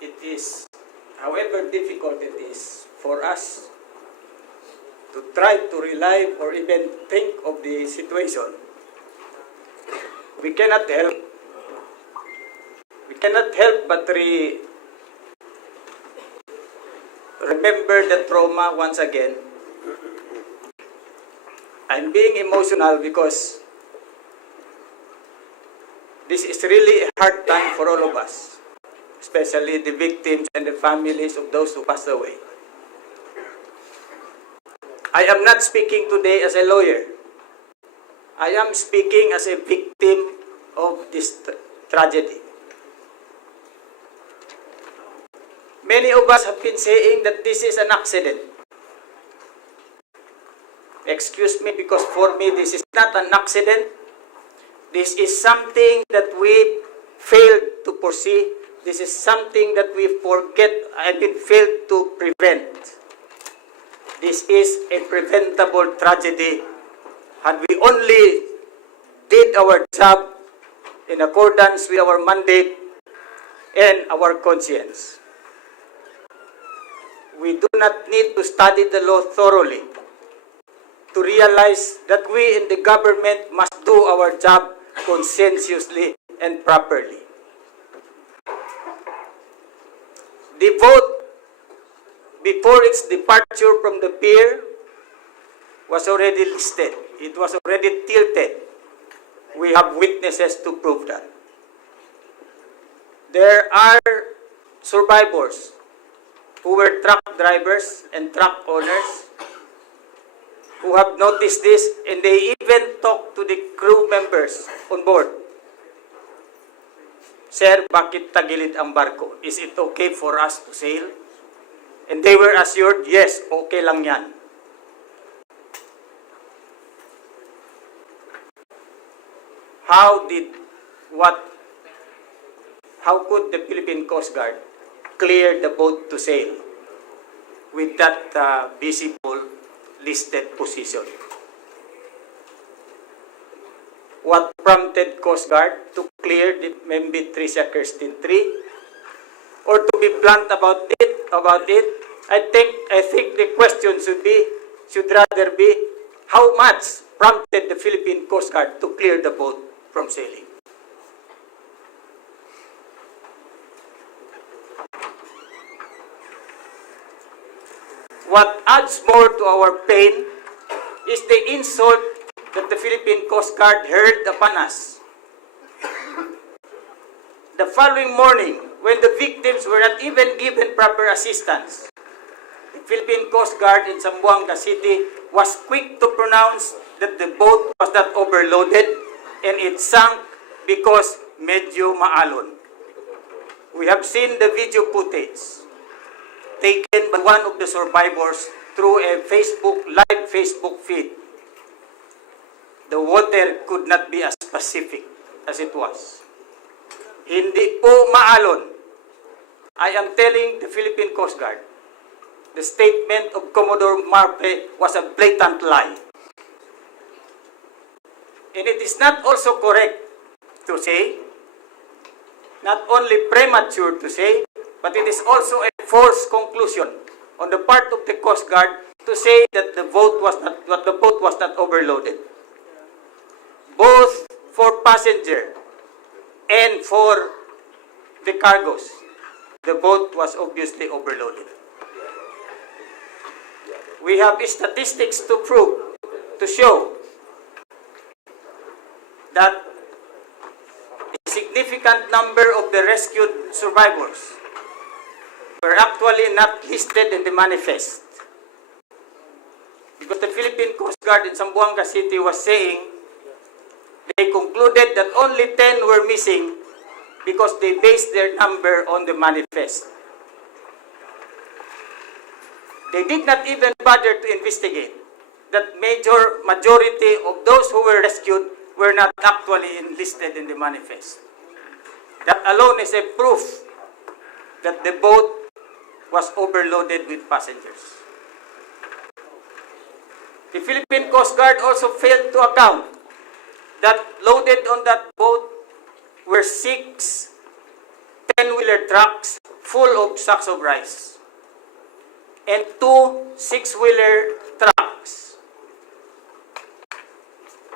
it is, however difficult it is for us to try to relive or even think of the situation, we cannot help but remember the trauma once again. I'm being emotional because this is really a hard time for all of us, especially the victims and the families of those who passed away. I am not speaking today as a lawyer. I am speaking as a victim of this tragedy. Many of us have been saying that this is an accident. Excuse me, because for me this is not an accident. This is something that we failed to foresee. This is something that we failed to prevent. This is a preventable tragedy. Had we only did our job in accordance with our mandate and our conscience. We do not need to study the law thoroughly to realize that we in the government must do our job conscientiously and properly. The vote before its departure from the pier was already listed. It was already tilted. We have witnesses to prove that. There are survivors who were truck drivers and truck owners who have noticed this, and they even talked to the crew members on board. Sir, bakit tagilid ang barko? Is it okay for us to sail? And they were assured, yes, okay lang yan. How could the Philippine Coast Guard clear the boat to sail with that visible listed position? What prompted Coast Guard to clear the maybe Trisha Kerstin 3? Or to be blunt about it, I think the question should rather be, how much prompted the Philippine Coast Guard to clear the boat from sailing? What adds more to our pain is the insult that the Philippine Coast Guard hurled upon us. The following morning, when the victims were not even given proper assistance, the Philippine Coast Guard in Zamboanga City was quick to pronounce that the boat was not overloaded and it sank because medyo maalon. We have seen the video footage taken by one of the survivors through a live Facebook feed. The water could not be as Pacific as it was. Hindi po maalon. I am telling the Philippine Coast Guard, the statement of Commodore Marpe was a blatant lie. And it is not also correct to say, not only premature to say, but it is also a false conclusion on the part of the Coast Guard to say that the boat was not overloaded. Both for passenger and for the cargoes, the boat was obviously overloaded. We have statistics to prove, to show that a significant number of the rescued survivors were actually not listed in the manifest. Because the Philippine Coast Guard in Zamboanga City was saying they concluded that only 10 were missing because they based their number on the manifest. They did not even bother to investigate that majority of those who were rescued were not actually enlisted in the manifest. That alone is a proof that the boat was overloaded with passengers. The Philippine Coast Guard also failed to account that loaded on that boat were 6 10-wheeler trucks full of sacks of rice, and 2 6-wheeler trucks,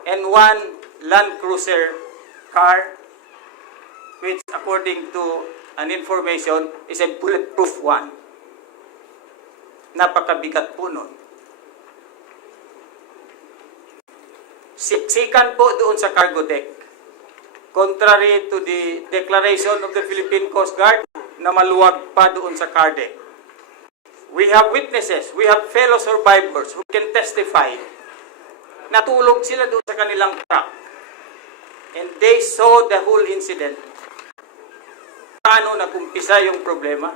and 1 Land Cruiser car, which according to an information is a bulletproof one. Napakabigat po nun. Siksikan po doon sa cargo deck. Contrary to the declaration of the Philippine Coast Guard na maluwag pa doon sa car deck. We have witnesses, we have fellow survivors who can testify. Natulog sila doon sa kanilang truck. And they saw the whole incident. Paano nakumpisa yung problema?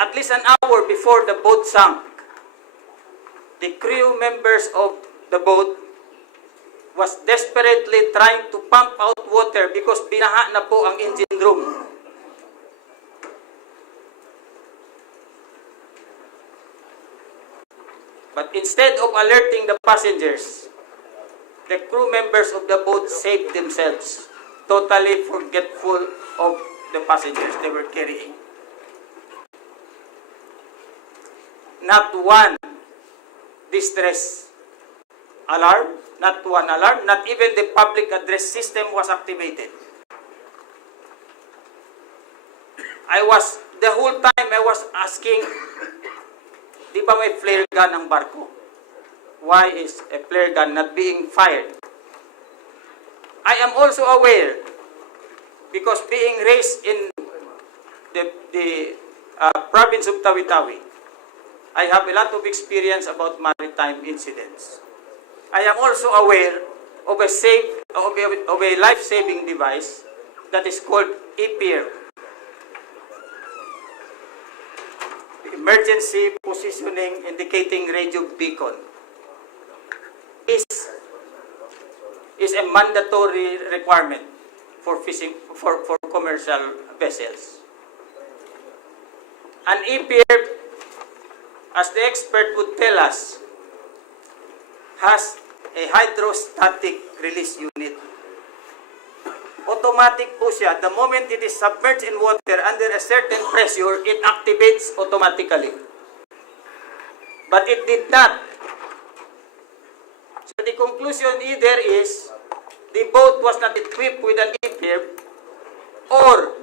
At least an hour before the boat sank, the crew members of the boat was desperately trying to pump out water because binaha na po ang engine room. But instead of alerting the passengers, the crew members of the boat saved themselves, totally forgetful of the passengers they were carrying. Not one distress alarm, not one alarm, not even the public address system was activated. The whole time I was asking, di ba may flare gun ang barko? Why is a flare gun not being fired? I am also aware, because being raised in the province of Tawi-Tawi, I have a lot of experience about maritime incidents. I am also aware of a life-saving device that is called EPIR, Emergency Positioning Indicating Radio Beacon. Is a mandatory requirement for fishing for commercial vessels. An EPIR, as the expert would tell us, has a hydrostatic release unit. Automatic po siya. The moment it is submerged in water under a certain pressure, it activates automatically. But it did not. So the conclusion either is the boat was not equipped with an EPIR, or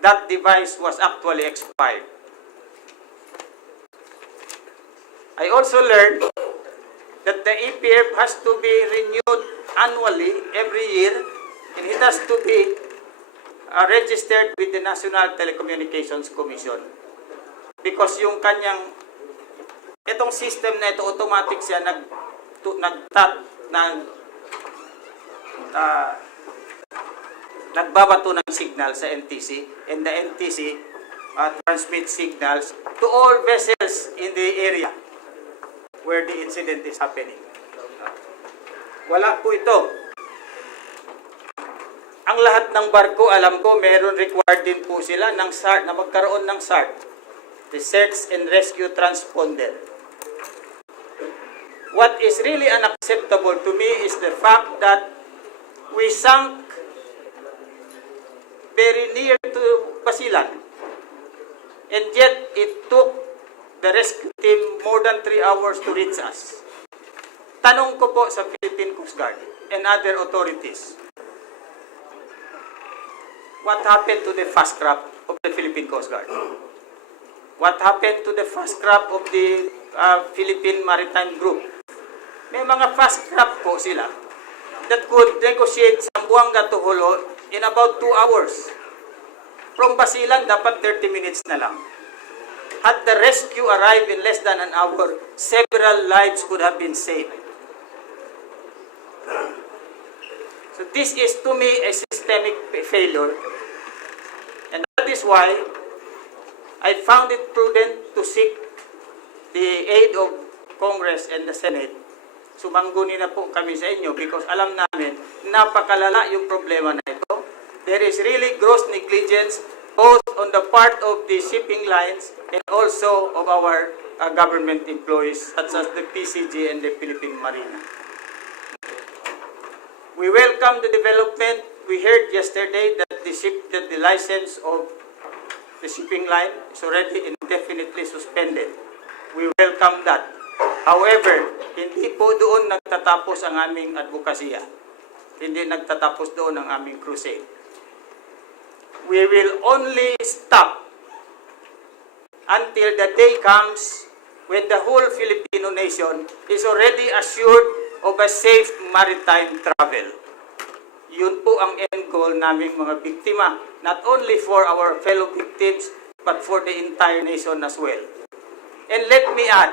that device was actually expired. I also learned that the EPIR has to be renewed annually, every year, and it has to be registered with the National Telecommunications Commission. Because yung kanyang, itong system na ito, automatic siya, nagbabato ng signal sa NTC, and the NTC transmits signals to all vessels in the area where the incident is happening. Wala po ito. Ang lahat ng barko, alam ko, meron required din po sila ng SART, na magkaroon ng SART, the Search and Rescue Transponder. What is really unacceptable to me is the fact that we sank very near to Basilan, and yet it took the rescue team more than 3 hours to reach us. Tanong ko po sa Philippine Coast Guard and other authorities, what happened to the fast craft of the Philippine Coast Guard? What happened to the fast craft of the Philippine Maritime Group? May mga fast craft po sila that could negotiate Zamboanga to Jolo in about 2 hours. From Basilan, dapat 30 minutes na lang. Had the rescue arrived in less than an hour, several lives could have been saved. So this is, to me, a systemic failure. And that is why I found it prudent to seek the aid of Congress and the Senate. Sumangguni na po kami sa inyo because alam namin, napakalala yung problema na ito. There is really gross negligence both on the part of the shipping lines and also of our government employees such as the PCG and the Philippine Marine. We welcome the development we heard yesterday that the license of the shipping line is already indefinitely suspended. We welcome that. However, hindi po doon nagtatapos ang aming advokasya. Hindi nagtatapos doon ang aming crusade. We will only stop until the day comes when the whole Filipino nation is already assured of a safe maritime travel. Yun po ang end goal naming mga biktima, not only for our fellow victims, but for the entire nation as well. And let me add,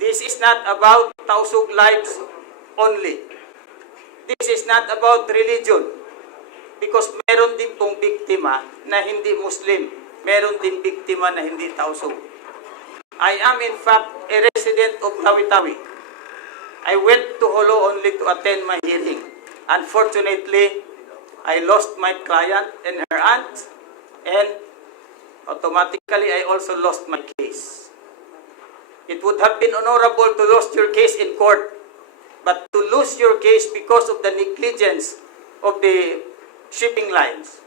this is not about Tausug lives only. This is not about religion. Because meron din pong biktima na hindi Muslim. Meron din biktima na hindi Tausug. I am in fact a resident of Tawi-Tawi. I went to Holo only to attend my hearing. Unfortunately, I lost my client and her aunt, and automatically I also lost my case. It would have been honorable to lose your case in court, but to lose your case because of the negligence of the shipping lines,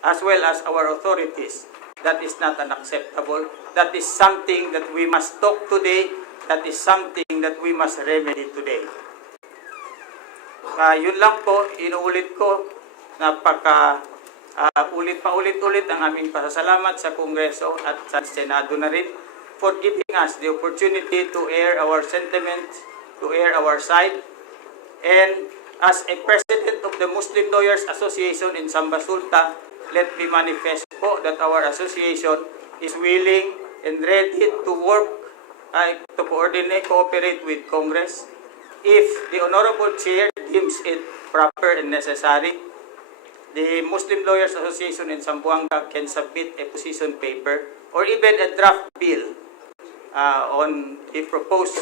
as well as our authorities, that is not unacceptable. That is something that we must talk today. That is something that we must remedy today. Yun lang po, inuulit ko, ulit-ulit ang aming pasasalamat sa Kongreso at sa Senado na rin for giving us the opportunity to air our sentiments, to air our side. And as a president of the Muslim Lawyers Association in Sambasulta, let me manifest po that our association is willing and ready to work, to cooperate with Congress. If the Honorable Chair deems it proper and necessary, the Muslim Lawyers Association in Zamboanga can submit a position paper or even a draft bill on the proposed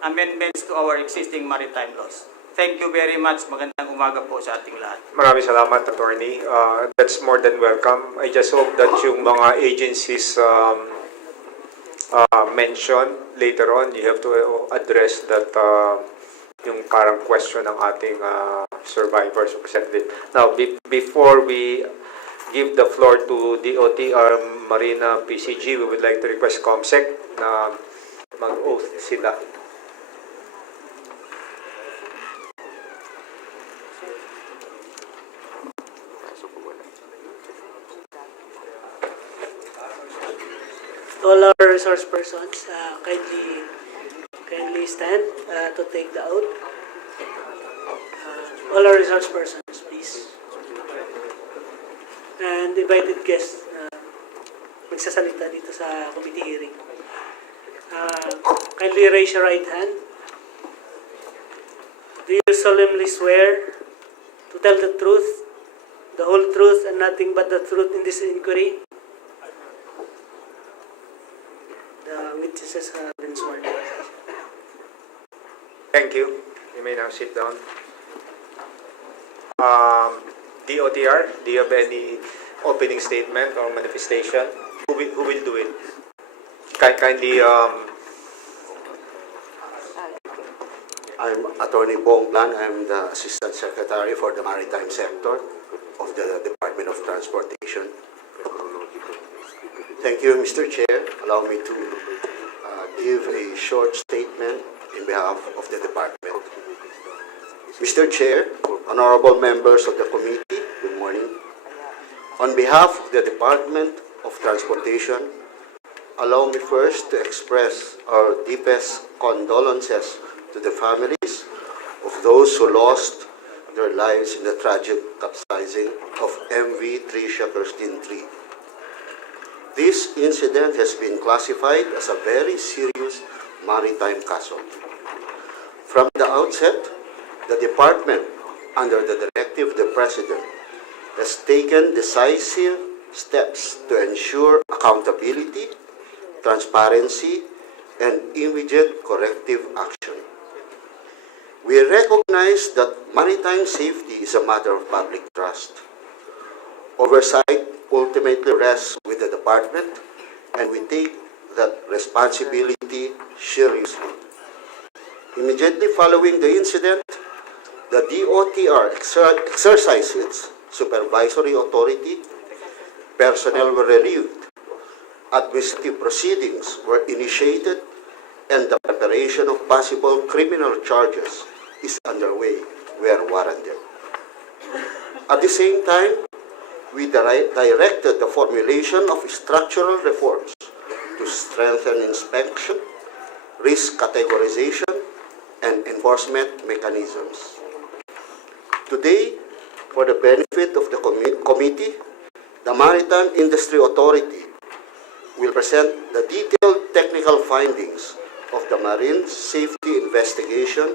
amendments to our existing maritime laws. Thank you very much. Magandang umaga po sa ating lahat. Maraming salamat, Attorney. That's more than welcome. I just hope that yung mga agencies mentioned later on, you have to address that yung parang question ng ating survivors representative. Now, before we give the floor to DOTR Marina PCG, we would like to request COMSEC na mag-oath sila. All our resource persons, kindly stand to take the oath. All our resource persons, please. And invited guests magsasalita dito sa committee hearing. Kindly raise your right hand. Do you solemnly swear to tell the truth, the whole truth, and nothing but the truth in this inquiry? The witnesses have been sworn. Thank you. You may now sit down. DOTR, do you have any opening statement or manifestation? Who will do it? Kindly. I'm Attorney Bong Plan. I'm the Assistant Secretary for the Maritime Sector of the Department of Transportation. Thank you, Mr. Chair. Allow me to give a short statement in behalf of the Department. Mr. Chair, honorable members of the committee, good morning. On behalf of the Department of Transportation, allow me first to express our deepest condolences to the families of those who lost their lives in the tragic capsizing of MV Trisha Kerstin 3. This incident has been classified as a very serious maritime casualty. From the outset, the Department, under the directive of the President, has taken decisive steps to ensure accountability, transparency, and immediate corrective action. We recognize that maritime safety is a matter of public trust. Oversight ultimately rests with the Department, and we take that responsibility seriously. Immediately following the incident, The DOTR exercised its supervisory authority, personnel were relieved, administrative proceedings were initiated, and the preparation of possible criminal charges is underway where warranted. At the same time, we directed the formulation of structural reforms to strengthen inspection, risk categorization, and enforcement mechanisms. Today, for the benefit of the committee, the Maritime Industry Authority will present the detailed technical findings of the marine safety investigation,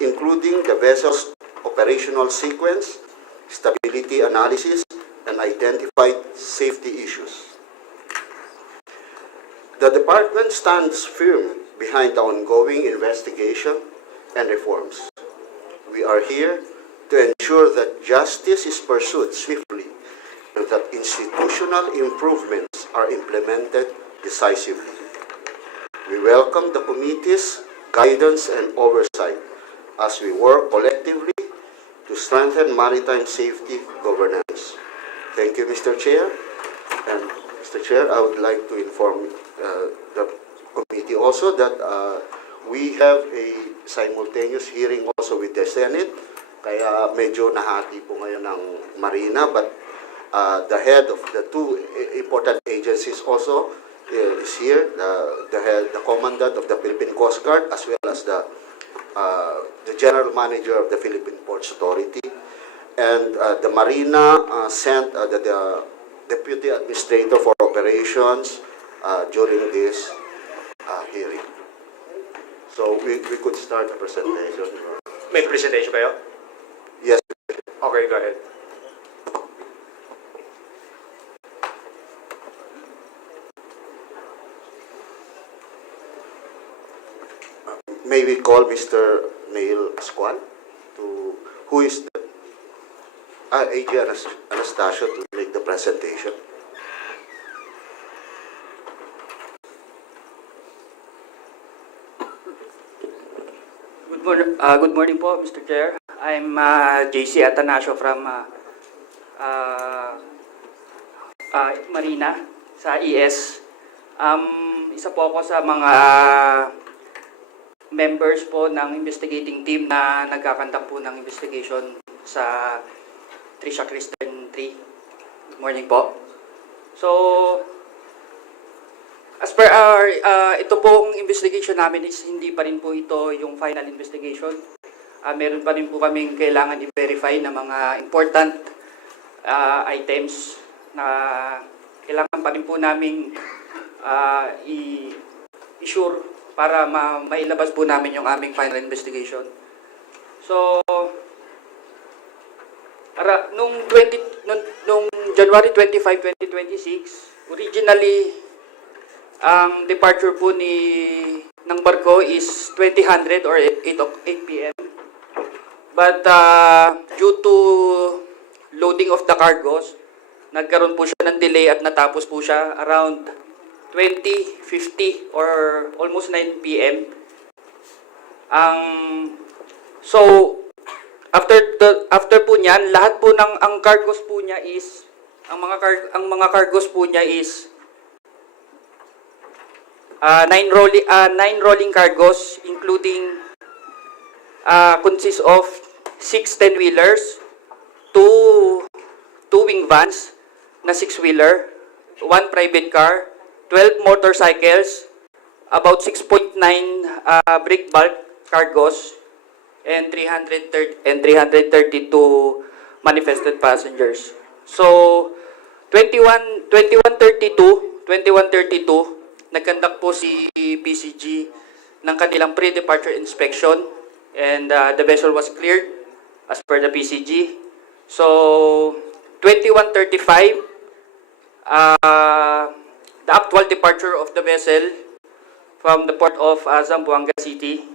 including the vessel's operational sequence, stability analysis, and identified safety issues. The department stands firm behind the ongoing investigation and reforms. We are here to ensure that justice is pursued swiftly and that institutional improvements are implemented decisively. We welcome the committee's guidance and oversight as we work collectively to strengthen maritime safety governance. Thank you, Mr. Chair. And Mr. Chair, I would like to inform the committee also that we have a simultaneous hearing also with the Senate. Kaya medyo nahati po ngayon ng Marina, but the head of the two important agencies also is here, the commandant of the Philippine Coast Guard, as well as the general manager of the Philippine Ports Authority. And the Marina sent the deputy administrator for operations during this hearing. So we could start the presentation. May presentation kayo? Yes. Okay, go ahead. May we call Mr. Neil Pascual, who is the AG Anastasia, to make the presentation. Good morning po, Mr. Chair. I'm JC Atanasio from Marina sa ES. Isa po ako sa mga members po ng investigating team na nagkakandak po ng investigation sa Trisha Kerstin 3. Good morning po. So, as per our, ito pong investigation namin is hindi pa rin po ito yung final investigation. Meron pa rin po kaming kailangan i-verify na mga important items na kailangan pa rin po namin i-assure para mailabas po namin yung aming final investigation. So, nung January 25, 2026, originally, ang departure po ng barko is 2000 or 8 p.m. But due to loading of the cargos, nagkaroon po siya ng delay at natapos po siya around 20:50 or almost 9 p.m. So after po niyan, lahat po ng ang cargos po niya is ang mga cargos po niya is 9 rolling cargos, including consists of 6 10-wheelers, 2 wing vans na 6-wheeler, 1 private car, 12 motorcycles, about 6.9 brick bulk cargos, and 332 manifested passengers. So 2132, nagkandak po si PCG ng kanilang pre-departure inspection, and the vessel was cleared as per the PCG. So 2135, the actual departure of the vessel from the port of Zamboanga City.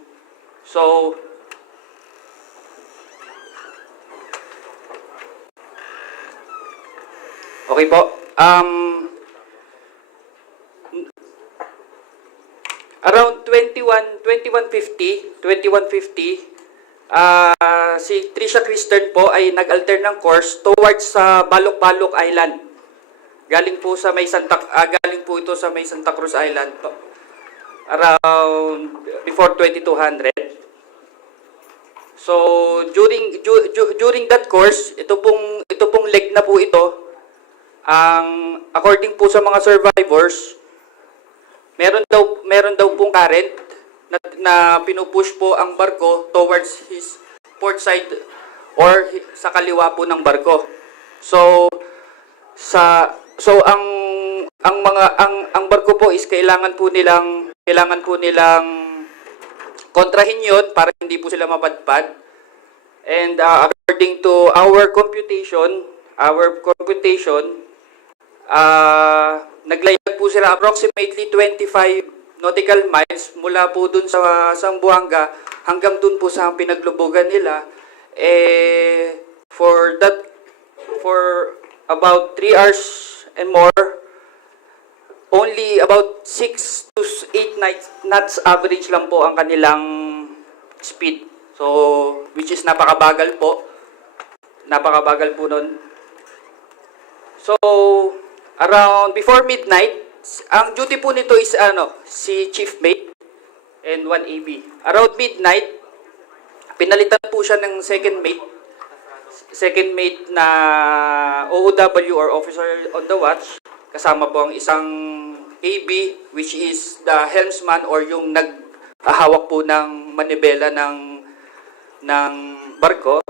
So, okay po. Around 2150, si Trisha Kerstin po ay nag-alter ng course towards sa Balok-Balok Island. Galing po ito sa may Santa Cruz Island around before 2200. So during that course, ito pong leg na po ito, ang according po sa mga survivors, meron daw pong current na pinupush po ang barko towards his port side or sa kaliwa po ng barko. So ang barko po is kailangan po nilang kontrahin 'yon para hindi po sila mapadpad. And according to our computation, naglayag po sila approximately 25 nautical miles mula po dun sa Zamboanga hanggang dun po sa pinaglubugan nila. For about 3 hours and more, only about 6 to 8 knots average lang po ang kanilang speed. So, which is napakabagal po. Napakabagal po nun. So, around before midnight, ang duty po nito is si chief mate and 1 AB. Around midnight, pinalitan po siya ng second mate na OOW or officer on the watch. Kasama po ang isang AB, which is the helmsman or yung naghahawak po ng manibela ng barko.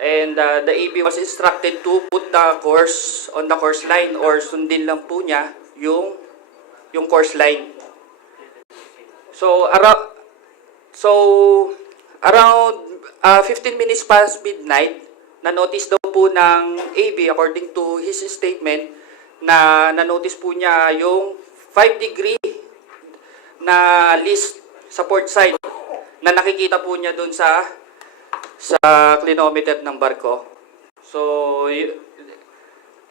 And the AB was instructed to put the course on the course line or sundin lang po niya yung course line. So around 15 minutes past midnight, na-notice daw po ng AB according to his statement na-notice po niya yung 5 degree na list sa port side na nakikita po niya doon sa clinometer ng barko. So,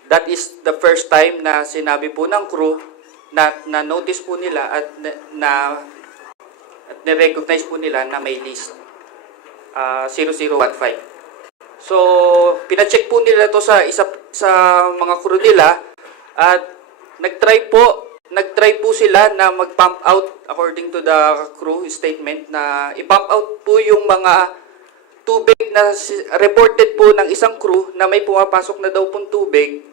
that is the first time na sinabi po ng crew na notice po nila at na-recognize po nila na may list 0015. So, pina-check po nila to sa mga crew nila at nag-try po sila na mag-pump out according to the crew statement na i-pump out po yung mga tubig na reported po ng isang crew na may pumapasok na daw pong tubig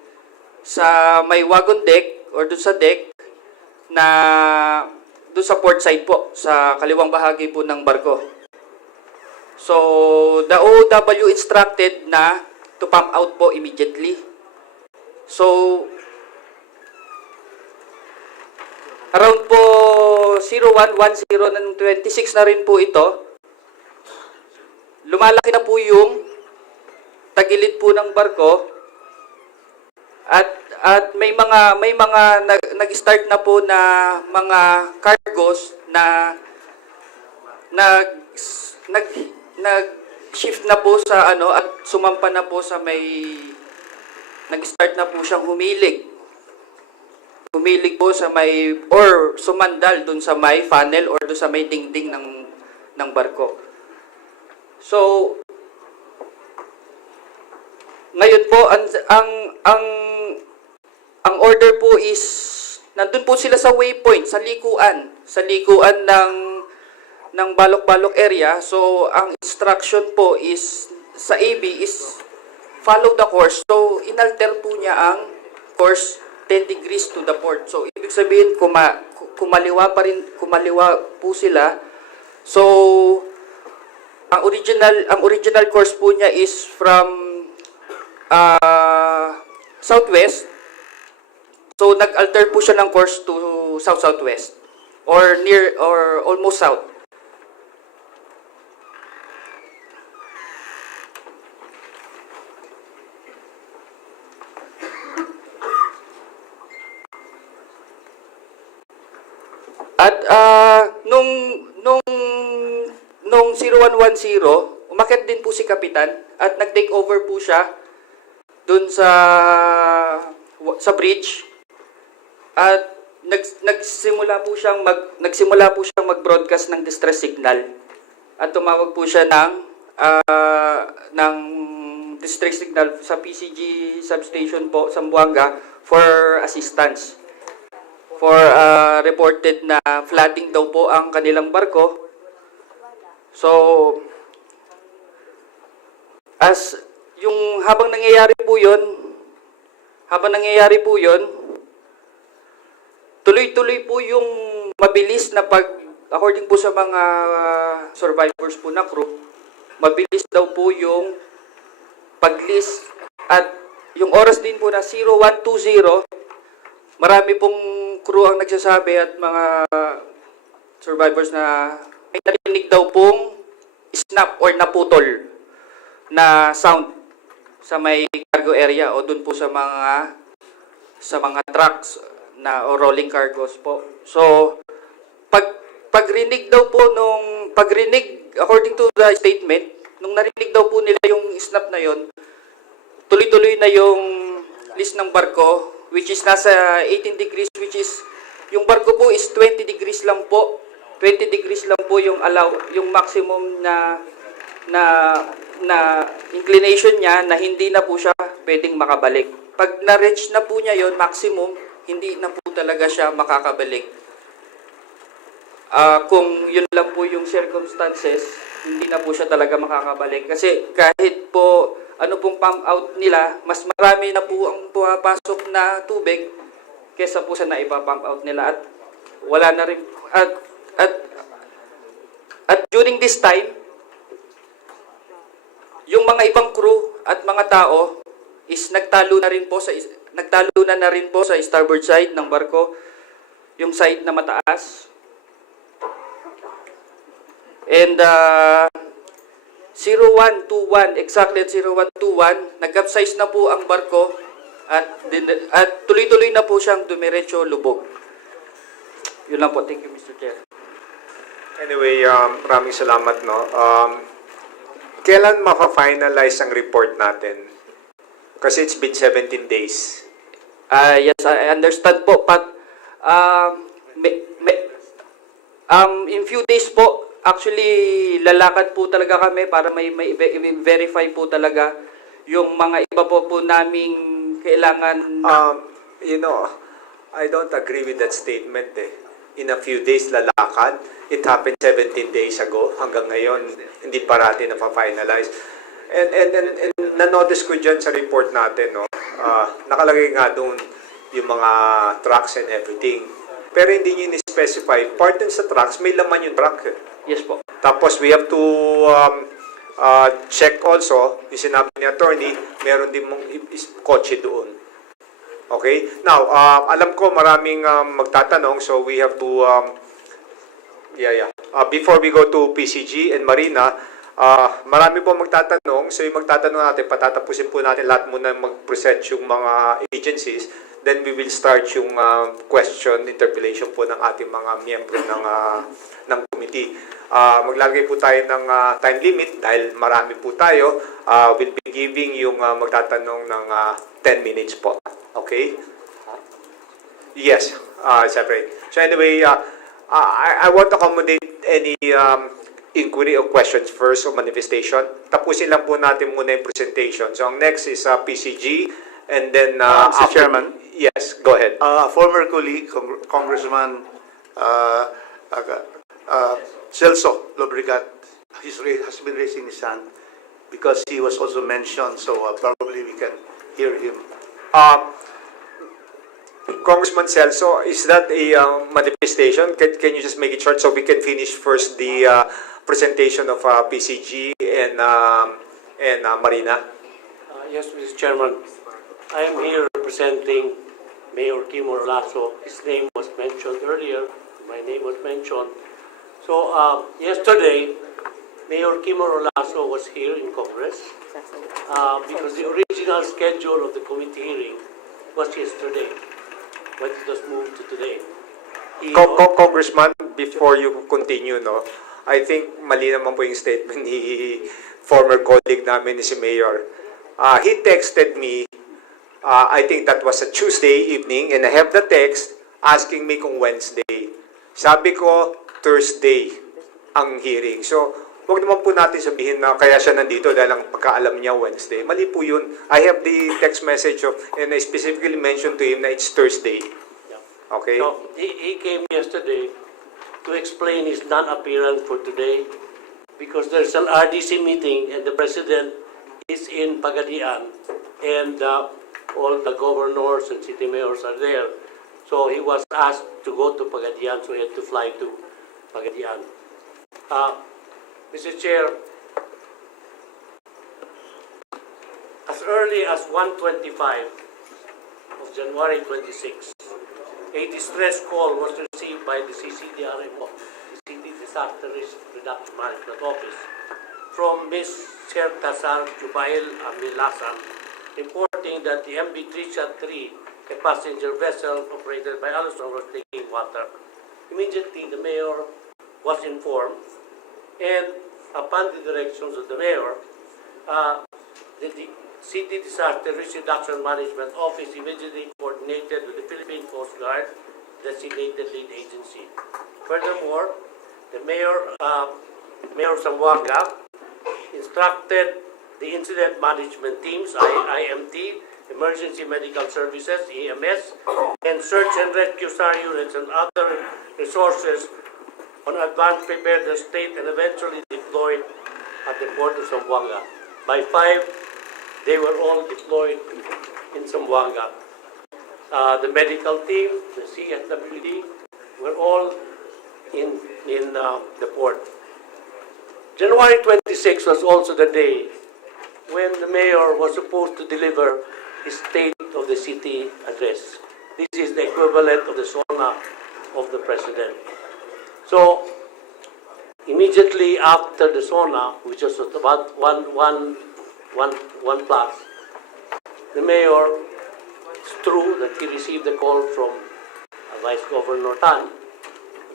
sa may wagon deck or doon sa deck na doon sa port side po, sa kaliwang bahagi po ng barko. So, the OOW instructed na to pump out po immediately. So, around po 0110 ng 26 na rin po ito, lumalaki na po yung tagilid po ng barko at may mga nag-start na po na mga cargos na nag-shift na po sa at sumampa na po sa nag-start na po siyang humilig po sa may or sumandal dun sa may funnel or dun sa may dingding ng barko. So, ngayon po ang order po is nandun po sila sa waypoint, sa likuan ng Balok-Balok area. So, ang instruction po is sa AB is follow the course. So, inalter po niya ang course 10 degrees to the port. So, ibig sabihin kumaliwa po sila. So, ang original course po niya is from southwest. So, nag-alter po siya ng course to south-southwest or near or almost south. At nung 0110, umakyat din po si Kapitan at nag-take over po siya dun sa bridge. At nagsimula po siyang mag-broadcast ng distress signal at tumawag po siya ng district signal sa PCG substation po, Zamboanga, for assistance. For reported na flooding daw po ang kanilang barko. So, as yung habang nangyayari po yun, tuloy-tuloy po yung mabilis na according po sa mga survivors po na crew, mabilis daw po yung pag-list at yung oras din po na 0120, marami pong crew ang nagsasabi at mga survivors na may narinig daw pong snap or naputol na sound sa may cargo area o dun po sa mga trucks na o rolling cargos po. So, pagrinig daw po according to the statement, nung narinig daw po nila yung snap na yon, tuloy-tuloy na yung list ng barko, which is nasa 18 degrees, which is, yung barko po is 20 degrees lang po. 20 degrees lang po yung yung maximum na inclination niya na hindi na po siya pwedeng makabalik. Pag na-reach na po niya yon maximum, hindi na po talaga siya makakabalik. Kung yun lang po yung circumstances, hindi na po siya talaga makakabalik. Kasi kahit po ano pong pump out nila, mas marami na po ang pumapasok na tubig kesa po sa naipapump out nila. At wala na rin, at during this time, yung mga ibang crew at mga tao is nagtalo na rin po sa starboard side ng barko, yung side na mataas. And 0121, exactly at 0121, nag-capsize na po ang barko at tuloy-tuloy na po siyang dumiretso lubog. Yun lang po. Thank you, Mr. Chair. Anyway, maraming salamat, no. Kailan maka-finalize ang report natin? Kasi it's been 17 days. Yes, I understand po, but in few days po, actually, lalakad po talaga kami para may verify po talaga yung mga iba po naming kailangan. You know, I don't agree with that statement In a few days lalakad. It happened 17 days ago. Hanggang ngayon, hindi parati na-finalize. And na-notice ko dyan sa report natin, no? Nakalagay nga doon yung mga trucks and everything. Pero hindi nyo ni-specify. Part dun sa trucks, may laman yung truck. Yes po. Tapos we have to check also, yung sinabi ni attorney, meron din mong kotse doon. Okay? Now, alam ko maraming magtatanong, so we have to, before we go to PCG and Marina, marami po magtatanong, so yung magtatanong natin, patatapusin po natin lahat muna mag-present yung mga agencies, then we will start yung question, interpellation po ng ating mga miyembro ng committee. Maglalagay po tayo ng time limit dahil marami po tayo. We'll be giving yung magtatanong ng 10 minutes po. Okay? Yes, separate. So anyway, I want to accommodate any inquiry or questions first or manifestation. Tapusin lang po natin muna yung presentation. So ang next is PCG and then Mr. Chairman. Yes, go ahead. Former colleague, Congressman Celso Lobregat, has been raising his hand because he was also mentioned, so probably we can hear him. Congressman Celso, is that a manifestation? Can you just make it short so we can finish first the presentation of PCG and Marina? Yes, Mr. Chairman. I am here representing Mayor Kim Orlazo. His name was mentioned earlier. My name was mentioned. So yesterday, Mayor Kim Orlazo was here in Congress because the original schedule of the committee hearing was yesterday, but it was moved to today. Congressman, before you continue, no, I think mali naman po yung statement ni former colleague namin ni si Mayor. He texted me, I think that was a Tuesday evening, and I have the text asking me kung Wednesday. Sabi ko, Thursday ang hearing. So, Huwag naman po natin sabihin na kaya siya nandito dahil ang pagkaalam niya Wednesday. Mali po yun. I have the text message and I specifically mentioned to him na it's Thursday. Okay? So, he came yesterday to explain his non-appearance for today because there's an RDC meeting and the president is in Pagadian and all the governors and city mayors are there. So he was asked to go to Pagadian, so he had to fly to Pagadian. Mr. Chair, as early as 1:25 of January 26, a distress call was received by the CCDRMO, the City Disaster Risk Reduction Management Office, from Ms. Sertasar Jubail Amilasa, reporting that the MB Trisha 3, a passenger vessel operated by Alison, was taking water. Immediately, the mayor was informed, and upon the directions of the mayor, the City Disaster Risk Reduction Management Office immediately coordinated with the Philippine Coast Guard, designated lead agency. Furthermore, the mayor, Mayor Zamboanga, instructed the incident management teams, IMT, Emergency Medical Services, EMS, and search and rescue SAR units and other resources on advance preparedness state and eventually deployed at the port of Zamboanga. By 5, they were all deployed in Zamboanga. The medical team, the CSWD, were all in the port. January 26 was also the day when the mayor was supposed to deliver his State of the City address. This is the equivalent of the SONA of the President. So, immediately after the SONA, which was about one plus, the mayor, it's true that he received a call from Vice Governor Tan.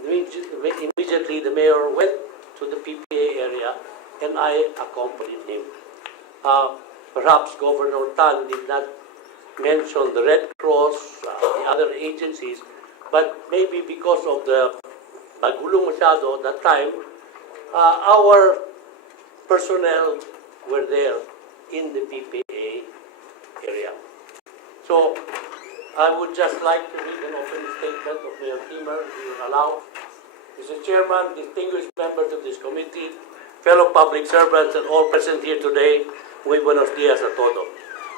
Immediately, the mayor went to the PPA area, and I accompanied him. Perhaps Governor Tan did not mention the Red Cross, the other agencies, but maybe because of the Bagulong Masyado at that time, our personnel were there in the PPA area. So, I would just like to read an opening statement of Mayor Timmer, if you will allow. Mr. Chairman, distinguished members of this committee, fellow public servants, and all present here today, muy buenos días a todos.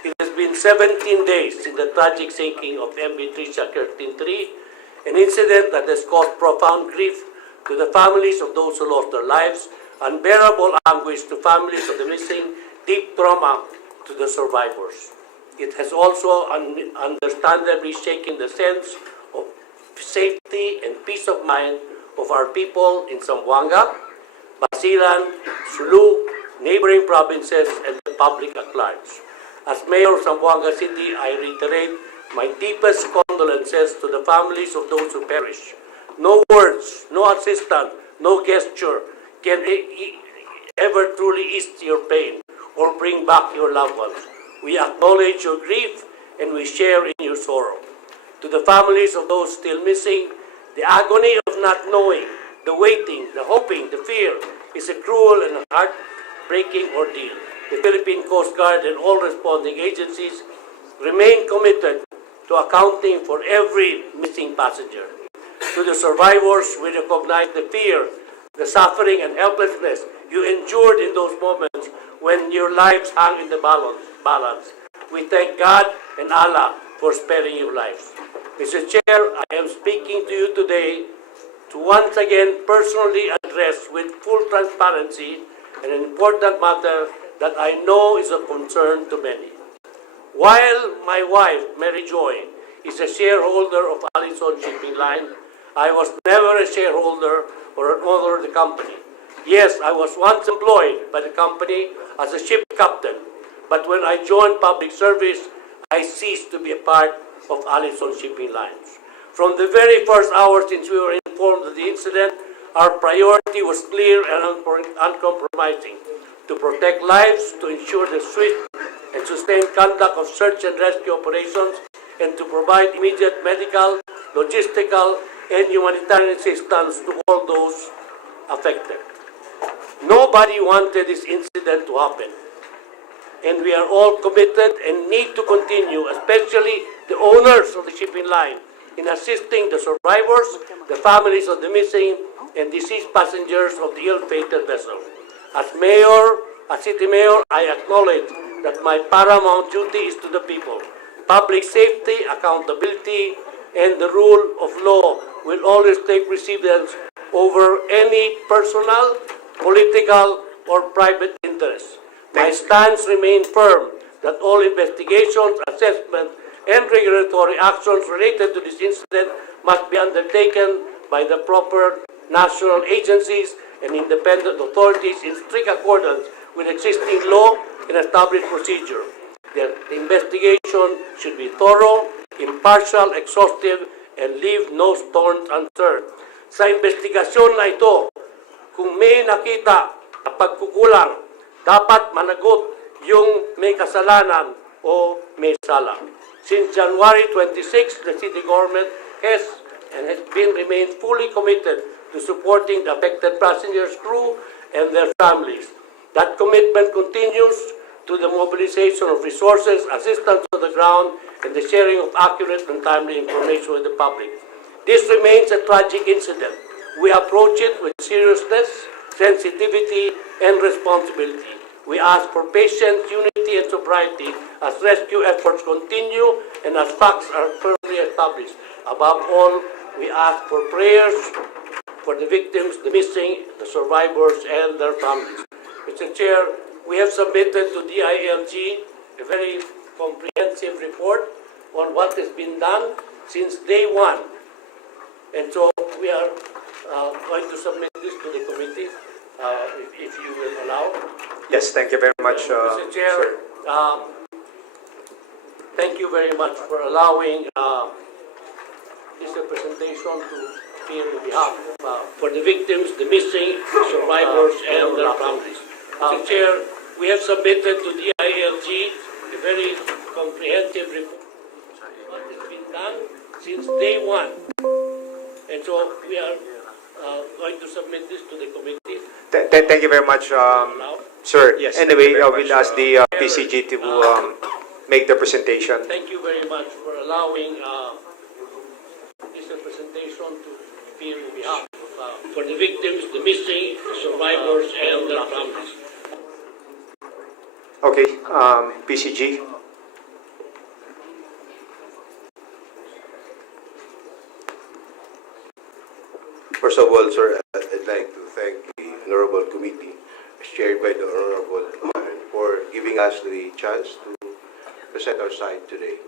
It has been 17 days since the tragic sinking of MV Trisha Kerstin 3, an incident that has caused profound grief to the families of those who lost their lives, unbearable anguish to families of the missing, deep trauma to the survivors. It has also understandably shaken the sense of safety and peace of mind of our people in Zamboanga, Basilan, Sulu, neighboring provinces, and the public at large. As Mayor of Zamboanga City, I reiterate my deepest condolences to the families of those who perish. No words, no assistance, no gesture can ever truly ease your pain or bring back your loved ones. We acknowledge your grief and we share in your sorrow. To the families of those still missing, the agony of not knowing, the waiting, the hoping, the fear is a cruel and heartbreaking ordeal. The Philippine Coast Guard and all responding agencies remain committed to accounting for every missing passenger. To the survivors, we recognize the fear, the suffering, and helplessness you endured in those moments when your lives hung in the balance. We thank God and Allah for sparing your lives. Mr. Chair, I am speaking to you today to once again personally address with full transparency an important matter that I know is of concern to many. While my wife, Mary Joy, is a shareholder of Allison Shipping Line, I was never a shareholder or an owner of the company. Yes, I was once employed by the company as a ship captain, but when I joined public service, I ceased to be a part of Allison Shipping Lines. From the very first hour since we were informed of the incident, our priority was clear and uncompromising: to protect lives, to ensure the swift and sustained conduct of search and rescue operations, and to provide immediate medical, logistical, and humanitarian assistance to all those affected. Nobody wanted this incident to happen. And we are all committed and need to continue, especially the owners of the shipping line, in assisting the survivors, the families of the missing and deceased passengers of the ill-fated vessel. As mayor, as city mayor, I acknowledge that my paramount duty is to the people. Public safety, accountability, and the rule of law will always take precedence over any personal, political, or private interests. My stance remains firm that all investigations, assessment, and regulatory actions related to this incident must be undertaken by the proper national agencies and independent authorities in strict accordance with existing law and established procedure. The investigation should be thorough, impartial, exhaustive, and leave no stone unturned. Sa investigasyon na ito, kung may nakita na pagkukulang, dapat managot yung may kasalanan o may sala. Since January 26, the city government has remained fully committed to supporting the affected passengers, crew, and their families. That commitment continues to the mobilization of resources, assistance on the ground, and the sharing of accurate and timely information with the public. This remains a tragic incident. We approach it with seriousness, sensitivity, and responsibility. We ask for patience, unity, and sobriety as rescue efforts continue and as facts are firmly established. Above all, we ask for prayers for the victims, the missing, the survivors, and their families. Mr. Chair, we have submitted to DILG a very comprehensive report on what has been done since day one. And so we are going to submit this to the committee, if you will allow. Yes, thank you very much, Mr. Chair, sir. thank you very much for allowing this representation to appear on behalf for the victims, the missing, survivors, and their families. Mr. Chair, we have submitted to DILG a very comprehensive report on what has been done since day one. And so we are going to submit this to the committee. Thank you very much, sir. Yes, Anyway, thank you very we'll much, ask the PCG to make the presentation. Thank you very much for allowing this representation to appear on behalf for the victims, the missing, survivors, and their families. Okay, PCG. First of all, sir, I'd like to thank the Honorable Committee, chaired by the Honorable for giving us the chance to present our side today.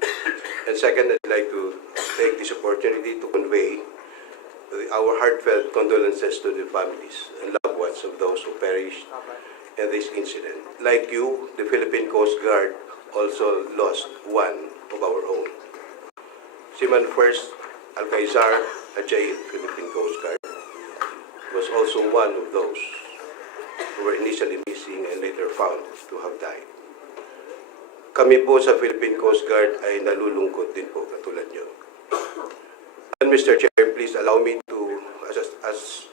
And second, I'd like to take this opportunity to convey our heartfelt condolences to the families and loved ones of those who perished in this incident. Like you, the Philippine Coast Guard also lost one of our own. Seaman First Alcaizar Ajay, Philippine Coast Guard, was also one of those who were initially missing and later found to have died. Kami po sa Philippine Coast Guard ay nalulungkot din po katulad nyo. And Mr. Chair, please allow me to, as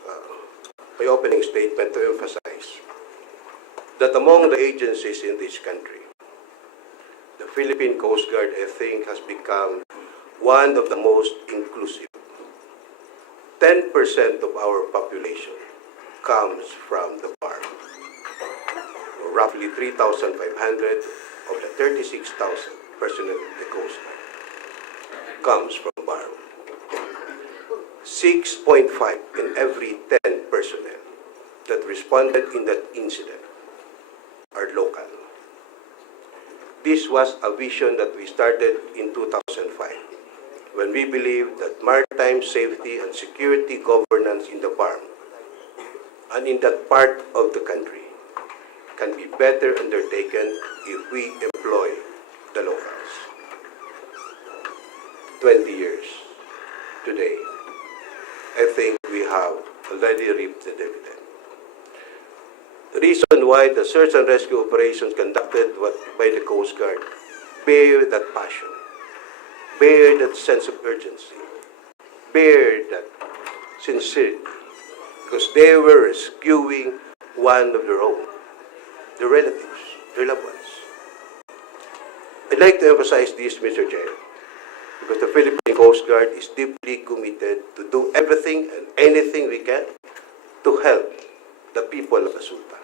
my opening statement, to emphasize that among the agencies in this country, the Philippine Coast Guard, I think, has become one of the most inclusive. 10% of our population comes from the bar. Roughly 3,500 of the 36,000 personnel of the Coast Guard comes from bar. 6.5 in every 10 personnel that responded in that incident are local. This was a vision that we started in 2005 when we believed that maritime safety and security governance in the farm and in that part of the country can be better undertaken if we employ the locals. 20 years today, I think we have already reaped the dividend. The reason why the search and rescue operations conducted by the Coast Guard bear that passion, bear that sense of urgency, bear that sincerity, because they were rescuing one of their own, their relatives, their loved ones. I'd like to emphasize this, Mr. Chair, because the Philippine Coast Guard is deeply committed to do everything and anything we can to help the people of Asunta,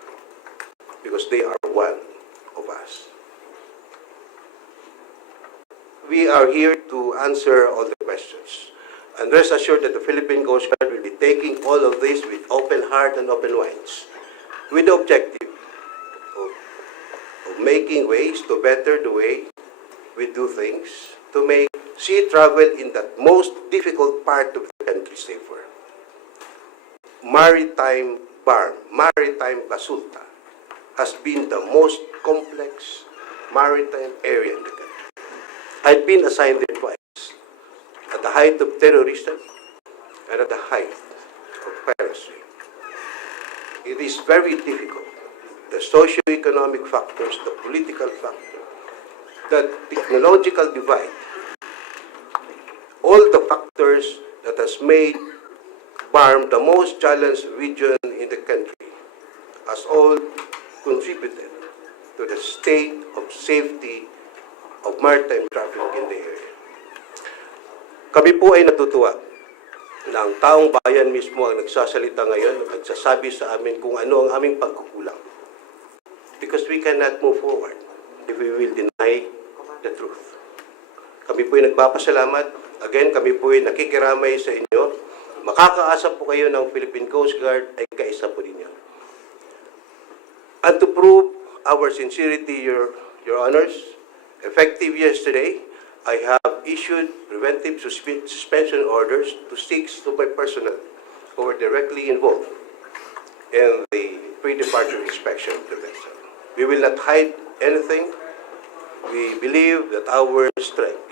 because they are one of us. We are here to answer all the questions. And rest assured that the Philippine Coast Guard will be taking all of this with open heart and open minds, with the objective of making ways to better the way we do things, to make sea travel in that most difficult part of the country safer. Maritime Basulta has been the most complex maritime area in the country. I've been assigned there twice, at the height of terrorism and at the height of piracy. It is very difficult. The socio-economic factors, the political factor, the technological divide, all the factors that has made BARM the most challenged region in the country, has all contributed to the state of safety of maritime traffic in the area. Kami po ay natutuwa na ang taong bayan mismo ang nagsasalita ngayon at nagsasabi sa amin kung ano ang aming pagkukulang. Because we cannot move forward if we will deny the truth. Kami po ay nagpapasalamat. Again, kami po ay nakikiramay sa inyo. Makakaasa po kayo ng Philippine Coast Guard ay kaisa po ninyo. And to prove our sincerity, Your Honors, effective yesterday, I have issued preventive suspension orders to 6 of my personnel who were directly involved in the pre-departure inspection of the vessel. We will not hide anything. We believe that our strength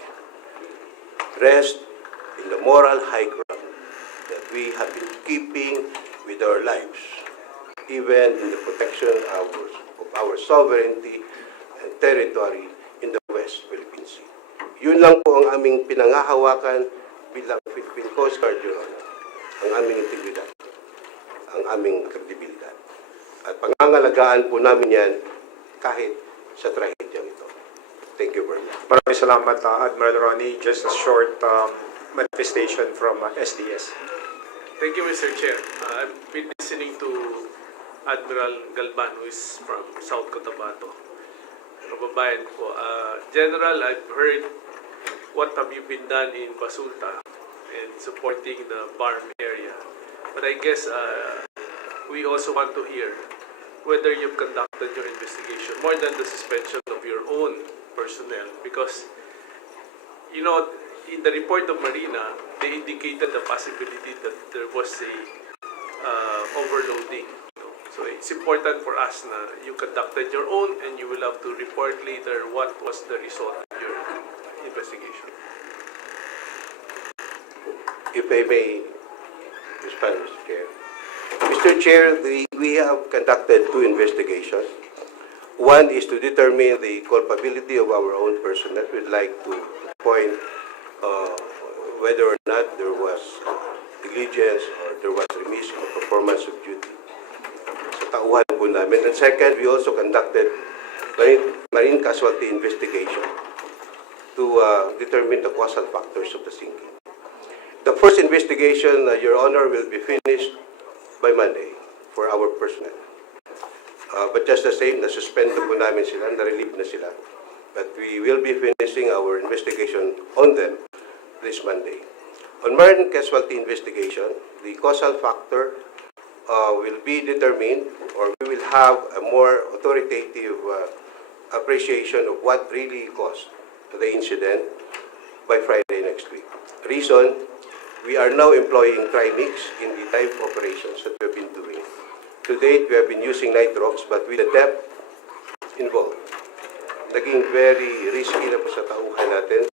rests in the moral high ground that we have been keeping with our lives, even in the protection of our sovereignty and territory in the West Philippine Sea. Yun lang po ang aming pinangahawakan bilang Philippine Coast Guard, Your Honor. Ang aming integridad, ang aming kredibilidad. At pangangalagaan po namin yan kahit sa trahedyang ito. Thank you very much. Maraming salamat, Admiral Ronnie. Just a short manifestation from SDS. Thank you, Mr. Chair. I've been listening to Admiral Galban, who is from South Cotabato. Kababayan ko. General, I've heard what have you been done in Basulta and supporting the BARM area. But I guess we also want to hear whether you've conducted your investigation more than the suspension of your own personnel. Because, you know, in the report of Marina, they indicated the possibility that there was a overloading. So it's important for us na you conducted your own and you will have to report later what was the result of your investigation. If I may respond, Mr. Chair. Mr. Chair, we have conducted 2 investigations. One is to determine the culpability of our own personnel. We'd like to point whether or not there was negligence or there was remission of performance of duty. Sa tauhan po namin. And second, we also conducted marine casualty investigation to determine the causal factors of the sinking. The first investigation, Your Honor, will be finished by Monday for our personnel. But just the same, na-suspend na po namin sila, na-relieve na sila. But we will be finishing our investigation on them this Monday. On marine casualty investigation, the causal factor will be determined, or we will have a more authoritative appreciation of what really caused the incident by Friday next week. Reason, we are now employing trimix in the type of operations that we have been doing. To date, we have been using nitrox, but with the depth involved, naging very risky na po sa tauhan natin.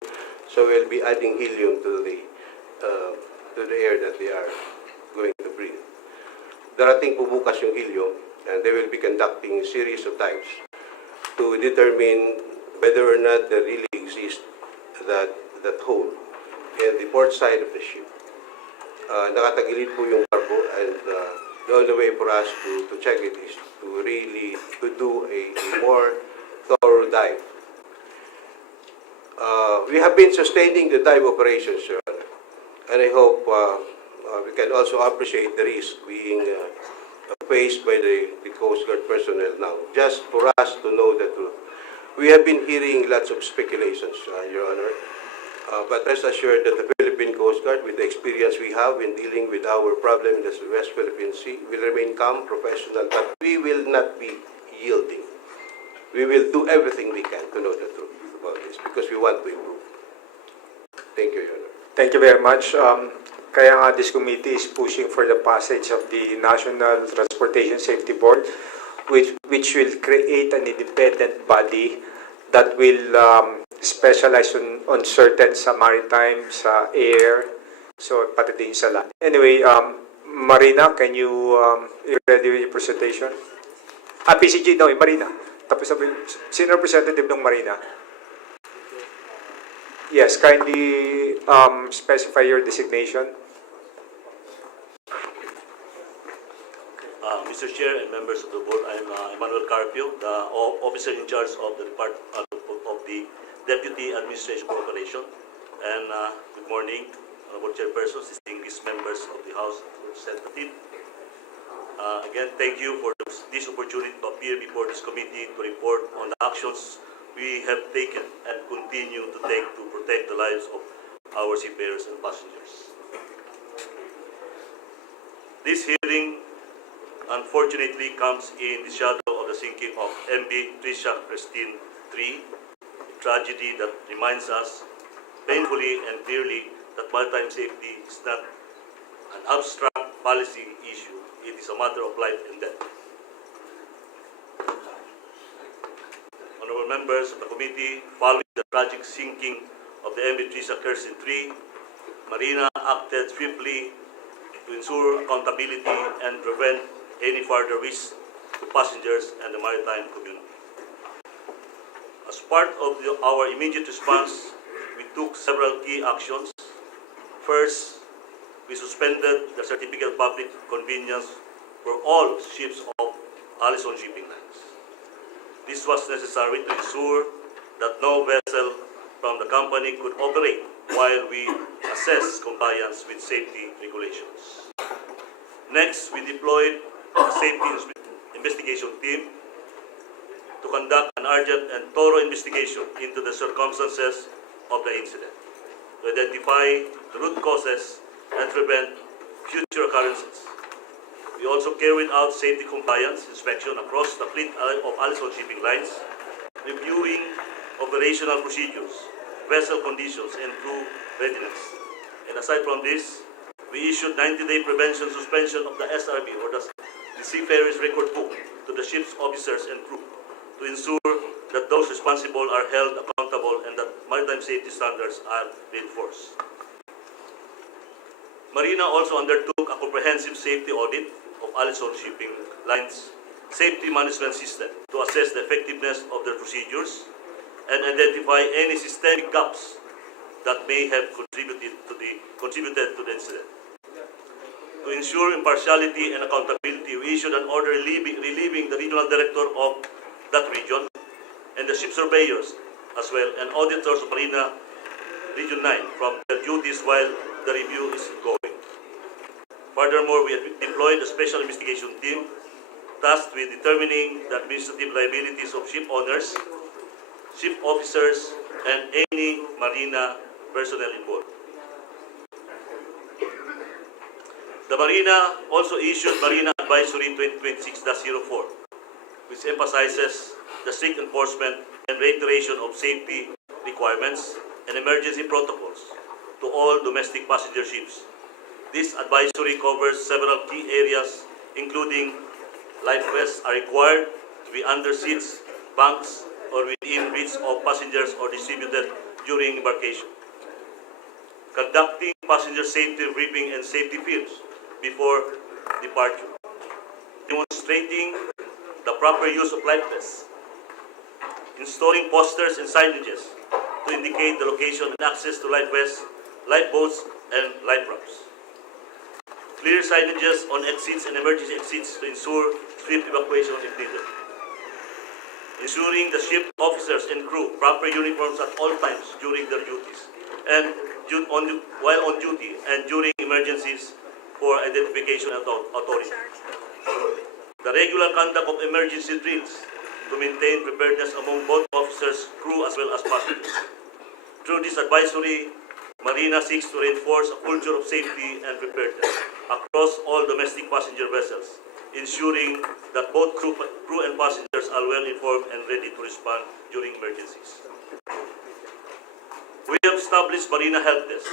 So we'll be adding helium to the air that they are going to breathe. Darating po bukas yung helium, and they will be conducting a series of types to determine whether or not there really exists that hole in the port side of the ship. Nakatagilid po yung barko, and the only way for us to check it is to really to do a more thorough dive. We have been sustaining the dive operations, Your Honor, and I hope we can also appreciate the risk being faced by the Coast Guard personnel now, just for us to know the truth. We have been hearing lots of speculations, Your Honor, but rest assured that the Philippine Coast Guard, with the experience we have in dealing with our problem in the West Philippine Sea, will remain calm, professional, but we will not be yielding. We will do everything we can to know the truth about this because we want to improve. Thank you, Your Honor. Thank you very much. Kaya nga this committee is pushing for the passage of the National Transportation Safety Board, which will create an independent body that will specialize on certain sa maritime, sa air, so pati din sa land. Anyway, Marina, can you you ready with your presentation? PCG, no, Marina. Tapos sabi, sino representative ng Marina? Yes, kindly specify your designation. Mr. Chair and members of the board, I am Emmanuel Carpio, the officer in charge of the of the Deputy Administration Corporation. And good morning, Honorable Chairpersons, distinguished members of the House of Representatives. Again, thank you for this opportunity to appear before this committee to report on the actions we have taken and continue to take to protect the lives of our seafarers and passengers. This hearing unfortunately comes in the shadow of the sinking of MV Trisha Kerstin 3, a tragedy that reminds us painfully and clearly that maritime safety is not an abstract policy issue. It is a matter of life and death. Honorable members of the committee, following the tragic sinking of the MV Trisha Kerstin 3, Marina acted swiftly to ensure accountability and prevent any further risk to passengers and the maritime community. As part of our immediate response, we took several key actions. First, we suspended the certificate of public convenience for all ships of Allison Shipping Lines. This was necessary to ensure that no vessel from the company could operate while we assess compliance with safety regulations. Next, we deployed a safety investigation team to conduct an urgent and thorough investigation into the circumstances of the incident, to identify the root causes and prevent future occurrences. We also carried out safety compliance inspection across the fleet of Allison Shipping Lines, reviewing operational procedures, vessel conditions, and crew readiness. And aside from this, we issued 90-day prevention suspension of the SRB, or the Seafarers Record Book, to the ship's officers and crew to ensure that those responsible are held accountable and that maritime safety standards are reinforced. Marina also undertook a comprehensive safety audit of Allison Shipping Lines' safety management system to assess the effectiveness of their procedures and identify any systemic gaps that may have contributed to the incident. To ensure impartiality and accountability, we issued an order relieving the regional director of that region and the ship surveyors as well and auditors of Marina Region 9 from their duties while the review is going. Furthermore, we have deployed a special investigation team tasked with determining the administrative liabilities of ship owners, ship officers, and any Marina personnel involved. The Marina also issued Marina Advisory 2026-04, which emphasizes the strict enforcement and reiteration of safety requirements and emergency protocols to all domestic passenger ships. This advisory covers several key areas, including life vests are required to be under seats, bunks, or within reach of passengers or distributed during embarkation. Conducting passenger safety briefing and safety films before departure. Demonstrating the proper use of life vests. Installing posters and signages to indicate the location and access to life vests, lifeboats, and life rafts. clear signages on exits and emergency exits to ensure swift evacuation if needed. Ensuring the ship officers and crew proper uniforms at all times during their duties and while on duty and during emergencies for identification and authority. The regular conduct of emergency drills to maintain preparedness among both officers, crew as well as passengers. Through this advisory, Marina seeks to reinforce a culture of safety and preparedness across all domestic passenger vessels, ensuring that both crew and passengers are well informed and ready to respond during emergencies. We have established Marina Help Desk.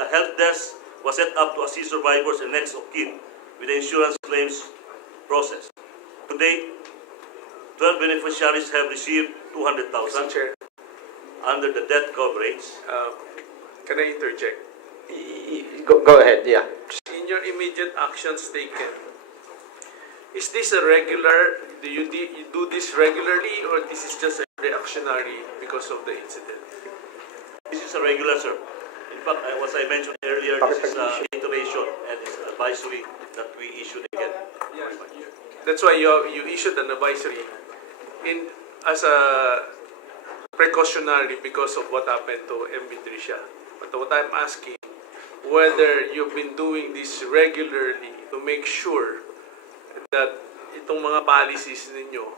The help desk was set up to assist survivors and next of kin with the insurance claims process. To date, 12 beneficiaries have received 200,000 Mr. Chair, under the death coverage. can I interject? Go ahead, yeah. In your immediate actions taken, is this a regular, do you do this regularly, or this is just a reactionary because of the incident? This is a regular, sir. In fact, as I mentioned earlier, this is an iteration and it's an advisory that we issued again. Yeah, that's why you issued an advisory as a precautionary because of what happened to MV Trisha. But what I'm asking, whether you've been doing this regularly to make sure that itong mga policies ninyo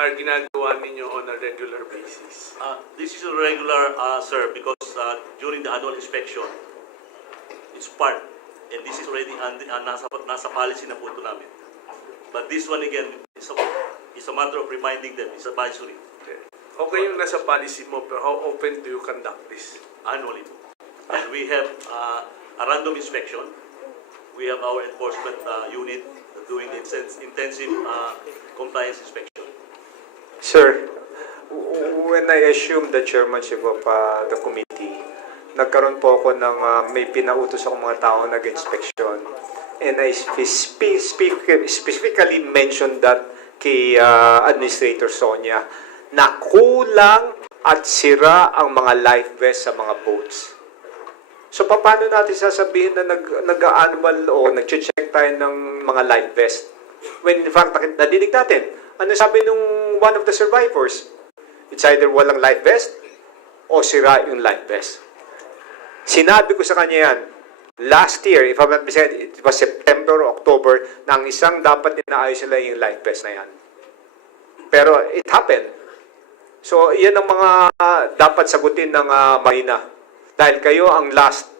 are ginagawa ninyo on a regular basis. This is a regular, sir, because during the annual inspection, it's part, and this is already nasa policy na po ito namin. But this one again, is a matter of reminding them, it's advisory. Okay yung nasa policy mo, pero how often do you conduct this? Annually. And we have a random inspection. We have our enforcement unit doing the intensive compliance inspection. Sir, when I assumed the chairmanship of the committee, nagkaroon po ako ng may pinautos akong mga tao nag-inspection. And I specifically mentioned that kay Administrator Sonia na kulang at sira ang mga life vests sa mga boats. So, paano natin sasabihin na nag-annual o nag-check tayo ng mga life vest? When in fact, nadinig natin, ano sabi nung one of the survivors? It's either walang life vest o sira yung life vest. Sinabi ko sa kanya yan, last year, if I'm not mistaken, it was September or October, na ang isang dapat inaayos nila yung life vest na yan. Pero it happened. So, yan ang mga dapat sagutin ng Marina. Dahil kayo ang last.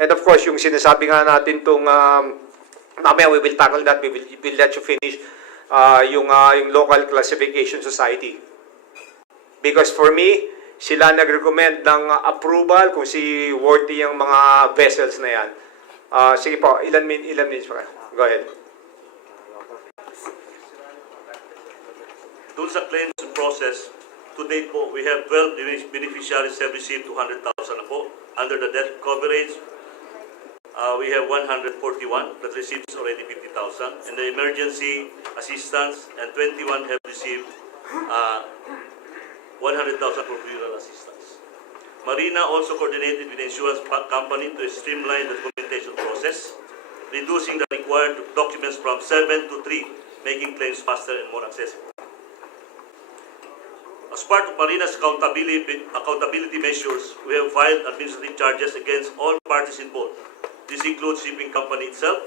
And of course, yung sinasabi nga natin itong, mamaya we will tackle that, we will let you finish yung local classification society. Because for me, sila nag-recommend ng approval kung si worthy yung mga vessels na yan. Sige po, ilan minutes pa? Go ahead. Doon sa claims process, to date po, we have 12 beneficiaries have received 200,000 na po. Under the death coverage, we have 141 that received already 50,000. And the emergency assistance, and 21 have received 100,000 for funeral assistance. Marina also coordinated with the insurance company to streamline the documentation process, reducing the required documents from 7 to 3, making claims faster and more accessible. As part of Marina's accountability measures, we have filed administrative charges against all parties involved. This includes shipping company itself,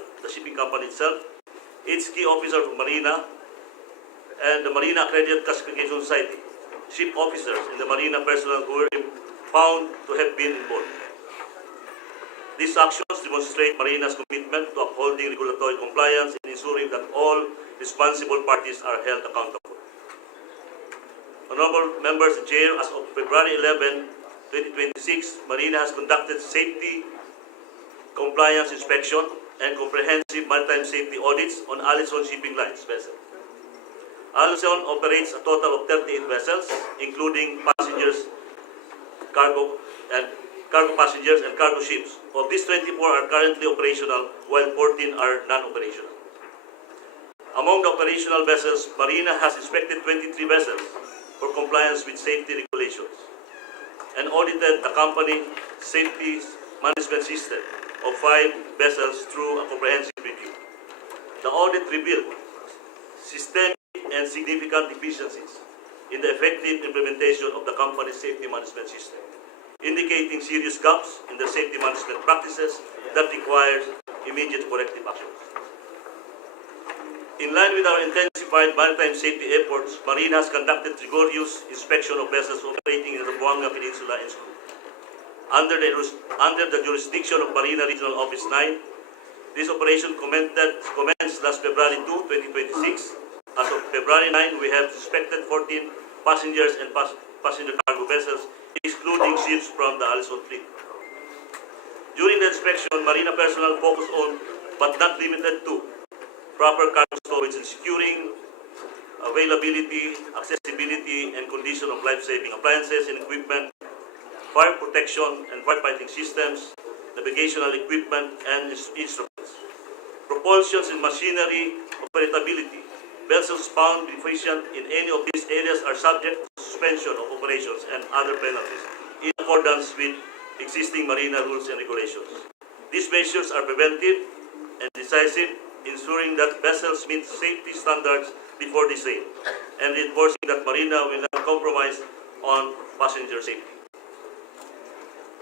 its key officer from Marina, and the Marina Accredited Classification Society, ship officers, and the Marina personnel who were found to have been involved. These actions demonstrate Marina's commitment to upholding regulatory compliance and ensuring that all responsible parties are held accountable. Honorable members and Chair, as of February 11, 2026, Marina has conducted safety compliance inspection and comprehensive maritime safety audits on Allison Shipping Lines vessel. Allison operates a total of 38 vessels, including cargo passengers and cargo ships. Of these, 24 are currently operational, while 14 are non-operational. Among the operational vessels, Marina has inspected 23 vessels for compliance with safety regulations and audited the company safety management system, of 5 vessels through a comprehensive review. The audit revealed systemic and significant deficiencies in the effective implementation of the company's safety management system, indicating serious gaps in the safety management practices that require immediate corrective actions. In line with our intensified maritime safety efforts, Marina has conducted rigorous inspection of vessels operating in the Buanga Peninsula and Sulu. Under the jurisdiction of Marina Regional Office 9, this operation commenced last February 2, 2026. As of February 9, we have suspected 14 passengers and passenger cargo vessels, excluding ships from the Allison fleet. During the inspection, Marina personnel focused on, but not limited to, proper cargo storage and securing, availability, accessibility, and condition of life-saving appliances and equipment, fire protection and firefighting systems, navigational equipment and instruments, propulsions and machinery operability. Vessels found deficient in any of these areas are subject to suspension of operations and other penalties in accordance with existing marina rules and regulations. These measures are preventive and decisive, ensuring that vessels meet safety standards before they sail, and reinforcing that Marina will not compromise on passenger safety.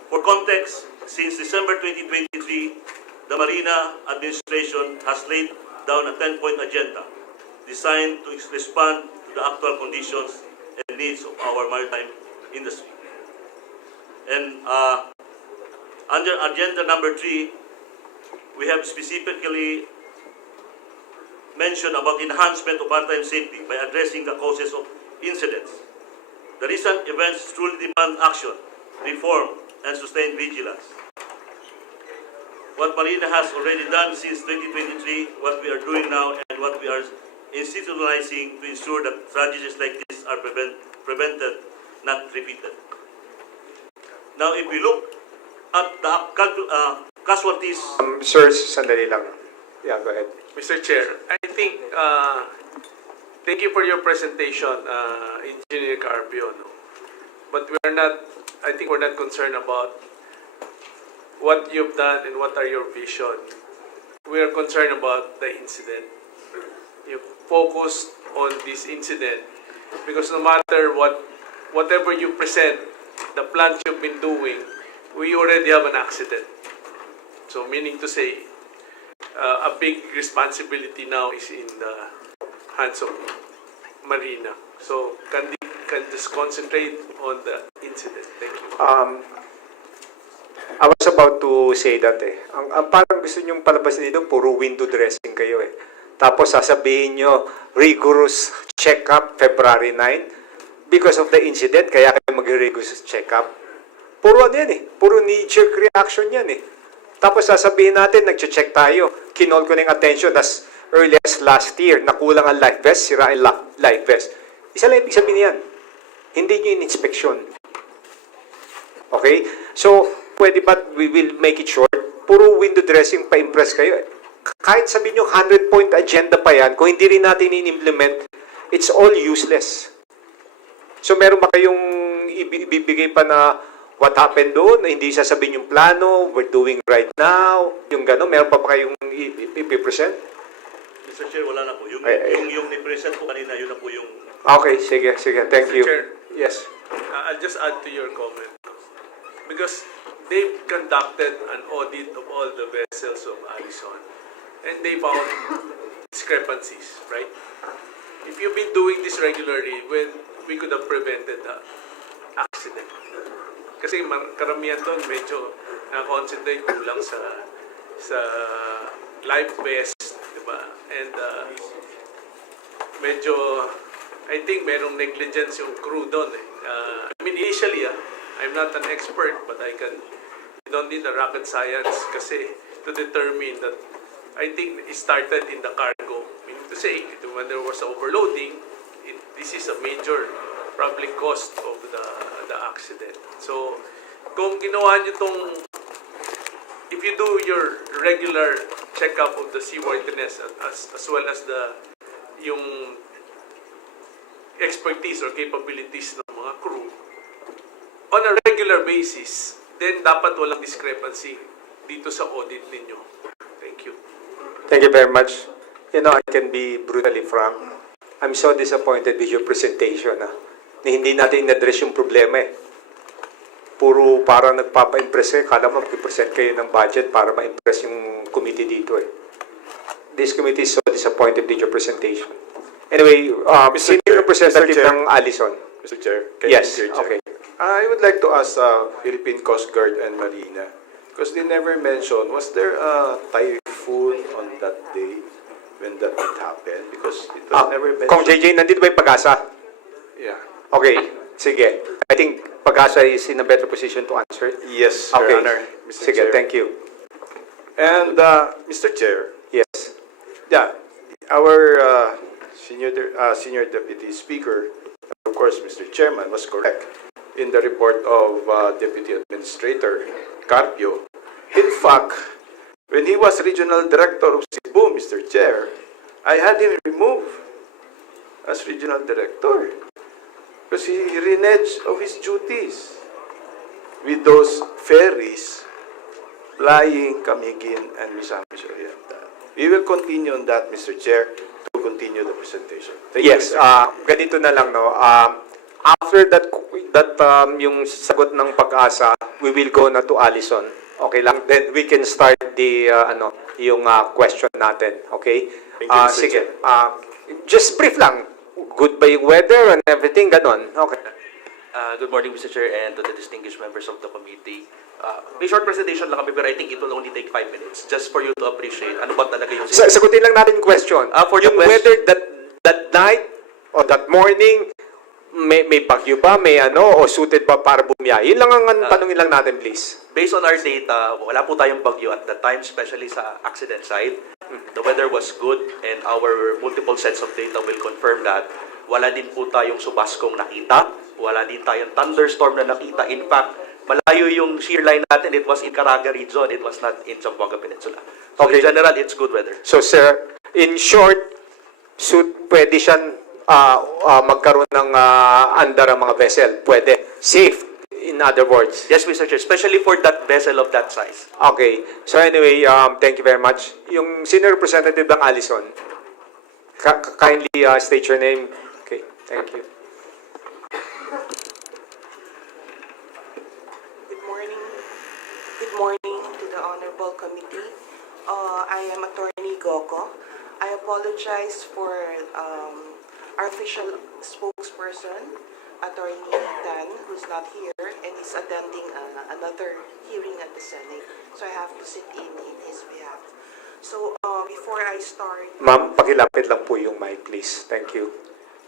For context, since December 2023, the Marina Administration has laid down a 10-point agenda designed to respond to the actual conditions and needs of our maritime industry. And under agenda number 3, we have specifically mentioned about enhancement of maritime safety by addressing the causes of incidents. The recent events truly demand action, reform, and sustained vigilance. What Marina has already done since 2023, what we are doing now, and what we are institutionalizing to ensure that tragedies like this are prevented, not repeated. Now, if we look at the casualties... Sir, sandali lang. Yeah, go ahead. Mr. Chair, I think, thank you for your presentation, Engineer Carpio. No? But I think we're not concerned about what you've done and what are your vision. We are concerned about the incident. You focused on this incident because no matter whatever you present, the plans you've been doing, we already have an accident. So meaning to say, a big responsibility now is in the hands of Marina. So can just concentrate on the incident. Thank you. I was about to say that ang parang gusto nyong palabasin dito, puro window dressing kayo Tapos sasabihin nyo, rigorous check-up February 9 because of the incident, kaya kayo mag-rigorous check-up. Puro ano yan puro knee-jerk reaction yan Tapos sasabihin natin, nag-check tayo. Kinol ko na yung attention as early as last year, nakulang ang life vest, sira ang life vest. Isa lang ibig sabihin yan. Hindi nyo in-inspection. Okay? So, pwede ba we will make it short? Puro window dressing pa-impress kayo Kahit sabihin nyo 100-point agenda pa yan, kung hindi rin natin in-implement, it's all useless. So, meron ba kayong ibibigay pa na what happened doon, na hindi sasabihin yung plano, we're doing right now, yung gano'n, meron pa kayong ipipresent? Mr. Chair, wala na po. Yung i-present po kanina, yun na po yung... Okay, sige. Thank you. Chair, Yes. I'll just add to your comment. Because they've conducted an audit of all the vessels of Allison. And they found discrepancies, right? If you've been doing this regularly, we could have prevented the accident. Kasi karamihan doon medyo na-concentrate kulang sa life vest, di ba? And medyo, I think merong negligence yung crew doon I mean, initially, I'm not an expert, but you don't need a rocket science kasi to determine that I think it started in the cargo. Meaning to say, when there was overloading, this is a major probably cost of the accident. So, kung ginawa nyo if you do your regular checkup of the seaworthiness as well as yung expertise or capabilities ng mga crew, on a regular basis, then dapat walang discrepancy. dito sa audit ninyo. Thank you. Thank you very much. You know, I can be brutally frank. I'm so disappointed with your presentation. Na hindi natin in-address yung problema eh. Puro parang nagpapa-impress kayo. Kala mo mag-present kayo ng budget para ma-impress yung committee dito eh. This committee is so disappointed with your presentation. Anyway, Mr. senior Chair, representative Mr. Chair. ng Allison. Mr. Chair, Yes, Mr. Chair. okay. I would like to ask Philippine Coast Guard and Marina, because they never mentioned, was there a typhoon on that day when that happened? Because it was never mentioned. Kung JJ, nandito ba yung Pag-asa? Yeah. Okay, sige. I think Pag-asa is in a better position to answer. Yes, Okay. Your Honor. Mr. Sige, Chair. thank you. And Mr. Chair, Yes. yeah, our senior deputy speaker, of course, Mr. Chairman, was correct in the report of Deputy Administrator Carpio. In fact, when he was regional director of Cebu, Mr. Chair, I had him removed as regional director because he reneged of his duties with those ferries flying Camiguin and Misamis Oriental. We will continue on that, Mr. Chair, to continue the presentation. Thank you, Yes, Mr. Chair. ganito na lang, no. After that, yung sagot ng Pag-asa, we will go na to Allison. Okay lang? Then we can start the, yung question natin. Okay? Thank you, Mr. Sige. Chair. Just brief lang. Good ba yung weather and everything? Ganon. Okay. Good morning, Mr. Chair, and to the distinguished members of the committee. May short presentation lang kami, pero I think it will only take 5 minutes just for you to appreciate ano ba talaga yung Sagutin lang natin yung question. For the Yung question- weather that night or that morning, may bagyo ba? May o suited ba para bumiyahe? Yun lang ang tanongin lang natin, please. Based on our data, wala po tayong bagyo at the time, especially sa accident side. The weather was good and our multiple sets of data will confirm that. Wala din po tayong subaskong nakita. Wala din tayong thunderstorm na nakita. In fact, malayo yung shear line natin. It was in Caraga region. It was not in Zamboanga Peninsula. So Okay. in general, it's good weather. So, sir, in short, pwede siyang magkaroon ng andar ang mga vessel. Pwede. Safe, in other words. Yes, Mr. Chair, especially for that vessel of that size. Okay. So anyway, thank you very much. Yung senior representative ng Allison, kindly state your name. Okay, thank you. Good morning to the Honorable Committee. I am Attorney Goko. I apologize for our official spokesperson, Attorney Tan, who's not here and is attending another hearing at the Senate. So I have to sit in his behalf. So before I start... Ma'am, pakilapit lang po yung mic, please. Thank you.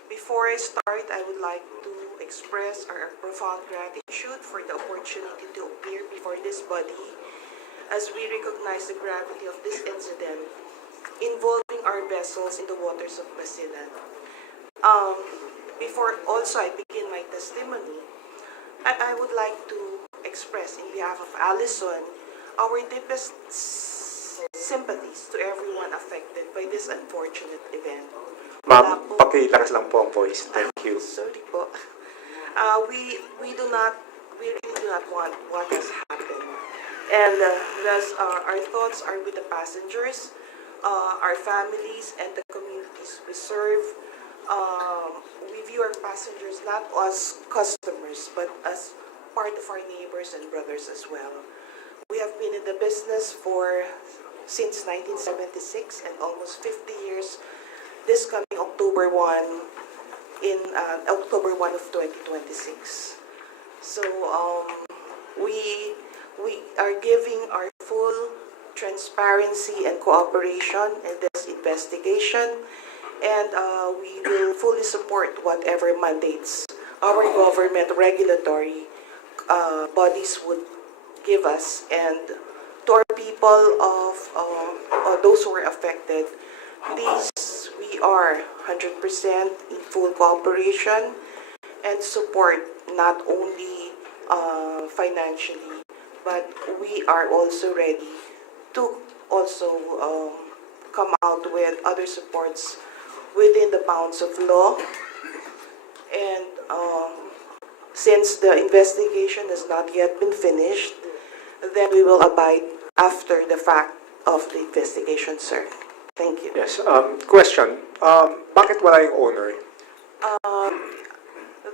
Before I start, I would like to express our profound gratitude for the opportunity to appear before this body as we recognize the gravity of this incident involving our vessels in the waters of Basilan. Before also I begin my testimony, I would like to express in behalf of Allison our deepest sympathies to everyone affected by this unfortunate event. Ma'am, pakilakas lang po ang voice. Thank you. Sorry po. We really do not want what has happened. And thus our thoughts are with the passengers, our families, and the communities we serve. We view our passengers not as customers, but as part of our neighbors and brothers as well. We have been in the business since 1976 and almost 50 years this coming October 1 of 2026. So we are giving our full transparency and cooperation in this investigation, and we will fully support whatever mandates our government regulatory bodies would give us. And to our people of those who were affected, please, we are 100% in full cooperation and support, not only financially, but we are also ready to also come out with other supports within the bounds of law. And since the investigation has not yet been finished, then we will abide after the fact of the investigation, sir. Thank you. Yes. Question. Bakit wala yung owner?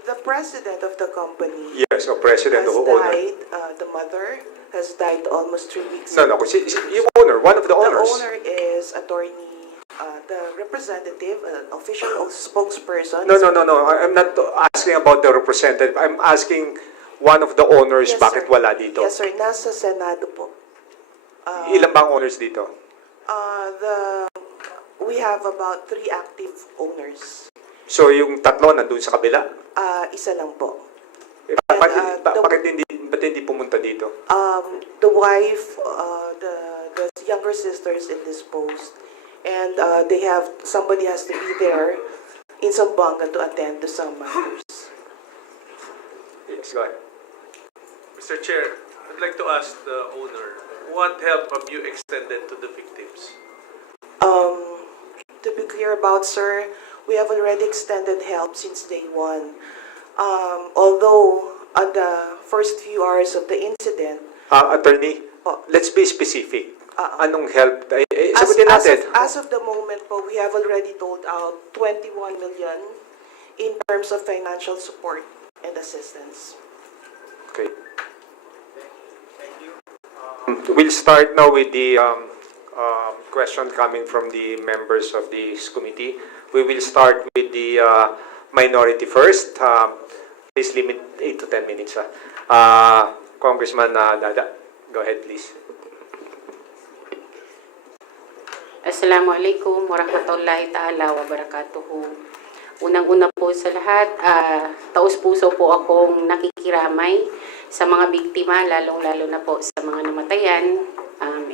The president of the company Yes, o president has o owner. died. The mother has died almost 3 weeks No, ago. no. Yung owner, one of the The owners. owner is attorney, the representative, an official spokesperson. No. I'm not asking about the representative. I'm asking one of the owners, Yes, bakit sir. wala dito? Yes, sir. Nasa Senado po. Ilan bang owners dito? We have about 3 active owners. So yung tatlo nandun sa kabila? Isa lang po. Bakit hindi pumunta dito? The wife, the younger sister is indisposed, and somebody has to be there in Zamboanga to attend to some matters. Yes, go ahead. Mr. Chair, I'd like to ask the owner, what help have you extended to the victims? To be clear about, sir, we have already extended help since day one. Although at the first few hours of the incident, Attorney, let's be specific. Anong help? Sagutin natin. as of the moment po, we have already told out 21 million in terms of financial support and assistance. Okay. We'll start now with the question coming from the members of this committee. We will start with the minority first. Please limit 8 to 10 minutes. Congressman Dada, go ahead please. Assalamualaikum warahmatullahi ta'ala wabarakatuhu. Unang-una po sa lahat, taus-puso po akong nakikiramay sa mga biktima, lalong-lalo na po sa mga namatayan.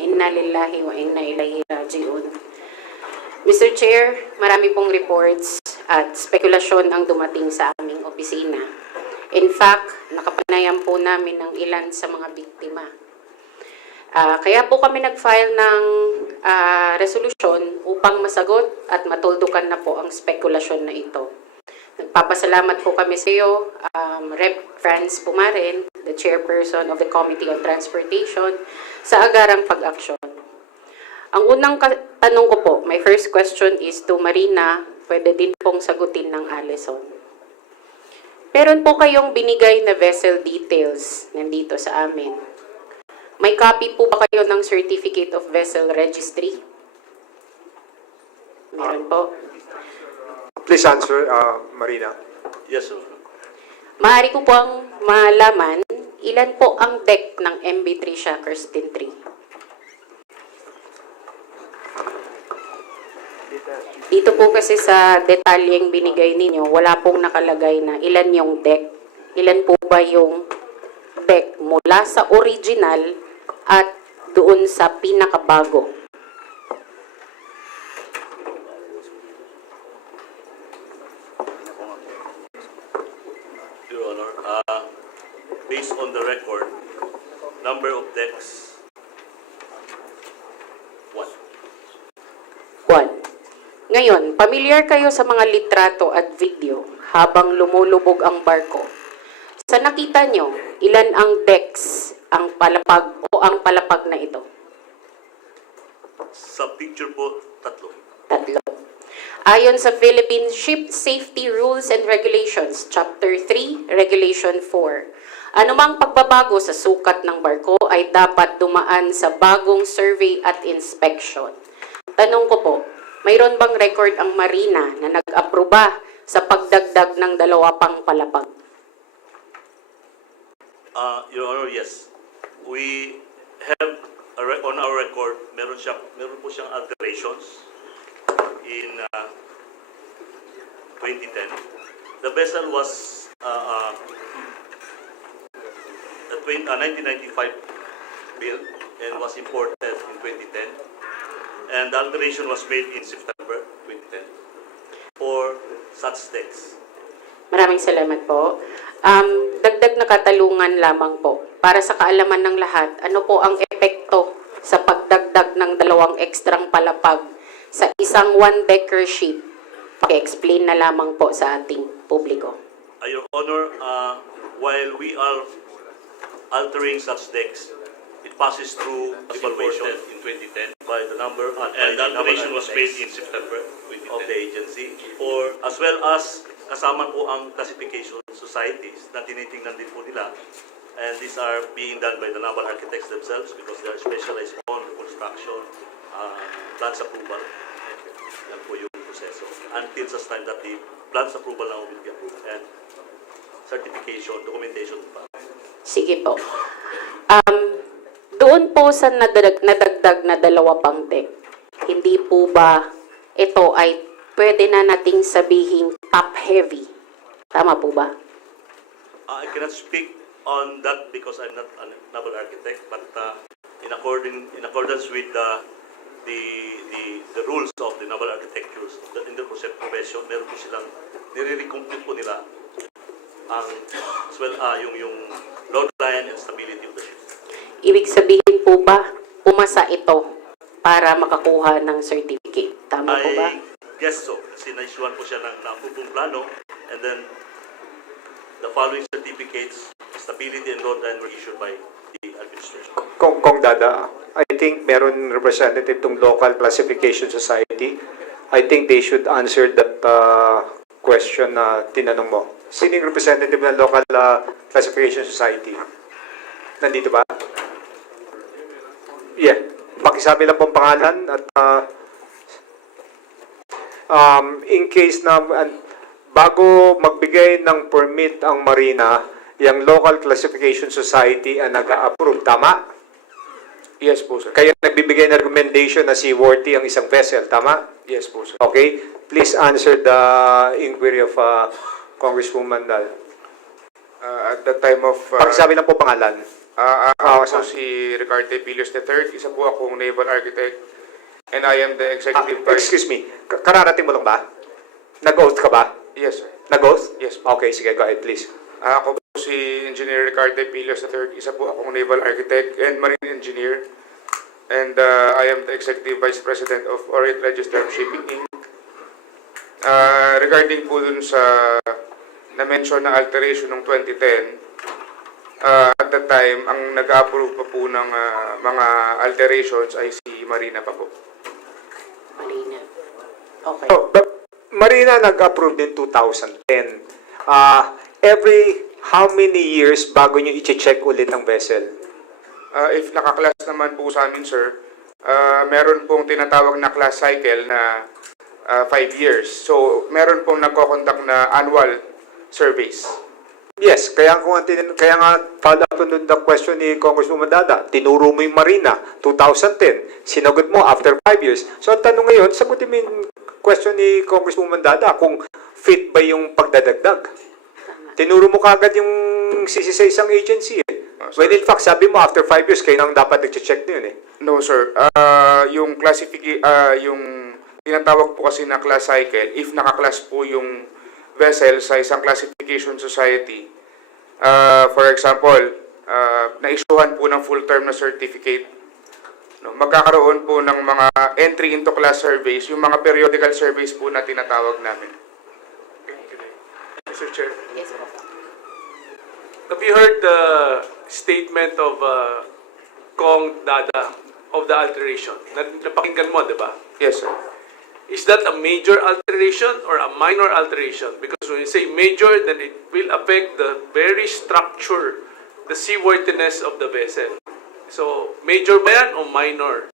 Inna lillahi wa inna ilaihi raji'un. Mr. Chair, marami pong reports at spekulasyon ang dumating sa aming opisina. In fact, nakapanayan po namin ng ilan sa mga biktima. Kaya po kami nag-file ng resolusyon upang masagot at matuldukan na po ang spekulasyon na ito. Nagpapasalamat po kami sa iyo, Rep. Franz Pumarin, the chairperson of the Committee on Transportation, sa agarang pag-aksyon. Ang unang tanong ko po, my first question is to Marina, pwede din pong sagutin ng Allison. Meron po kayong binigay na vessel details nandito sa amin. May copy po ba kayo ng Certificate of Vessel Registry? Meron po. Please answer, Marina. Yes, sir. Maaari ko po ang malaman ilan po ang deck ng MB Trisha Kerstin 3. Dito po kasi sa detalyeng binigay ninyo, wala pong nakalagay na ilan yung deck. Ilan po ba yung deck mula sa original at doon sa pinakabago. Your Honor, based on the record, number of decks, 1. Ngayon, pamilyar kayo sa mga litrato at video habang lumulubog ang barko. Sa nakita nyo, ilan ang decks, ang palapag o ang palapag na ito? Sa picture po, 3. Ayon sa Philippine Ship Safety Rules and Regulations, Chapter 3, Regulation 4, anumang pagbabago sa sukat ng barko ay dapat dumaan sa bagong survey at inspection. Tanong ko po, mayroon bang record ang Marina na nag-aproba sa pagdagdag ng 2 pang palapag? Your Honor, yes. We have on our record, meron po siyang alterations in 2010. The vessel was 1995 built and was imported in 2010. And the alteration was made in September 2010 for such decks. Maraming salamat po. Dagdag na katalungan lamang po. Para sa kaalaman ng lahat, ano po ang epekto sa pagdagdag ng 2 ekstrang palapag sa isang 1-decker ship? Paki-explain na lamang po sa ating publiko. Your Honor, while we are altering such decks, it passes through evaluation in 2010 by the number and the evaluation was made in September of the agency, or as well as kasama po ang classification societies na tinitingnan din po nila, and these are being done by the naval architects themselves because they are specialized on construction, plans approval. Yan po yung proseso until such time that the plans approval now will be approved and certification, documentation pa. Sige po. Doon po sa nadagdag na dalawa pang deck, hindi po ba ito ay pwede na nating sabihing top-heavy? Tama po ba? I cannot speak on that because I'm not a naval architect, but in accordance with the rules of the naval architectures in the profession, meron po silang nire-recompute po nila ang as well yung load line and stability of the ship. Ibig sabihin po ba, umasa ito para makakuha ng certificate? Tama po ba? Guess so. Kasi na-issuean po siya ng na-approved plano, and then the following certificates, stability and load line were issued by the administration. Kong Dada, I think meron representative tong local classification society. I think they should answer that question na tinanong mo. Sino yung representative ng local classification society? Nandito ba? Yeah. Pakisabi lang pong pangalan at in case na bago magbigay ng permit ang Marina, yung local classification society ang nag-approve. Tama? Yes po, sir. Kaya nagbibigay ng recommendation na seaworthy ang isang vessel. Tama? Yes po, sir. Okay. Please answer the inquiry of Congresswoman Dal. At the time of... Pakisabi lang po pangalan. Ako po si Ricardo Pilios III. Isa po akong naval architect. And I am the executive vice... Excuse me. Kararating mo lang ba? Nag-oath ka ba? Yes, sir. Nag-oath? Yes po. Okay, sige. Go ahead, please. Ako po si Engineer Ricardo Pilios III. Isa po akong naval architect and marine engineer. And I am the executive vice president of Orient Register of Shipping Inc. Regarding po dun sa na-mention na alteration ng 2010, at the time, ang nag-approve pa po ng mga alterations ay si Marina pa po. Marina. Okay. Marina nag-approve din 2010. Every how many years bago nyo i-check ulit ang vessel? If naka-class naman po sa amin, sir, meron pong tinatawag na class cycle na 5 years. So, meron pong nagko-conduct na annual surveys. Yes, kaya nga follow up on the question ni Congresswoman Dada, tinuro mo yung Marina, 2010, sinagot mo after 5 years. So, ang tanong ngayon, sagutin mo yung question ni Congresswoman Dada kung fit ba yung pagdadagdag. Tinuro mo kagad yung sisi sa isang agency eh. When in fact, sabi mo after 5 years, kayo nang dapat nag-check na yun eh. No, sir. Yung yung tinatawag po kasi na class cycle, if naka-class po yung vessel sa isang classification society, for example, na-issuehan po ng full-term na certificate, no, magkakaroon po ng mga entry into class surveys, yung mga periodical surveys po na tinatawag namin. Mr. Chair. Yes, sir. Have you heard the statement of Kong Dada of the alteration? Napakinggan mo, di ba? Yes, sir. Is that a major alteration or a minor alteration? Because when you say major, then it will affect the very structure, the seaworthiness of the vessel. So, major ba yan o minor?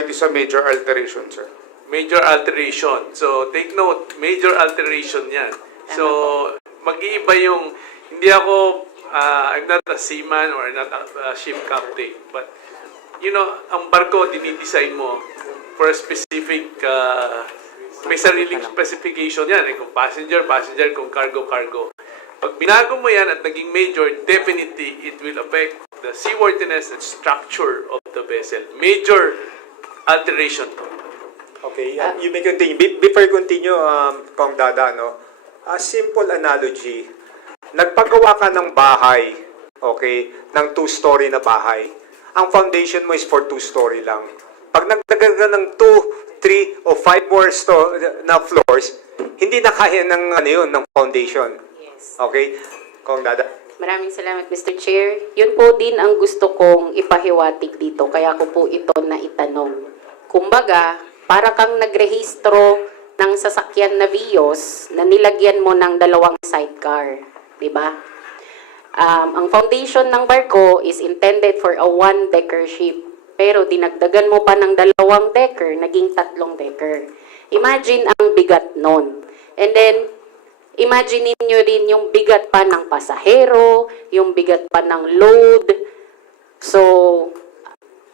It is a major alteration, sir. Major alteration. So, take note, major alteration yan. So, mag-iiba yung, hindi ako, I'm not a seaman or not a ship captain. But, you know, ang barko, dinidesign mo for a specific, may sariling specification yan. Eh, kung passenger, passenger, kung cargo, cargo. Pag binago mo yan at naging major, definitely it will affect the seaworthiness and structure of the vessel. Major alteration. Okay, you may continue. Before you continue, Kong Dada, no? A simple analogy. Nagpagawa ka ng bahay, okay, ng 2-story na bahay. Ang foundation mo is for 2-story lang. Pag nagdagan ka ng 2, 3, o 5 more na floors, hindi na kaya ng, ng foundation. Yes. Okay? Kong Dada. Maraming salamat, Mr. Chair. Yun po din ang gusto kong ipahiwatig dito, kaya ko po ito na itanong. Kumbaga, para kang nagrehistro ng sasakyan na Vios na nilagyan mo ng 2 sidecar, di ba? Ang foundation ng barko is intended for a 1-decker ship, pero dinagdagan mo pa ng 2 decker, naging 3 decker. Imagine ang bigat nun. And then, imagine niyo rin yung bigat pa ng pasahero, yung bigat pa ng load. So,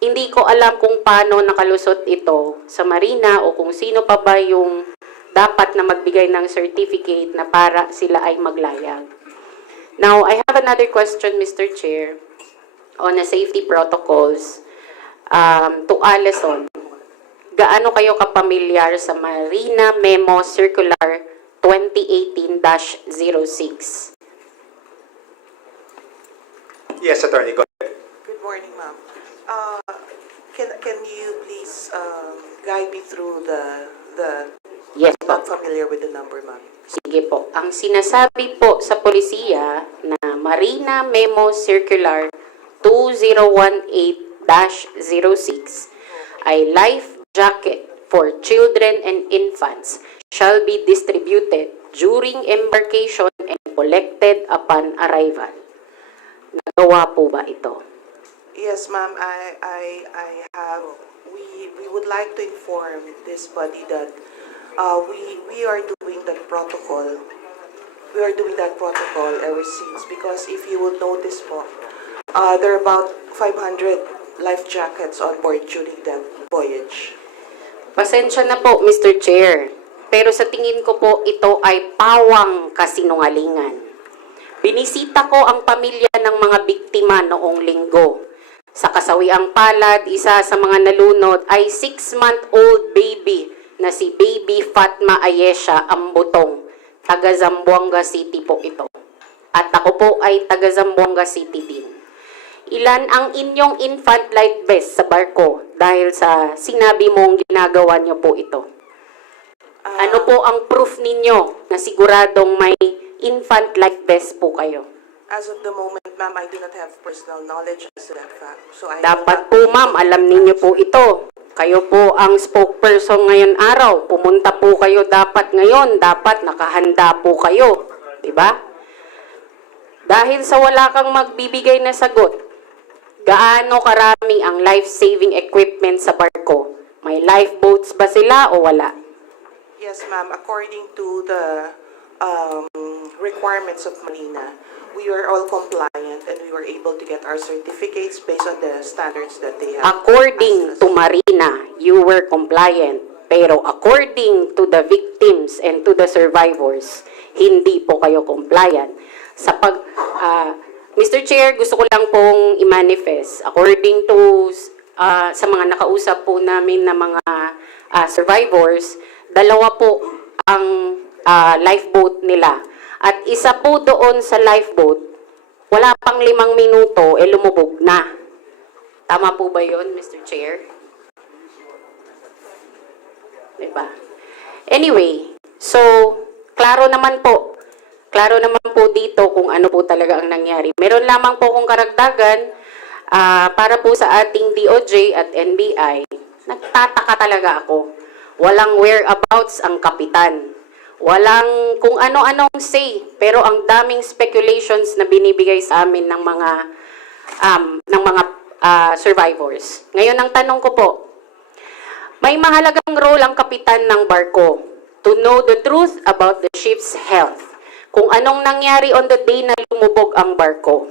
hindi ko alam kung paano nakalusot ito sa Marina o kung sino pa ba yung dapat na magbigay ng certificate na para sila ay maglayag. Now, I have another question, Mr. Chair, on the safety protocols to Alison. Gaano kayo kapamilyar sa Marina Memo Circular 2018-06? Yes, Attorney, go ahead. Good morning, ma'am. Can you please guide me through the Yes I'm not po. familiar with the number, ma'am. Sige po. Ang sinasabi po sa polisiya na Marina Memo Circular 2018-06 ay life jacket for children and infants shall be distributed during embarkation and collected upon arrival. Nagawa po ba ito? Yes, ma'am. I have. We would like to inform this body that we are doing that protocol. We are doing that protocol ever since because if you would notice po, there are about 500 life jackets on board during that voyage. Pasensya na po, Mr. Chair. Pero sa tingin ko po, ito ay pawang kasinungalingan. Binisita ko ang pamilya ng mga biktima noong linggo. Sa kasawiang palad, isa sa mga nalunod ay 6-month-old baby na si Baby Fatma Ayesha Ambutong. Taga Zamboanga City po ito. At ako po ay taga Zamboanga City din. Ilan ang inyong infant life vest sa barko dahil sa sinabi mong ginagawa niyo po ito? Ano po ang proof ninyo na siguradong may infant life vest po kayo? As of the moment, ma'am, I do not have personal knowledge as to that fact. So I Dapat po, ma'am, alam ninyo po ito. Kayo po ang spokesperson ngayon araw. Pumunta po kayo dapat ngayon. Dapat nakahanda po kayo. Diba? Dahil sa wala kang magbibigay na sagot, gaano karami ang life-saving equipment sa barko? May lifeboats ba sila o wala? Yes, ma'am. According to the requirements of Marina, we were all compliant and we were able to get our certificates based on the standards that they have. According to Marina, you were compliant. Pero according to the victims and to the survivors, hindi po kayo compliant. Mr. Chair, gusto ko lang pong i-manifest. According to sa mga nakausap po namin na mga survivors, 2 po ang lifeboat nila. At isa po doon sa lifeboat, wala pang 5 minuto, lumubog na. Tama po ba yun, Mr. Chair? Diba? Anyway, so, klaro naman po dito kung ano po talaga ang nangyari. Meron lamang po kung karagdagan, para po sa ating DOJ at NBI, nagtataka talaga ako. Walang whereabouts ang kapitan. Walang kung ano-anong say, pero ang daming speculations na binibigay sa amin ng mga survivors. Ngayon ang tanong ko po, may mahalagang role ang kapitan ng barko to know the truth about the ship's health. Kung anong nangyari on the day na lumubog ang barko.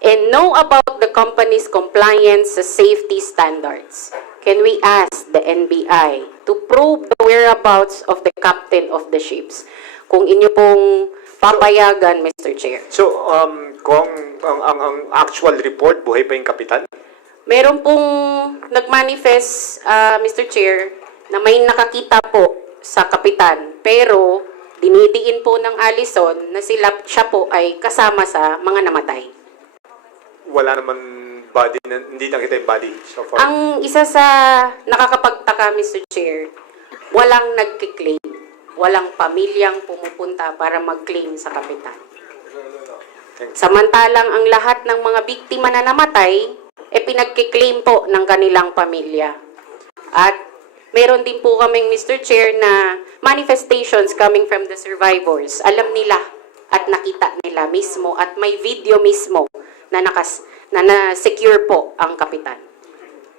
And know about the company's compliance sa safety standards. Can we ask the NBI to probe the whereabouts of the captain of the ships? Kung inyo pong papayagan, Mr. Chair. So, kung ang actual report, buhay pa yung kapitan? Meron pong nag-manifest, Mr. Chair, na may nakakita po sa kapitan. Pero, dinidiin po ng Alison na siya po ay kasama sa mga namatay. Wala naman body, hindi nakita yung body so far. Ang isa sa nakakapagtaka, Mr. Chair, walang nagkiklaim. Walang pamilyang pumupunta para mag-claim sa kapitan. Samantalang ang lahat ng mga biktima na namatay, pinagkiklaim po ng kanilang pamilya. At meron din po kaming, Mr. Chair, na manifestations coming from the survivors. Alam nila at nakita nila mismo at may video mismo na na-secure po ang kapitan.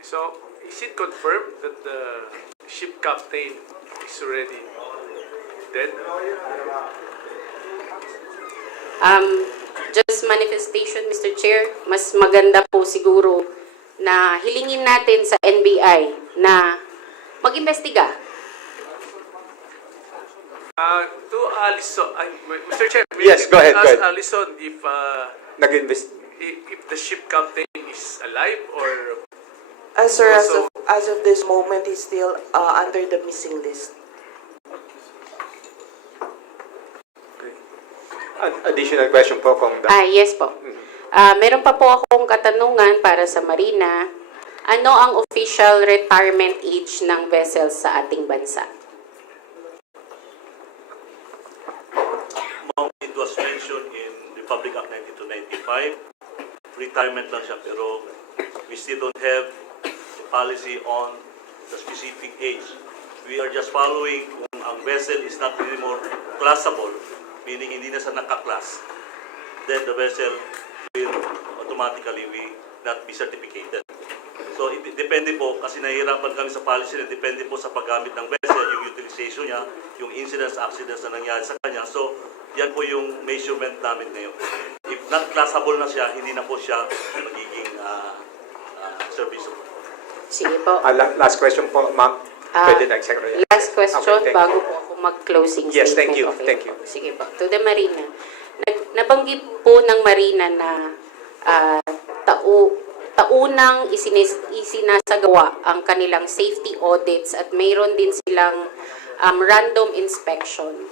So, is it confirmed that the ship captain is already dead? Just manifestation, Mr. Chair, mas maganda po siguro na hilingin natin sa NBI na mag-imbestiga. To Alison, Mr. Chair, Yes, go ahead, go ask ahead. Alison if the ship captain is alive or Sir, Also- as of this moment, he's still under the missing list. Additional question po kung Yes po. Meron pa po akong katanungan para sa Marina. Ano ang official retirement age ng vessels sa ating bansa? It was mentioned in Republic Act 9295. Retirement lang siya, pero we still don't have a policy on the specific age. We are just following kung ang vessel is not anymore classable, meaning hindi na sa naka-class, then the vessel will automatically not be certificated. So, depende po, kasi nahihirapan kami sa policy na depende po sa paggamit ng vessel, yung utilization niya, yung incidents, accidents na nangyari sa kanya. So, yan po yung measurement namin ngayon. If not classable na siya, hindi na po siya magiging serviceable. Sige po. last question po, ma'am. Pwede na, Secretary. Last question Okay, thank bago you. po ako mag-closing Yes, statement. thank you, Okay. thank you. Sige po. To the Marina. Nabanggit po ng Marina na taunang isinasagawa ang kanilang safety audits at mayroon din silang random inspection.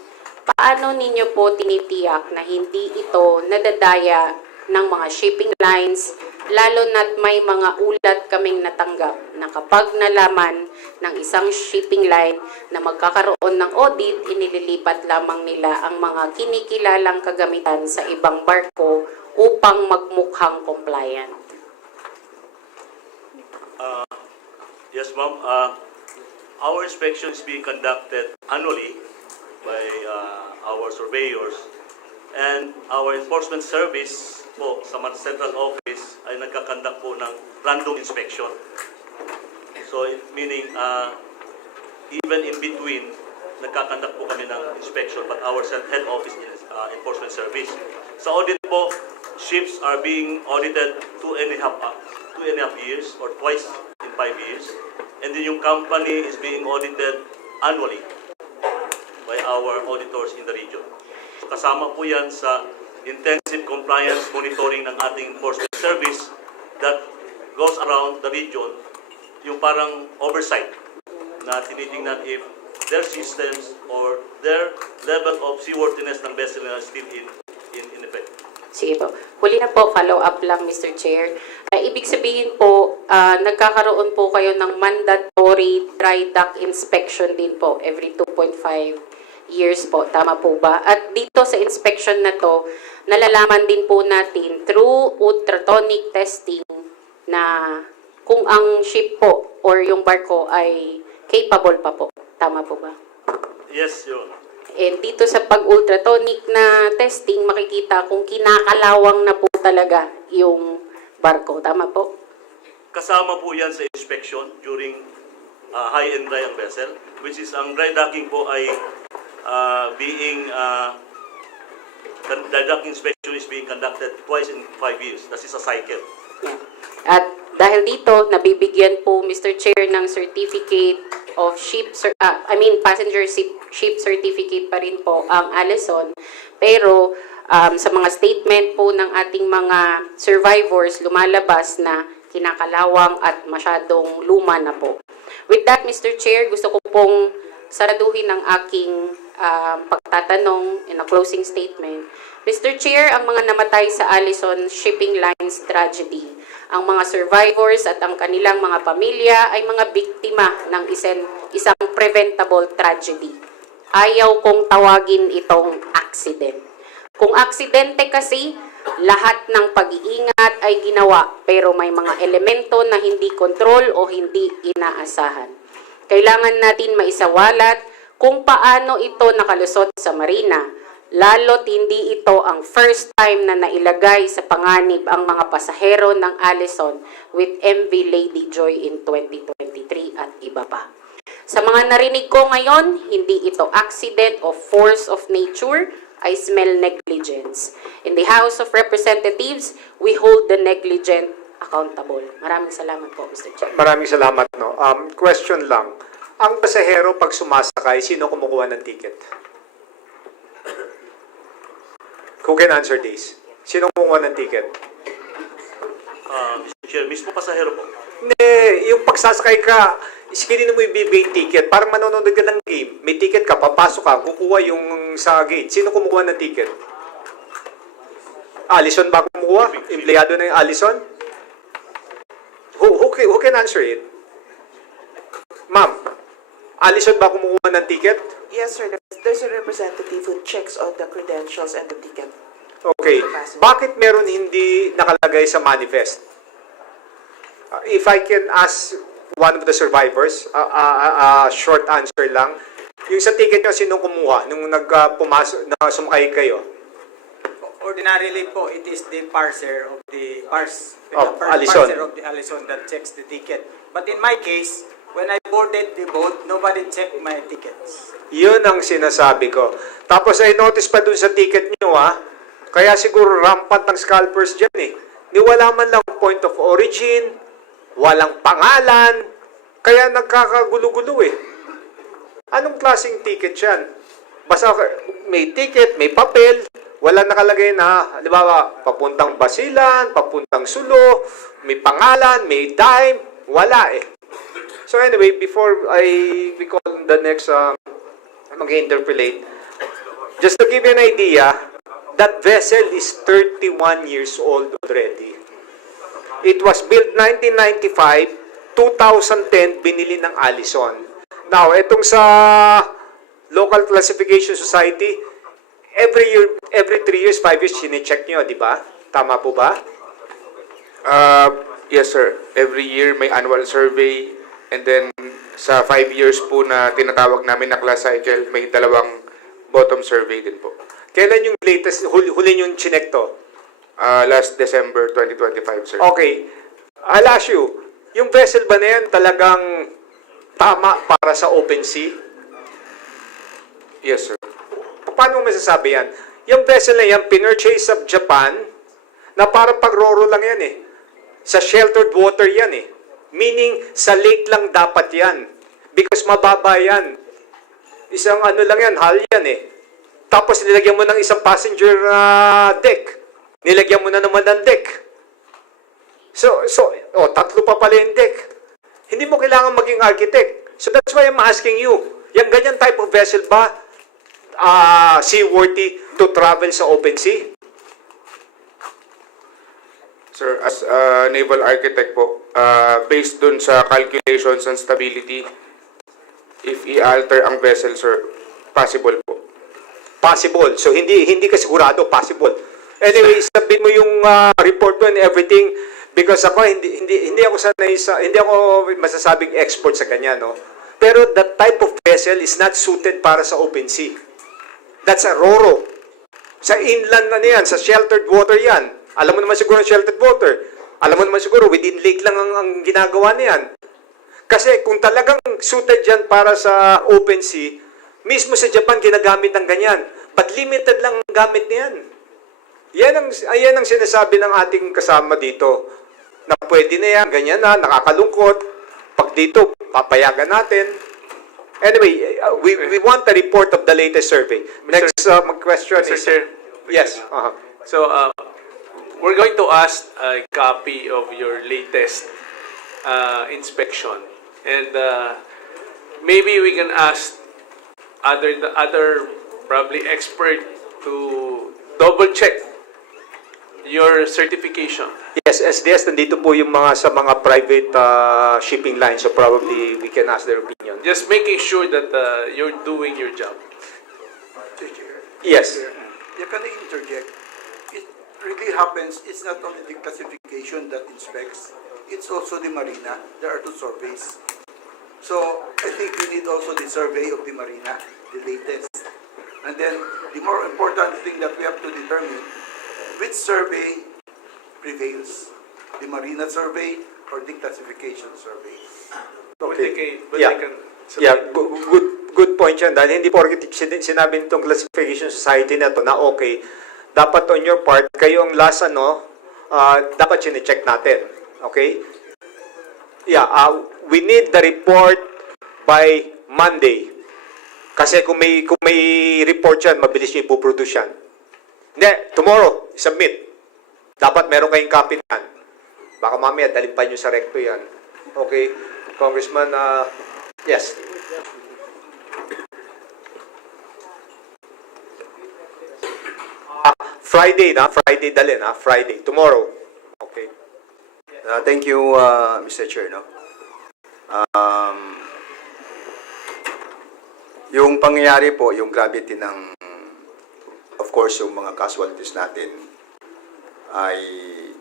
Paano ninyo po tinitiyak na hindi ito nadadaya ng mga shipping lines, lalo na't may mga ulat kaming natanggap na kapag nalaman ng isang shipping line na magkakaroon ng audit, inililipat lamang nila ang mga kinikilalang kagamitan sa ibang barko upang magmukhang compliant? Yes, ma'am. Our inspection is being conducted annually by our surveyors, and our enforcement service po sa Central Office ay nagkakandak po ng random inspection. So, meaning, even in between, nagkakandak po kami ng inspection, but our head office is enforcement service. Sa audit po, ships are being audited 2.5 years or twice in 5 years. And then yung company is being audited annually by our auditors in the region. So kasama po yan sa intensive compliance monitoring ng ating enforcement service that goes around the region, yung parang oversight na tinitingnan if their systems or their level of seaworthiness ng vessel na still in effect. Sige po. Huli na po, follow-up lang, Mr. Chair. Ibig sabihin po, nagkakaroon po kayo ng mandatory dry dock inspection din po every 2.5 years po. Tama po ba? At dito sa inspection na to, nalalaman din po natin through ultrasonic testing na kung ang ship po or yung barko ay capable pa po. Tama po ba? Yes, Your Honor. And dito sa pag-ultrasonic na testing, makikita kung kinakalawang na po talaga yung barko. Tama po? Kasama po yan sa inspection during high and dry ang vessel, which is ang dry docking po ay dry docking inspection is being conducted twice in 5 years. That is a cycle. At dahil dito, nabibigyan po Mr. Chair ng certificate of passenger ship certificate pa rin po ang Allison. Pero sa mga statement po ng ating mga survivors, lumalabas na kinakalawang at masyadong luma na po. With that, Mr. Chair, gusto ko pong saraduhin ang aking pagtatanong in a closing statement. Mr. Chair, ang mga namatay sa Allison Shipping Lines tragedy, ang mga survivors at ang kanilang mga pamilya ay mga biktima ng isang preventable tragedy. Ayaw kong tawagin itong accident. Kung aksidente kasi, Lahat ng pag-iingat ay ginawa pero may mga elemento na hindi kontrol o hindi inaasahan. Kailangan natin maisawalat kung paano ito nakalusot sa marina, lalo't hindi ito ang first time na nailagay sa panganib ang mga pasahero ng Allison with MV Lady Joy in 2023 at iba pa. Sa mga narinig ko ngayon, hindi ito accident o force of nature, I smell negligence. In the House of Representatives, we hold the negligent accountable. Maraming salamat po, Mr. Chair. Maraming salamat, no. Question lang. Ang pasahero pag sumasakay, sino kumukuha ng ticket? Who can answer this? Sino kumukuha ng ticket? Mr. Chair, mismo pasahero po. Hindi, yung pagsasakay ka, iskinin mo ibibigay ticket. Parang manonood ka ng game. May ticket ka, papasok ka, kukuha yung sa gate. Sino kumukuha ng ticket? Allison ba kumukuha? Empleyado na yung Allison? Who can answer it? Ma'am, Allison ba kumukuha ng ticket? Yes, sir. There's a representative who checks on the credentials and the ticket. Okay. Bakit meron hindi nakalagay sa manifest? If I can ask one of the survivors, short answer lang. Yung sa ticket nyo, sino kumuha nung pumasok, na sumakay kayo? Ordinarily po, it is the parser of the Allison. parser of the Allison that checks the ticket. But in my case, when I boarded the boat, nobody checked my tickets. Yun ang sinasabi ko. Tapos ay notice pa dun sa ticket nyo, kaya siguro rampant ang scalpers dyan eh. Di wala man lang point of origin, walang pangalan, kaya nagkakagulo-gulo eh. Anong klaseng ticket yan? Basta may ticket, may papel, wala nakalagay na, halimbawa, papuntang Basilan, papuntang Sulo, may pangalan, may dime, wala eh. So anyway, before we call the next mag-interpolate, just to give you an idea, that vessel is 31 years old already. It was built 1995, 2010 binili ng Allison. Now, itong sa Local Classification Society, every year, every 3 years, 5 years, sine-check nyo, di ba? Tama po ba? Yes, sir. Every year may annual survey, and then sa 5 years po na tinatawag namin na class cycle, may dalawang bottom survey din po. Kailan yung latest, huli yung chinek to? Last December 2025, sir. Okay. I'll ask you, yung vessel ba na yan talagang tama para sa open sea? Yes, sir. Paano mo masasabi yan? Yung vessel na yan, pinurchase sa Japan, na parang pag-roro lang yan eh. Sa sheltered water yan eh. Meaning, sa lake lang dapat yan. Because mababa yan. Isang ano lang yan, hull yan eh. Tapos nilagyan mo ng isang passenger deck. Nilagyan mo na naman ng deck. Tatlo pa pala yung deck. Hindi mo kailangan maging architect. So that's why I'm asking you, yung ganyan type of vessel ba, seaworthy to travel sa open sea? Sir, as a naval architect po, based dun sa calculations and stability, if i-alter ang vessel, sir, possible po. Possible. So hindi ka sigurado, possible. Anyway, sabihin mo yung report mo and everything because ako hindi ako sanay sa hindi ako masasabing expert sa kanya, no. Pero that type of vessel is not suited para sa open sea. That's a roro. Sa inland na yan, sa sheltered water yan. Alam mo naman siguro ang sheltered water. Alam mo naman siguro within lake lang ang ginagawa niyan. Kasi kung talagang suited yan para sa open sea, mismo sa Japan ginagamit ng ganyan. But limited lang ang gamit niyan. Yan ang sinasabi ng ating kasama dito. Na pwede na yan, ganyan na, nakakalungkot. Pag dito, papayagan natin. Anyway, we want the report of the latest survey. Next question Mr. is... Chair. Yes. So, we're going to ask a copy of your latest inspection. And maybe we can ask other probably expert to double check your certification. Yes, SDS, nandito po yung sa mga private shipping lines. So probably we can ask their opinion. Just making sure that you're doing your job. Yes. You can interject. really happens, it's not only the classification that inspects, it's also the marina. There are two surveys. So I think we need also the survey of the marina, the latest. And then the more important thing that we have to determine, which survey prevails, the marina survey or the classification survey. Okay. But Yeah. they can Yeah, good point yan. Dahil hindi porket sinabi nitong classification society na to na okay, dapat on your part, kayo ang last dapat sine-check natin. Okay? Yeah, we need the report by Monday. Kasi kung may report yan, mabilis nyo ipoproduce yan. Hindi, tomorrow, submit. Dapat meron kayong copy yan. Baka mamaya, dalhin pa nyo sa recto yan. Okay? Congressman, yes. Friday dalhin, Friday. Tomorrow. Okay. Thank you, Mr. Chair. No? Yung pangyayari po, yung gravity ng, of course, yung mga casualties natin ay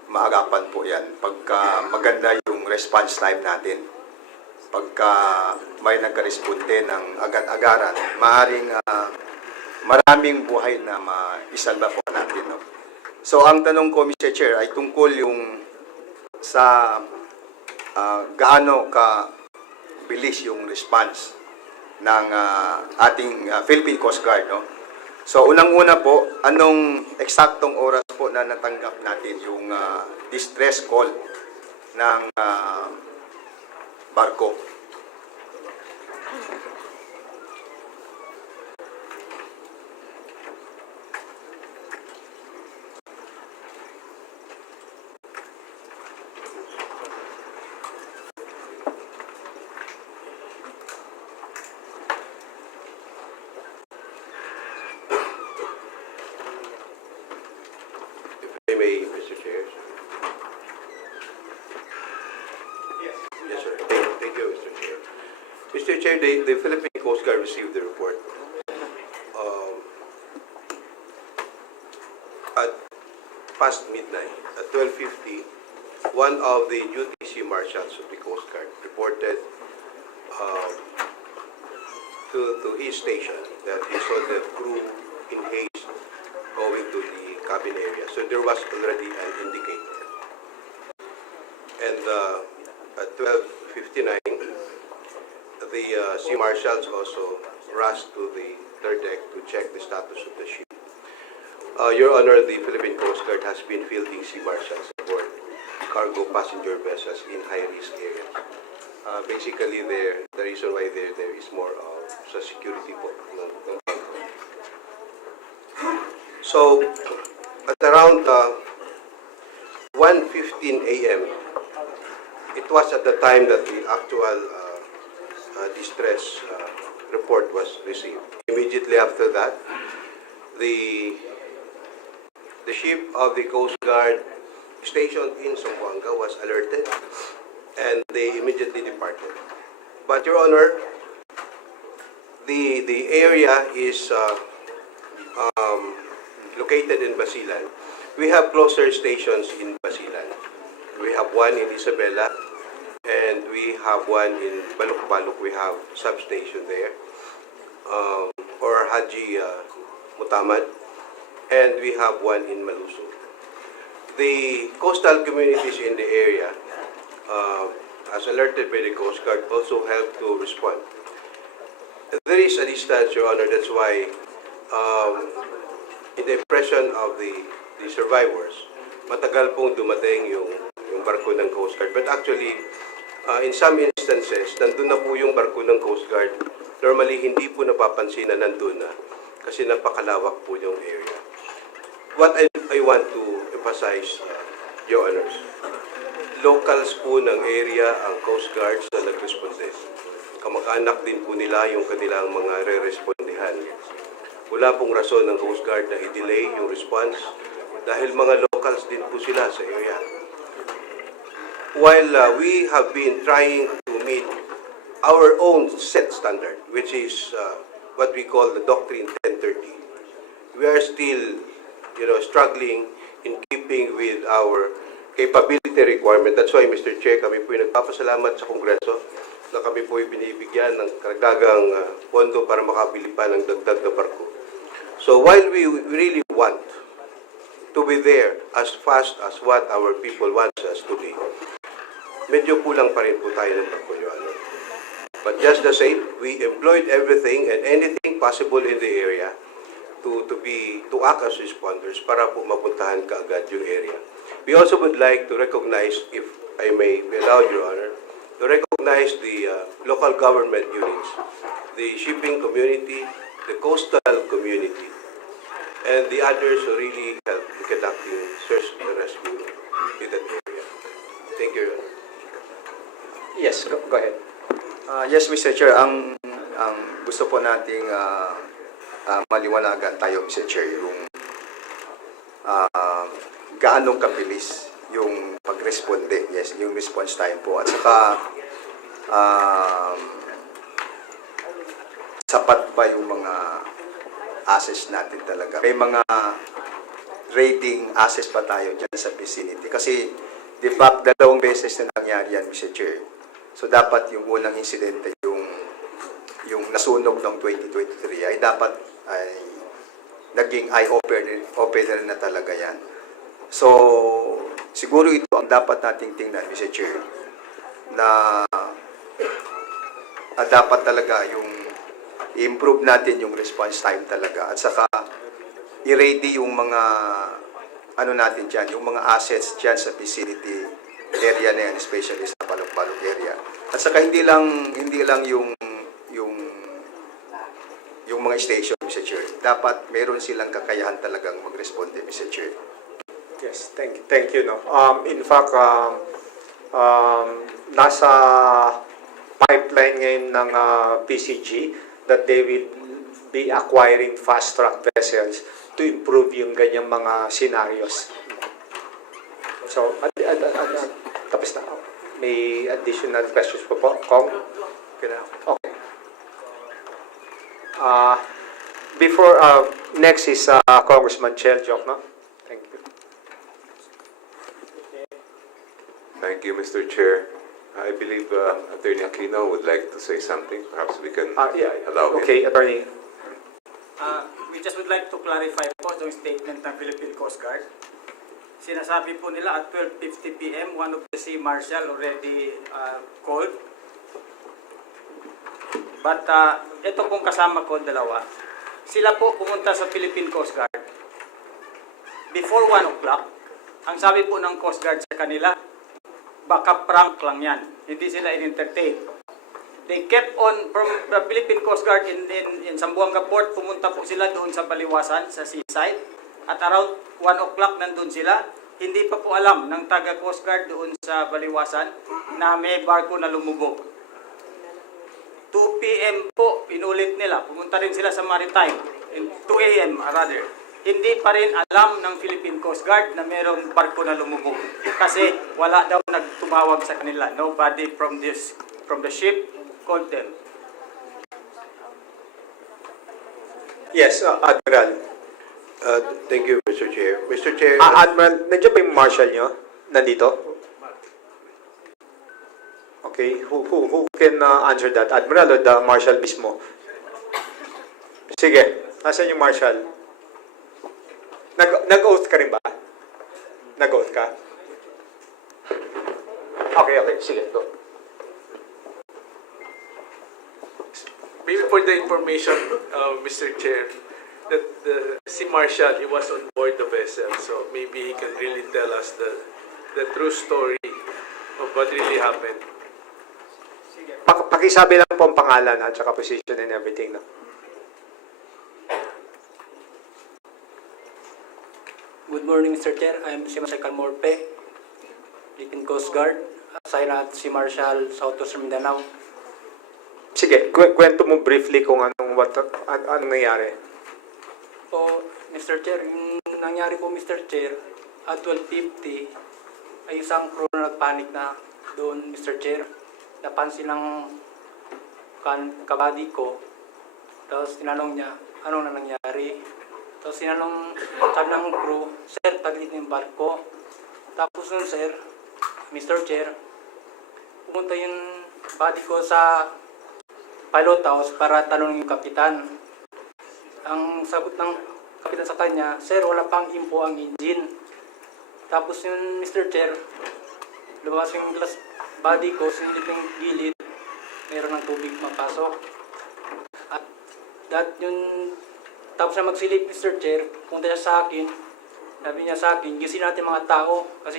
maagapan po yan. Pagka maganda yung response time natin, pagka may nagka-responde ng agad-agaran, maaaring maraming buhay na maisalba po natin. No? So, ang tanong ko, Mr. Chair, ay tungkol yung sa gaano ka bilis yung response ng ating Philippine Coast Guard. No? So, unang-una po, anong eksaktong oras po na natanggap natin yung distress call ng barko? If I may, Mr. Chair. Yes, sir. Thank you, Mr. Chair. Mr. Chair, the Philippine Coast Guard received the report at past midnight, at 12:50. One of the duty sea marshals of the Coast Guard reported to his station that he saw the crew in haste going to the cabin area. So there was already an indicator. And at 12:59, the sea marshals also rushed to the third deck to check the status of the ship. Your Honor, the Philippine Coast Guard has been fielding sea marshals aboard cargo passenger vessels in high-risk areas. Basically, the reason why they're there is more sa security po. So, at around 1:15 a.m., it was at the time that the actual distress report was received. Immediately after that, the ship of the Coast Guard stationed in Zamboanga was alerted and they immediately departed. But Your Honor, the area is located in Basilan. We have closer stations in Basilan. We have one in Isabela and we have one in Baluk-Baluk. We have substation there, or Haji Mutamad, and we have one in Maluso. The coastal communities in the area, as alerted by the Coast Guard, also help to respond. There is a distance, Your Honor, that's why in the impression of the survivors, matagal pong dumating yung barko ng Coast Guard. But actually, in some instances, nandun na po yung barko ng Coast Guard. Normally, hindi po napapansin na nandun na kasi napakalawak po yung area. What I want to emphasize, Your Honors, locals po ng area ang Coast Guards na nag-responde. Kamag-anak din po nila yung kanilang mga re-respondihan. Wala pong rason ng Coast Guard na i-delay yung response dahil mga locals din po sila sa area. While we have been trying to meet our own set standard, which is what we call the Doctrine 1030, we are still struggling in keeping with our capability requirement. That's why, Mr. Chair, kami po yung nagpapasalamat sa Kongreso na kami po yung binibigyan ng karagdagang pondo para makabili pa ng dagdag na barko. So while we really want to be there as fast as what our people want us to be, medyo kulang pa rin po tayo ng barko, Your Honor. But just the same, we employed everything and anything possible in the area to act as responders para po mapuntahan kaagad yung area. We also would like to recognize, if I may be allowed, Your Honor, to recognize the local government units, the shipping community, the coastal community, and the others who really help in conducting search and rescue in that area. Thank you, Your Honor. Yes, go ahead. Yes, Mr. Chair, ang gusto po nating maliwanagan tayo, Mr. Chair, yung gaano kabilis yung pag-responde, yes, yung response time po. At saka, sapat ba yung mga assets natin talaga? May mga raiding assets ba tayo dyan sa vicinity? Kasi, de fact, 2 beses na nangyari yan, Mr. Chair. So, dapat yung unang insidente, yung nasunog ng 2023, ay dapat ay naging eye-opener na talaga yan. So, siguro ito ang dapat nating tingnan, Mr. Chair, na dapat talaga yung i-improve natin yung response time talaga. At saka, i-ready yung mga ano natin dyan, yung mga assets dyan sa vicinity area na yan, especially sa Balok-Balok area. At saka hindi lang yung mga station, Mr. Chair. Dapat meron silang kakayahan talagang mag-responde, Mr. Chair. Yes, thank you. No. In fact, nasa pipeline ngayon ng PCG that they will be acquiring fast-track vessels to improve yung ganyang mga scenarios. So, tapos na. May additional questions po po? Okay. Before, next is Congressman Chel Joc, no? Thank you. Thank you, Mr. Chair. I believe Attorney Aquino would like to say something. Perhaps we can allow him. Okay, Attorney. We just would like to clarify po yung statement ng Philippine Coast Guard. Sinasabi po nila at 12:50 p.m. one of the Sea Marshal already called. But ito pong kasama ko, dalawa. Sila po pumunta sa Philippine Coast Guard. Before 1 o'clock, ang sabi po ng Coast Guard sa kanila, baka prank lang yan. Hindi sila in-entertain. They kept on from the Philippine Coast Guard in Zamboanga Port. Pumunta po sila doon sa Baliwasan, sa seaside. At around 1 o'clock nandun sila. Hindi pa po alam ng taga Coast Guard doon sa Baliwasan na may barko na lumubog. 2 p.m. po, pinulit nila. Pumunta rin sila sa Maritime. 2 a.m. rather. Hindi pa rin alam ng Philippine Coast Guard na mayroong barko na lumubog. Kasi wala daw nagtumawag sa kanila. Nobody from the ship called them. Yes, Admiral. Thank you, Mr. Chair. Mr. Chair, Admiral, nandiyan ba yung marshal nyo? Nandito? Okay, who can answer that? Admiral o the marshal mismo? Sige, nasaan yung marshal? Nag-oath ka rin ba? Nag-oath ka? Okay, sige, go. Maybe for the information, Mr. Chair, that the Sea Marshal, he was on board the vessel, so maybe he can really tell us the true story of what really happened. Pakisabi lang po ang pangalan at saka position and everything. No? Good morning, Mr. Chair. I am Si Marshal Calmorpe, Philippine Coast Guard, assigned at Sea Marshal, Southwest Mindanao. Sige, kwento mo briefly kung anong nangyari. So, Mr. Chair, yung nangyari po, Mr. Chair, at 12:50, ay isang crew na nagpanik na doon, Mr. Chair. Napansin ng kabady ko, tapos tinanong niya, anong na nangyari? Tapos sabi ng crew, sir, taglit yung barko. Tapos nun, sir, Mr. Chair, pumunta yung body ko sa pilot house para tanongin yung kapitan. Ang sagot ng kapitan sa kanya, sir, wala pang info ang engine. Tapos yung Mr. Chair, lumabas yung glass body ko, sinilip yung gilid, meron ng tubig mapasok. At tapos na magsilip, Mr. Chair, punta siya sa akin, sabi niya sa akin, gising natin mga tao, kasi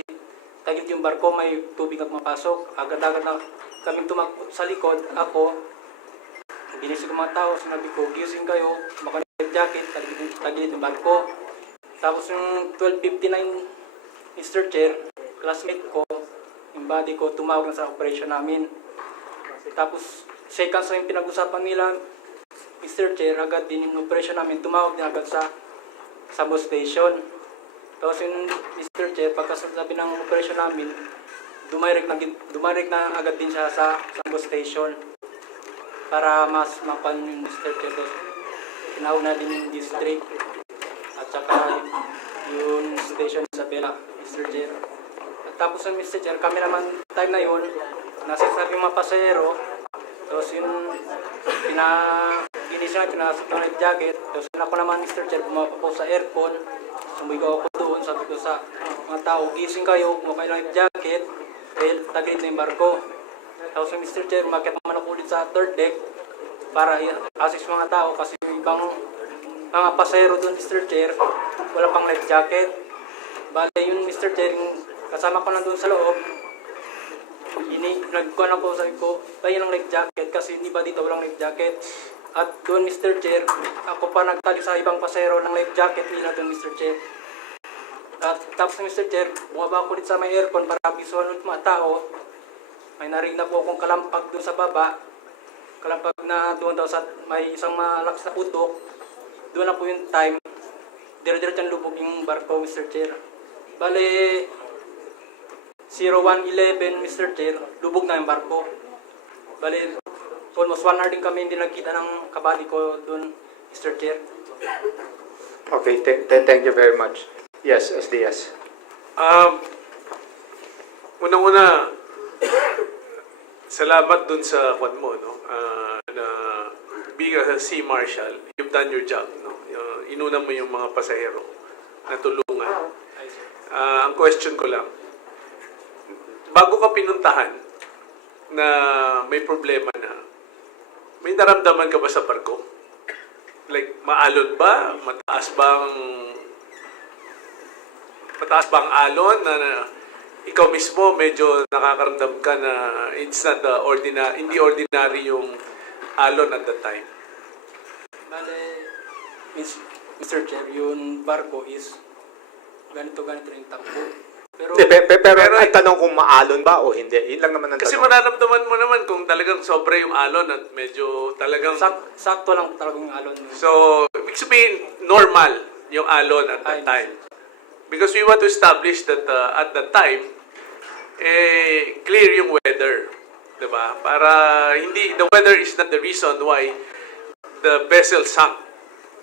tagit yung barko, may tubig at mapasok. Agad-agad na kaming tumakbo sa likod, ako, ginising ko mga tao, sinabi ko, gising kayo, maka-life jacket, tagit yung barko. Tapos yung 12:59, Mr. Chair, classmate ko, yung body ko, tumawag na sa operation namin. Tapos, seconds na yung pinag-usapan nila, Mr. Chair, agad din yung operation namin, tumawag din agad sa bus station. Tapos yung Mr. Chair, pagkasabi ng operation namin, dumirect na agad din siya sa bus station para mas mapan yung Mr. Chair. Tapos, inauna din yung district at saka yung station Isabela, Mr. Chair. At tapos yung Mr. Chair, kami naman time na yun, nasa sabi yung mga pasahero, tapos yung pinasok ng life jacket, tapos ako naman Mr. Chair, bumaba po sa aircon, sumigaw ako doon, sabi ko sa mga tao, gising kayo, kung kayo life jacket, dahil taglit na yung barko. Tapos yung Mr. Chair, umakyat naman ako ulit sa third deck, para i-assist mga tao, kasi yung ibang mga pasahero doon, Mr. Chair, wala pang life jacket. Bale yung Mr. Chair, yung kasama ko nandun sa loob, nagkuhan ako, sabi ko, tayo ng life jacket kasi hindi ba dito walang life jacket. At doon, Mr. Chair, ako pa nagtali sa ibang pasahero ng life jacket nila doon, Mr. Chair. At tapos Mr. Chair, bumaba ako dito sa may aircon para visual ulit mga tao. May narinig na po akong kalampag doon sa baba. Kalampag na doon daw sa may isang malakas na putok. Doon na po yung time. Dire-diretso lubog yung barko, Mr. Chair. Bale, 01:11, Mr. Chair, lubog na yung barko. Bale, almost 1 hour din kami hindi nagkita ng kabali ko doon, Mr. Chair. Okay, thank you very much. Yes, SDS. Unang-una, salamat dun sa kwan mo, no? Na being a sea marshal, you've done your job, no? Inuna mo yung mga pasahero na tulungan. Ang question ko lang, bago ka pinuntahan na may problema na, may naramdaman ka ba sa barko? Like, maalon ba? Mataas bang alon na ikaw mismo medyo nakakaramdam ka na it's not hindi ordinary yung alon at that time? Bale, Mr. Chair, yung barko is ganito yung takbo. Pero ang tanong kung maalon ba o hindi, yun lang naman ang kasi tanong. mararamdaman mo naman kung talagang sobra yung alon at medyo talagang... Sakto lang talagang yung alon. So, ibig sabihin, normal yung alon at that time. Because we want to establish that at that time, clear yung weather. Diba? Para the weather is not the reason why the vessel sank.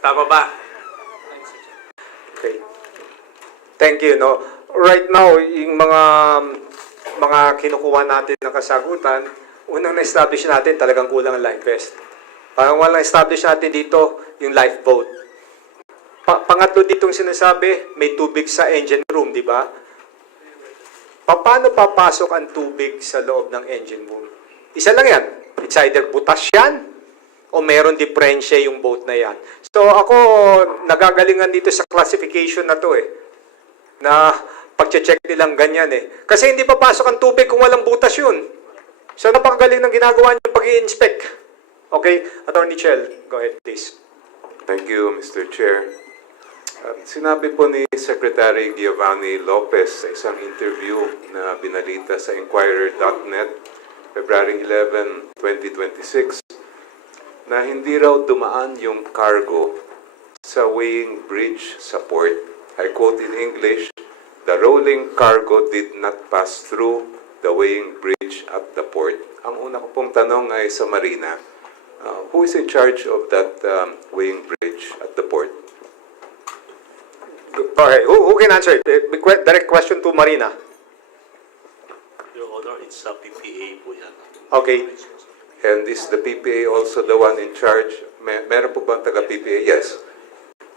Tama ba? Okay. Thank you, no. Right now, yung mga kinukuha natin ng kasagutan, unang na-establish natin talagang kulang ang life vest. Parang walang establish natin dito yung lifeboat. Pangatlo ditong sinasabi, may tubig sa engine room, di ba? Paano papasok ang tubig sa loob ng engine room? Isa lang yan. It's either butas yan o meron diferensya yung boat na yan. So ako, nagagalingan dito sa classification na to na pag-check nilang ganyan Kasi hindi papasok ang tubig kung walang butas yun. So napakagaling ng ginagawa niyo pag-i-inspect. Okay? Attorney Chell, go ahead please. Thank you, Mr. Chair. Sinabi po ni Secretary Giovanni Lopez sa isang interview na binalita sa Inquirer.net, February 11, 2026, na hindi raw dumaan yung cargo sa weighing bridge sa port. I quote in English, "The rolling cargo did not pass through the weighing bridge at the port." Ang una ko pong tanong ay sa Marina, who is in charge of that weighing bridge at the port? Okay, who can answer it? Direct question to Marina. Your Honor, it's a PPA po yan. Okay. And is the PPA also the one in charge? Meron po bang taga-PPA? Yes.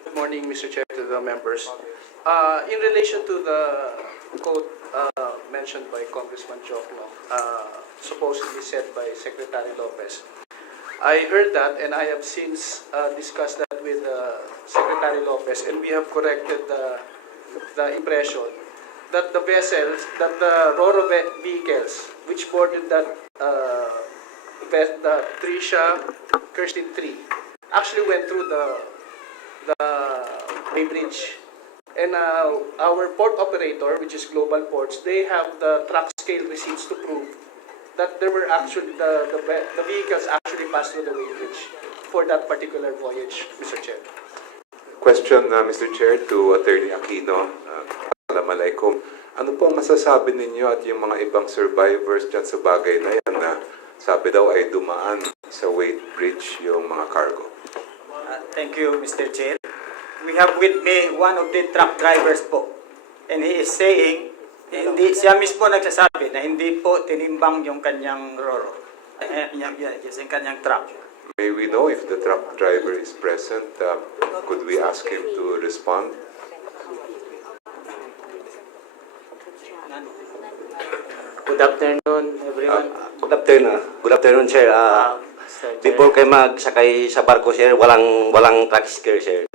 Good morning, Mr. Chair, to the members. In relation to the quote mentioned by Congressman Jokno, supposedly said by Secretary Lopez, I heard that and I have since discussed that with Secretary Lopez, and we have corrected the impression that the vessels, that the RoRo vehicles which boarded that the Trisha Kerstin 3 actually went through the Bay Bridge. And our port operator, which is Global Ports, they have the truck scale receipts to prove that there were actually the vehicles actually passed through the Bay Bridge for that particular voyage, Mr. Chair. Question, Mr. Chair, to Attorney Aquino. Assalamualaikum. Ano po ang masasabi ninyo at yung mga ibang survivors dyan sa bagay na yan na sabi daw ay dumaan sa weight bridge yung mga cargo? Thank you, Mr. Chair. We have with me one of the truck drivers po. And he is saying, hindi, siya mismo nagsasabi na hindi po tinimbang yung kanyang roro. Yes, yung kanyang truck. May we know if the truck driver is present? Could we ask him to respond? Good afternoon, everyone. Good afternoon. Good afternoon, sir. Before kayo magsakay sa barko, sir, walang truck scale, sir.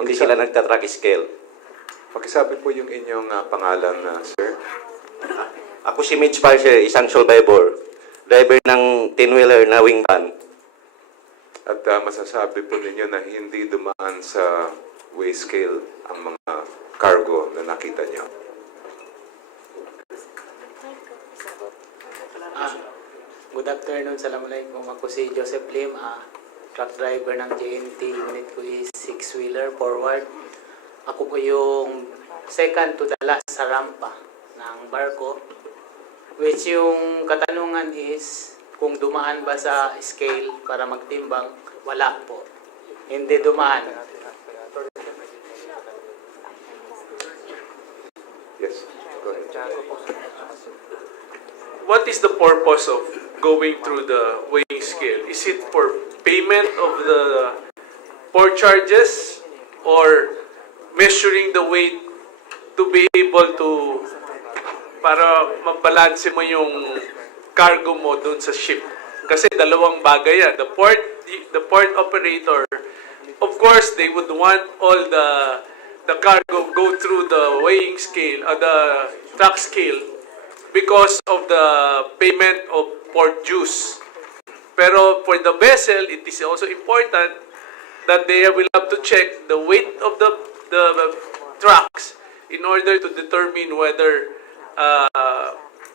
Hindi sila nagta-truck scale. Pakisabi po yung inyong pangalan, sir. Ako si Mitch Pal, sir, isang survivor. Driver ng 10-wheeler na wing van. At masasabi po ninyo na hindi dumaan sa weigh scale ang mga cargo na nakita nyo. Good afternoon, Assalamualaikum. Ako si Joseph Lim, truck driver ng JNT. Unit ko is 6-wheeler forward. Ako po yung second to the last sa rampa ng barko. Which yung katanungan is, kung dumaan ba sa scale para magtimbang, wala po. Hindi dumaan. Yes, go ahead. What is the purpose of going through the weighing scale? Is it for payment of the port charges or measuring the weight to be able to para mabalanse mo yung cargo mo dun sa ship? Kasi dalawang bagay yan. The port operator, of course, they would want all the cargo go through the weighing scale, the truck scale, because of the payment of port dues. Pero for the vessel, it is also important that they will have to check the weight of the trucks in order to determine whether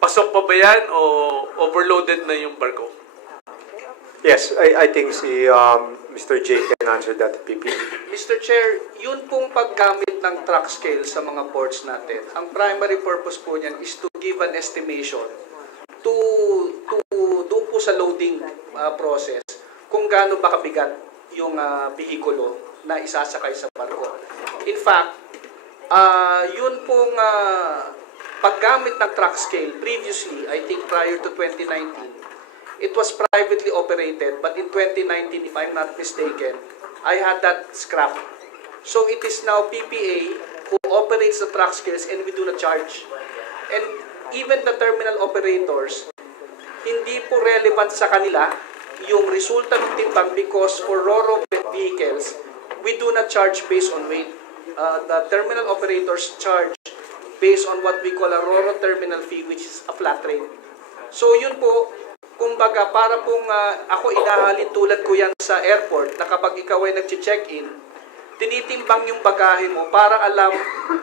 pasok pa ba yan o overloaded na yung barko. Yes, I think si Mr. J can answer that, PP. Mr. Chair, yun pong paggamit ng truck scale sa mga ports natin, ang primary purpose po niyan is to give an estimation to doon po sa loading process kung gaano ba kabigat yung bihikulo na isasakay sa barko. In fact, yun pong paggamit ng truck scale previously, I think prior to 2019, it was privately operated, but in 2019, if I'm not mistaken, I had that scrapped. So it is now PPA who operates the truck scales and we do not charge. And even the terminal operators, hindi po relevant sa kanila yung resulta ng timbang because for RoRo vehicles, we do not charge based on weight. The terminal operators charge based on what we call a RoRo terminal fee, which is a flat rate. So yun po, kumbaga, para pong ako inahalin tulad ko yan sa airport na kapag ikaw ay nag-check-in, tinitimbang yung bagahe mo para alam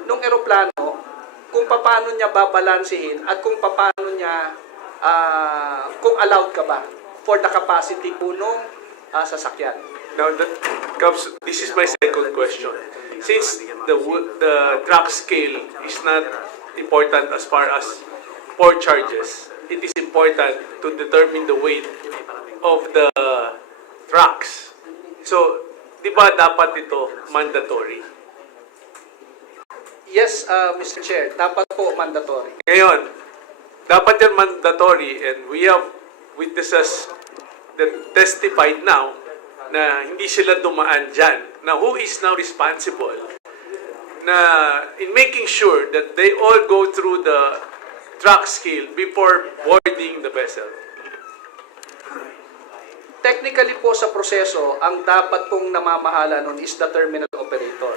nung eroplano kung paano niya babalansehin at kung paano niya, kung allowed ka ba for the capacity po nung sasakyan. Now, this is my second question. Since the truck scale is not important as far as port charges, it is important to determine the weight of the trucks. So, di ba dapat ito mandatory? Yes, Mr. Chair, dapat po mandatory. Ngayon, dapat yan mandatory and we have witnesses that testified now na hindi sila dumaan dyan. Now, who is now responsible na in making sure that they all go through the track skill before boarding the vessel? Technically po sa proseso, ang dapat pong namamahala nun is the terminal operator.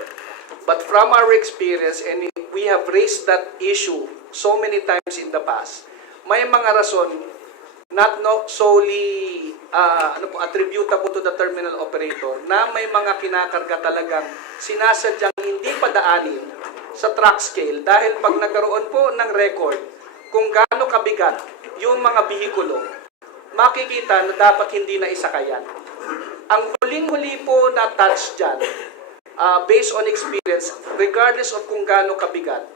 But from our experience, and we have raised that issue so many times in the past, may mga rason not solely attributable to the terminal operator na may mga kinakarga talagang sinasadyang hindi padaanin sa track scale dahil pag nagkaroon po ng record kung gaano kabigat yung mga bihikulo, makikita na dapat hindi na isakayan. Ang huling-huli po na touch dyan, based on experience, regardless of kung gaano kabigat,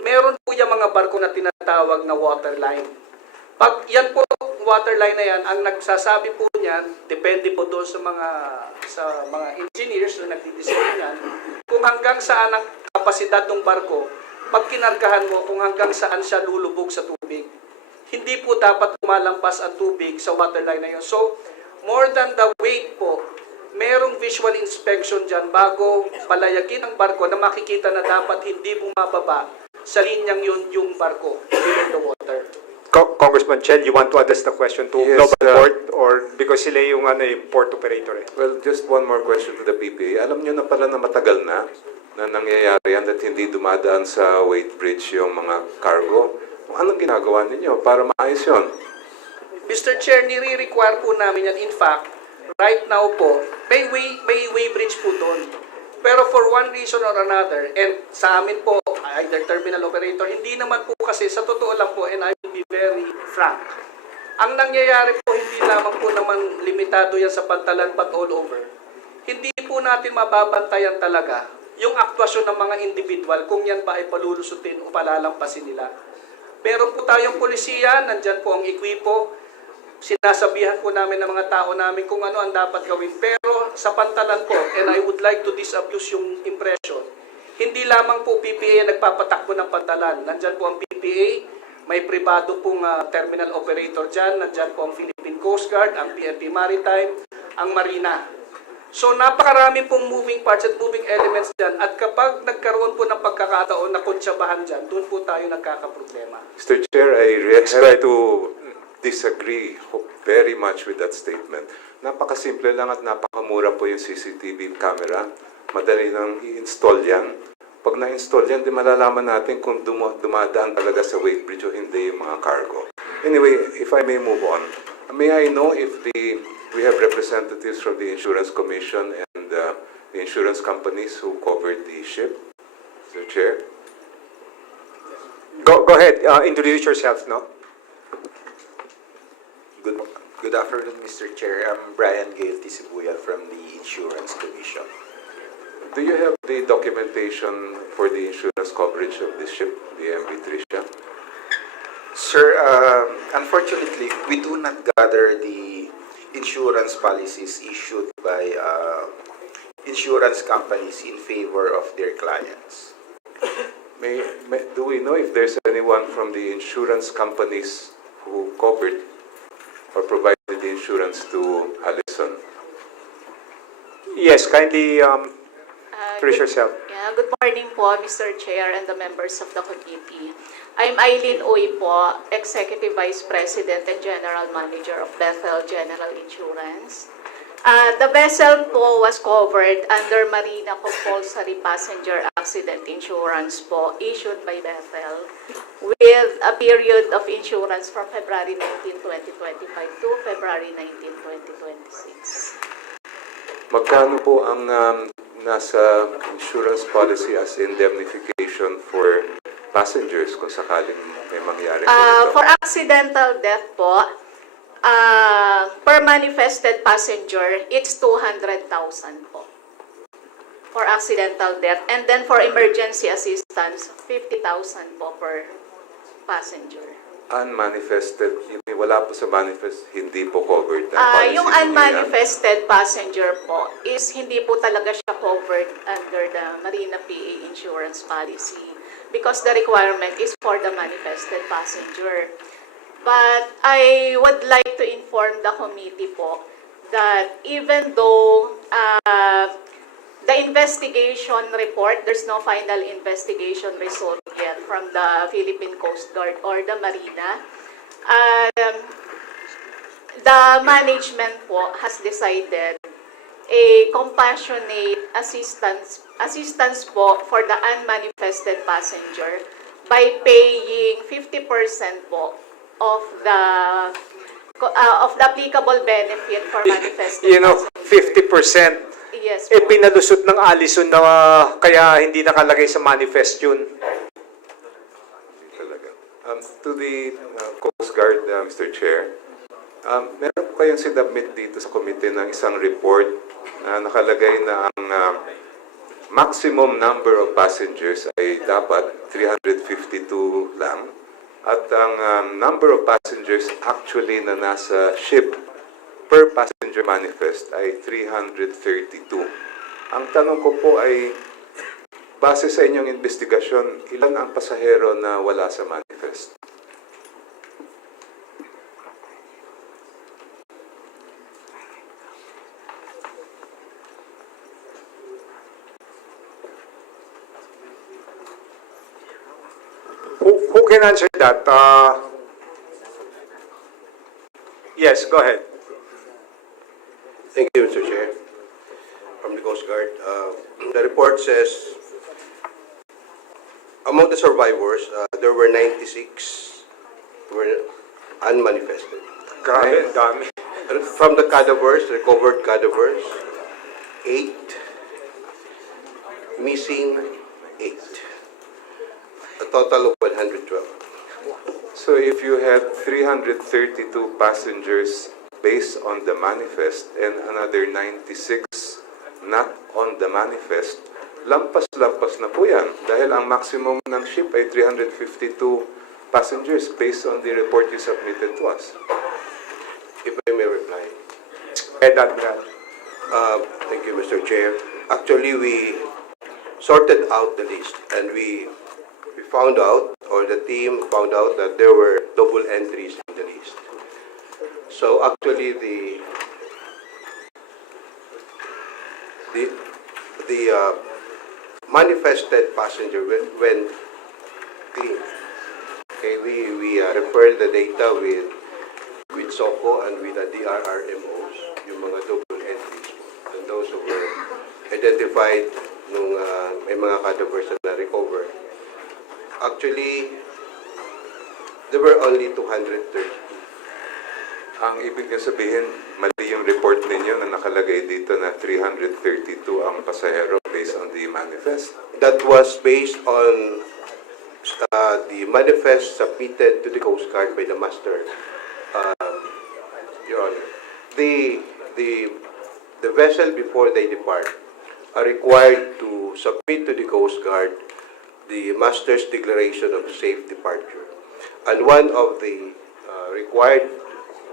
meron po yung mga barko na tinatawag na waterline. Pag yan po, waterline na yan, ang nagsasabi po niyan, depende po doon sa mga engineers na nagdidesign yan, kung hanggang saan ang kapasidad ng barko, pag kinargahan mo kung hanggang saan siya lulubog sa tubig. Hindi po dapat lumalampas ang tubig sa waterline na yun. So, more than the weight po, merong visual inspection dyan bago palayagin ang barko na makikita na dapat hindi bumababa sa linyang yun yung barko in the water. Congressman Chen, you want to address the question to Yes, Global Port or because sila yung port operator eh? Well, just one more question to the PPA. Alam nyo na pala na matagal na nangyayari yan at hindi dumadaan sa weight bridge yung mga cargo. Anong ginagawa ninyo para maayos yun? Mr. Chair, nire-require po namin yan. In fact, right now po, may way bridge po doon. Pero for one reason or another, and sa amin po, either terminal operator, hindi naman po kasi, sa totoo lang po, and I will be very frank, ang nangyayari po, hindi lamang po naman limitado yan sa Pantalan but all over. Hindi po natin mababantayan talaga yung aktwasyon ng mga individual kung yan ba ay palulusutin o palalampasin nila. Meron po tayong polisiya, nandyan po ang ekwipo, sinasabihan po namin ng mga tao namin kung ano ang dapat gawin. Pero sa Pantalan po, and I would like to disabuse yung impression, hindi lamang po PPA ang nagpapatakbo ng Pantalan. Nandyan po ang PPA, may pribado pong terminal operator dyan, nandyan po ang Philippine Coast Guard, ang PNP Maritime, ang Marina. So napakarami pong moving parts at moving elements dyan. At kapag nagkaroon po ng pagkakataon na kuntsabahan dyan, doon po tayo nagkakaproblema. Mr. Chair, I have to disagree very much with that statement. Napakasimple lang at napakamura po yung CCTV camera. Madali nang i-install yan. Pag na-install yan, di malalaman natin kung dumadaan talaga sa weight bridge o hindi yung mga cargo. Anyway, if I may move on, may I know if we have representatives from the Insurance Commission and the insurance companies who covered the ship? Mr. Chair? Go ahead, introduce yourself, no? Good afternoon, Mr. Chair. I'm Brian Gale Tisibuya from the Insurance Commission. Do you have the documentation for the insurance coverage of this ship, the MV Trisha? Sir, unfortunately, we do not gather the insurance policies issued by insurance companies in favor of their clients. Do we know if there's anyone from the insurance companies who covered or provided the insurance to Allison? Yes, kindly introduce yourself. Good morning po, Mr. Chair and the members of the committee. I'm Eileen Uy po, Executive Vice President and General Manager of Bethel General Insurance. The vessel po was covered under Marina Compulsory Passenger Accident Insurance po issued by Bethel with a period of insurance from February 19, 2025 to February 19, 2026. Magkano po ang nasa insurance policy as indemnification for passengers kung sakaling may mangyari po ito? For accidental death po, per manifested passenger, it's 200,000 po for accidental death. And then for emergency assistance, 50,000 po per passenger. unmanifested, yung wala po sa manifest, hindi po covered na policy Yung ninyo yan? unmanifested passenger po is hindi po talaga siya covered under the Marina PA insurance policy because the requirement is for the manifested passenger. But I would like to inform the committee po that even though the investigation report, there's no final investigation result yet from the Philippine Coast Guard or the Marina. The management po has decided a compassionate assistance po for the unmanifested passenger by paying 50% po of the applicable benefit for manifested You know, passenger. 50%. Yes Eh, po. pinalusot ng Allison na kaya hindi nakalagay sa manifest yun. Talaga. To the Coast Guard, Mr. Chair, meron po kayong sinubmit dito sa committee ng isang report na nakalagay na ang maximum number of passengers ay dapat 352 lang at ang number of passengers actually na nasa ship per passenger manifest ay 332. Ang tanong ko po ay, base sa inyong investigasyon, ilan ang pasahero na wala sa manifest? Who can answer that? Yes, go ahead. Thank you, Mr. Chair. From the Coast Guard, the report says among the survivors, there were 96 who were unmanifested. Grabe, dami. From the cadavers, recovered cadavers, 8. Missing, 8. A total of 112. So if you had 332 passengers based on the manifest and another 96 not on the manifest, lampas-lampas na po yan. Dahil ang maximum ng ship ay 352 passengers based on the report you submitted to us. If I may reply. Thank you, Mr. Chair. Actually, we sorted out the list and we found out, or the team found out, that there were double entries in the list. So actually, the manifested passenger when clean. Okay, we refer the data with SOCO and with the DRRMOs, yung mga double entries, and those who were identified nung may mga cadavers na recover. Actually, there were only 230. Ang ibig niyo sabihin, mali yung report ninyo na nakalagay dito na 332 ang pasahero based on the manifest? That was based on the manifest submitted to the Coast Guard by the master. Your Honor, the vessel before they depart are required to submit to the Coast Guard the master's declaration of safe departure. And one of the required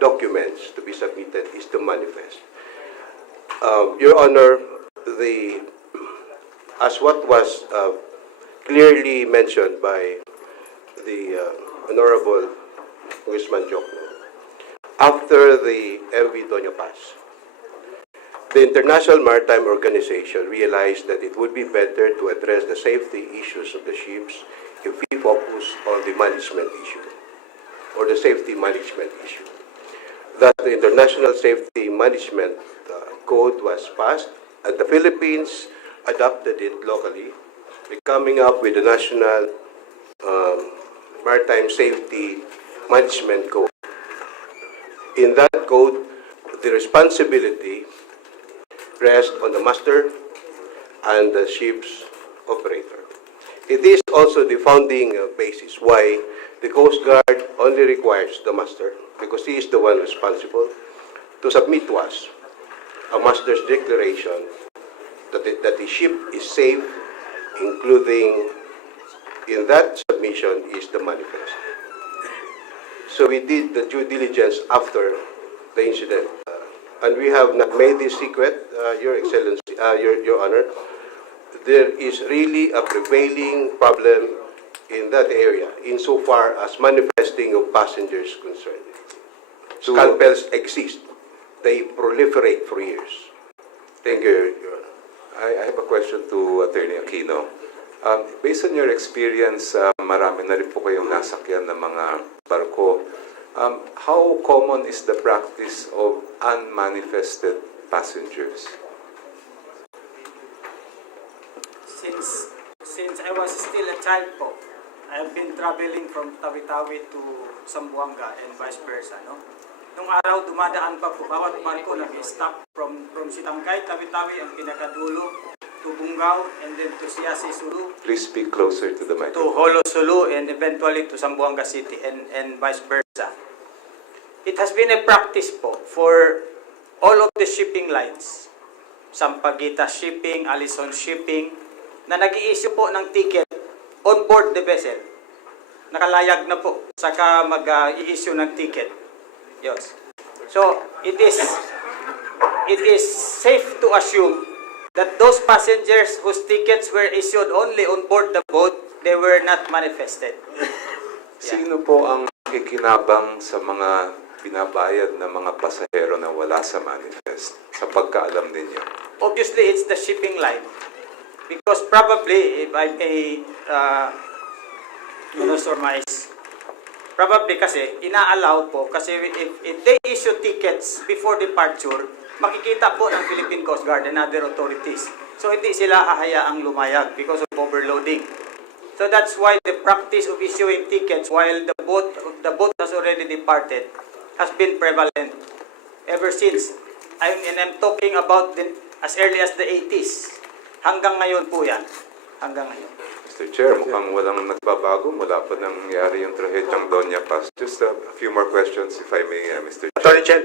documents to be submitted is the manifest. Your Honor, as what was clearly mentioned by the Honorable Congressman Jokno, after the MV Doña Paz, the International Maritime Organization realized that it would be better to address the safety issues of the ships if we focus on the management issue, or the safety management issue. That the International Safety Management Code was passed, and the Philippines adopted it locally, coming up with the National Maritime Safety Management Code. In that code, the responsibility rests on the master and the ship's operator. It is also the founding basis why the Coast Guard only requires the master, because he is the one responsible, to submit to us a master's declaration that the ship is safe, including in that submission is the manifest. So we did the due diligence after the incident. And we have not made this secret, Your Excellency, Your Honor. There is really a prevailing problem in that area insofar as manifesting of passengers concerned. Scalpels exist. They proliferate for years. Thank you, Your Honor. I have a question to Attorney Aquino. Based on your experience, marami na rin po kayong nasakyan ng mga barko. How common is the practice of unmanifested passengers? Since I was still a child po, I've been traveling from Tawi-Tawi to Zamboanga and vice versa, no? Nung araw, dumadaan pa po, bawat barko nag-stop from Sitangkay, Tawi-Tawi, ang pinakadulo, to Bungaw, and then to Siasi, Sulu, Please speak closer to the to microphone. Holo, Sulu, and eventually to Zamboanga City, and vice versa. It has been a practice po for all of the shipping lines, Sampaguita Shipping, Alison Shipping, na nag-i-issue po ng ticket on board the vessel. Nakalayag na po, saka mag-i-issue ng ticket. Yes. So, it is safe to assume that those passengers whose tickets were issued only on board the boat, they were not manifested. Sino po ang kikinabang sa mga binabayad na mga pasahero na wala sa manifest sa pagkaalam ninyo? Obviously, it's the shipping line. Because probably, if I may surmise, probably kasi, ina-allow po, kasi if they issue tickets before departure, makikita po ng Philippine Coast Guard and other authorities. So, hindi sila hahayaang lumayag because of overloading. So, that's why the practice of issuing tickets while the boat has already departed has been prevalent ever since. And I'm talking about as early as the 80s. Hanggang ngayon po yan. Hanggang ngayon. Mr. Chair, mukhang walang nagbabago mula pa nangyari yung trahedyang Doña Paz. Just a few more questions, if I may, Mr. Chair. Attorney Chen,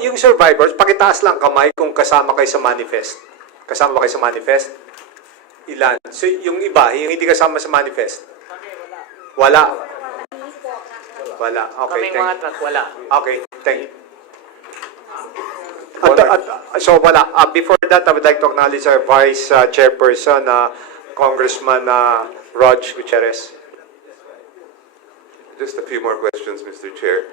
yung survivors, pakitaas lang kamay kung kasama kayo sa manifest. Kasama ba kayo sa manifest? Ilan? So, yung iba, yung hindi kasama sa manifest? Wala. Wala. Okay, Kaming mga truck, wala. Okay, thank you. So, wala. Before that, I would like to acknowledge our Vice Chairperson, Congressman Rog Gutierrez. Just a few more questions, Mr. Chair.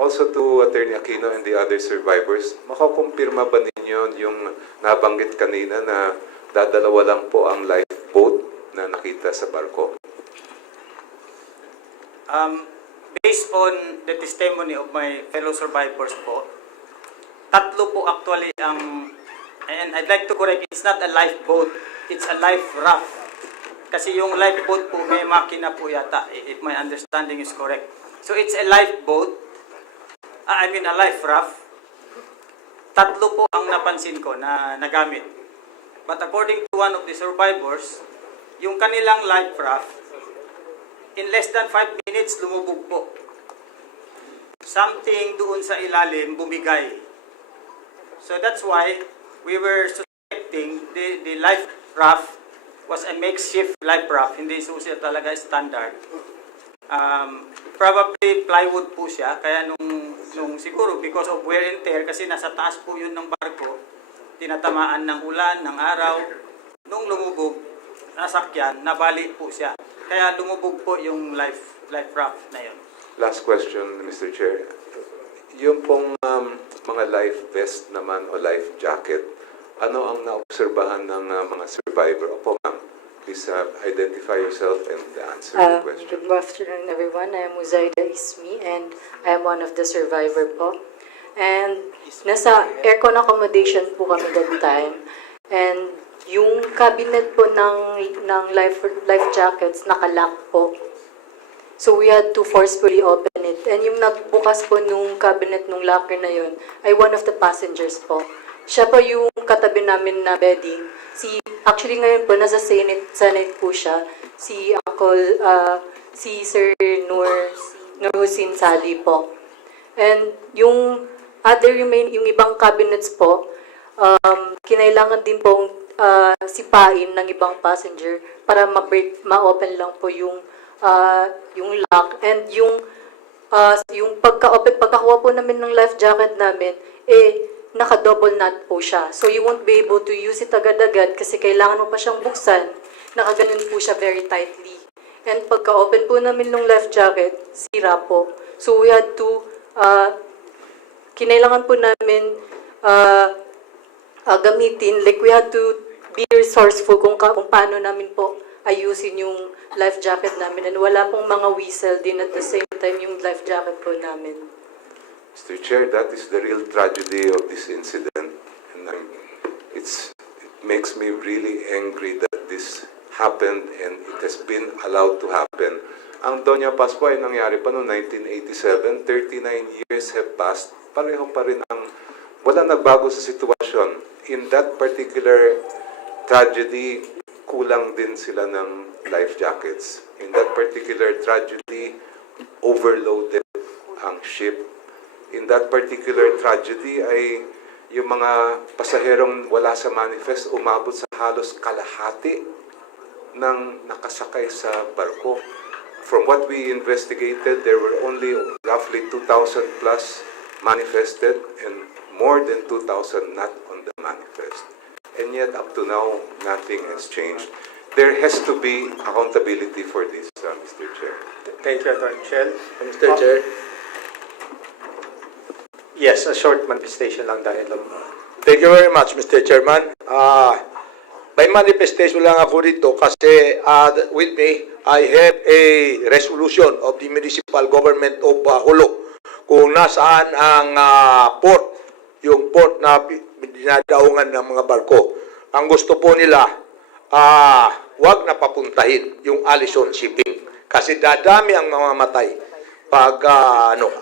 Also to Attorney Aquino and the other survivors, makakumpirma ba ninyo yung nabanggit kanina na dadalawa lang po ang lifeboat na nakita sa barko? Based on the testimony of my fellow survivors po, tatlo po actually and I'd like to correct, it's not a lifeboat, it's a life raft. Kasi yung lifeboat po may makina po yata, if my understanding is correct. So it's a lifeboat, a life raft. Tatlo po ang napansin ko na nagamit. But according to one of the survivors, yung kanilang life raft, in less than 5 minutes, lumubog po. Something doon sa ilalim, bumigay. So that's why we were suspecting the life raft was a makeshift life raft. Hindi susi talaga standard. Probably plywood po siya. Kaya nung siguro because of wear and tear, kasi nasa taas po yun ng barko, tinatamaan ng ulan, ng araw, nung lumubog, nasakyan, nabali po siya. Kaya lumubog po yung life raft na yun. Last question, Mr. Chair. Yung pong mga life vest naman o life jacket, ano ang naobserbahan ng mga survivor? Opo, ma'am. Please identify yourself and answer the question. Good afternoon, everyone. I am Uzaida Ismi, and I am one of the survivor po. And nasa aircon accommodation po kami that time. And yung cabinet po ng life jackets, nakalock po. So we had to forcefully open it. And yung nagbukas po nung cabinet nung locker na yun, ay one of the passengers po. Siya po yung katabi namin na bedding. Actually ngayon po, nasa Senate po siya. Si Sir Nur Hussein Sali po. And yung yung ibang cabinets po, kinailangan din pong sipain ng ibang passenger para ma-open lang po yung lock. And yung yung pagkakuha po namin ng life jacket namin, naka-double knot po siya. So you won't be able to use it agad-agad kasi kailangan mo pa siyang buksan. Nakaganon po siya very tightly. And pagka-open po namin ng life jacket, sira po. So we had to, kinailangan po namin gamitin, like we had to be resourceful kung paano namin po ayusin yung life jacket namin. And wala pong mga whistle din at the same time yung life jacket po namin. Mr. Chair, that is the real tragedy of this incident. And it makes me really angry that this happened and it has been allowed to happen. Ang Doña Pascua ay nangyari pa noong 1987, 39 years have passed. Pareho pa rin ang wala nagbago sa sitwasyon. In that particular tragedy, kulang din sila ng life jackets. In that particular tragedy, overloaded ang ship. In that particular tragedy ay yung mga pasaherong wala sa manifest umabot sa halos kalahati ng nakasakay sa barko. From what we investigated, there were only roughly 2,000 plus manifested and more than 2,000 not on the manifest. And yet, up to now, nothing has changed. There has to be accountability for this, Mr. Chair. Thank you, Attorney Shell. Mr. Chair. Yes, a short manifestation lang dahil. Thank you very much, Mr. Chairman. May manifestation lang ako rito kasi with me, I have a resolution of the municipal government of Bacolod kung nasaan ang port, yung port na dinadaungan ng mga barko. Ang gusto po nila, wag na papuntahin yung Allison Shipping kasi dadami ang mamamatay pag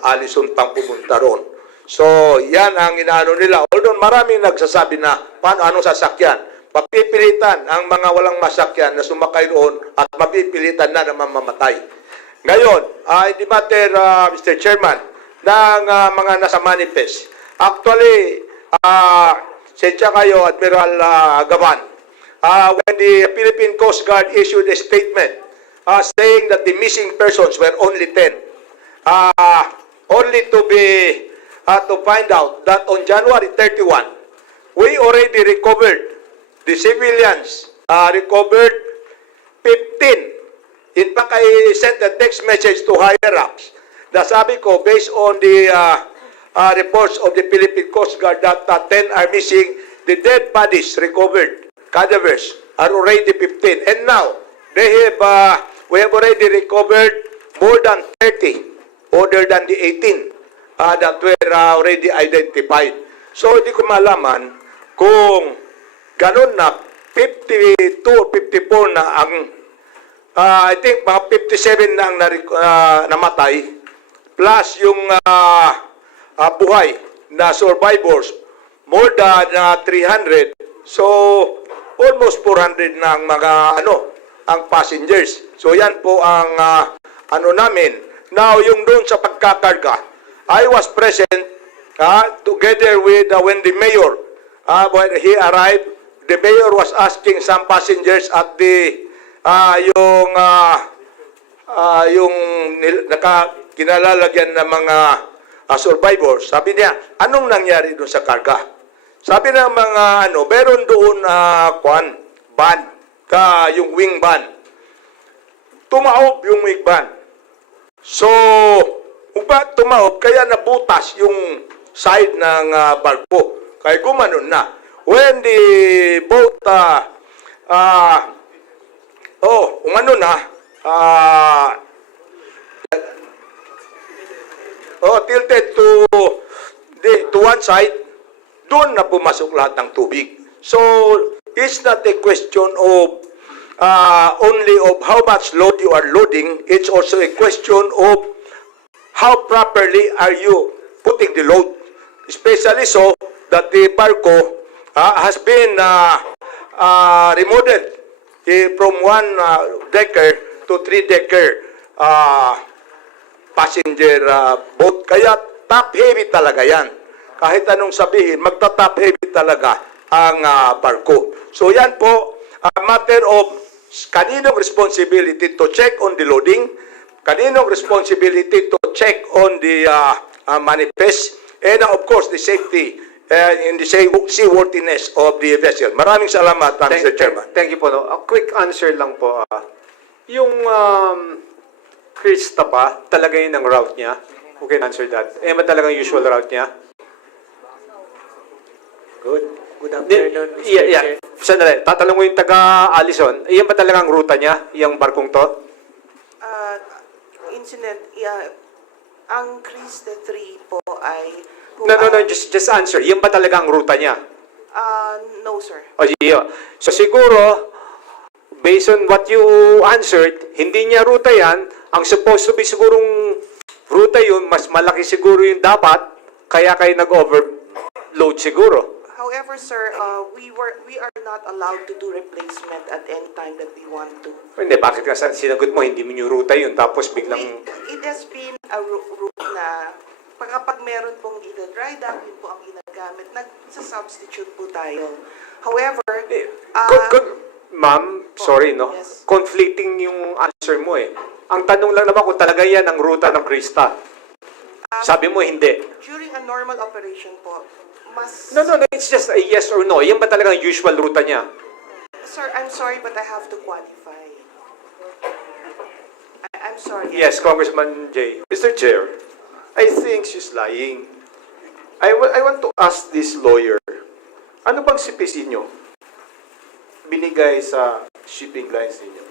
Allison pang pumunta ron. So, yan ang inaano nila. Although maraming nagsasabi na, anong sasakyan? Papipilitan ang mga walang masakyan na sumakay roon at mapipilitan na mamamatay. Ngayon, in the matter, Mr. Chairman, ng mga nasa manifest, actually, sensya kayo, Admiral Gavan, when the Philippine Coast Guard issued a statement saying that the missing persons were only 10, only to find out that on January 31, we already recovered, the civilians recovered 15. In fact, I sent a text message to higher-ups na sabi ko, based on the reports of the Philippine Coast Guard that 10 are missing, the dead bodies recovered, cadavers, are already 15. And now, we have already recovered more than 30, other than the 18. That were already identified. So, hindi ko malaman kung ganun na 52 or 54 na ang, I think mga 57 na ang namatay, plus yung buhay na survivors, more than 300. So, almost 400 na ang mga, ang passengers. So, yan po ang, namin. Now, yung doon sa pagkakarga, I was present together with when the mayor, when he arrived, the mayor was asking some passengers at the yung kinalalagyan ng mga survivors. Sabi niya, anong nangyari doon sa karga? Sabi ng mga meron doon van, yung wing van. Tumaob yung wing van. So, tumaob, kaya nabutas yung side ng barko. Kaya gumanon na. When the boat, umano na, tilted to one side, doon na pumasok lahat ng tubig. So, it's not a question of only of how much load you are loading. It's also a question of how properly are you putting the load? Especially so that the barko has been remodeled from one decker to 3-decker passenger boat. Kaya top heavy talaga yan. Kahit anong sabihin, magta-top heavy talaga ang barko. So yan po, a matter of kaninong responsibility to check on the loading, kaninong responsibility to check on the manifest and of course the safety and the seaworthiness of the vessel. Maraming salamat, Mr. Chairman. Thank you po. No? A quick answer lang po. Yung Krista ba, talaga yun ang route niya? Who can answer that? Ba talagang usual route niya? Good afternoon, Mr. Yeah. Chair. Sandali, tatanong mo yung taga Allison, ba talagang ruta niya, yung barkong to? Ang Krista 3 po ay... No, just answer. Yan ba talaga ang ruta niya? No, sir. Yeah. So siguro, based on what you answered, hindi niya ruta yan. Ang supposed to be sigurong ruta yun, mas malaki siguro yung dapat, kaya kayo nag-overload siguro. However, sir, we are not allowed to do replacement at any time that we want to. Hindi, bakit ka sinagot mo, hindi mo yung ruta yun, tapos biglang... It has been a route na kapag meron pong dry dock, yun po ang ginagamit. Nagsa-substitute po tayo. However, Ma'am, sorry, no? Yes. Conflicting yung answer mo eh. Ang tanong lang naman kung talaga yan ang ruta ng Krista. Sabi mo hindi. During a normal operation po, mas... No, it's just a yes or no. Yan ba talaga ang usual ruta niya? Sir, I'm sorry but I have to qualify. I'm sorry. Yes, Congressman Jay. Mr. Chair, I think she's lying. I want to ask this lawyer, ano bang CPC nyo binigay sa shipping lines ninyo?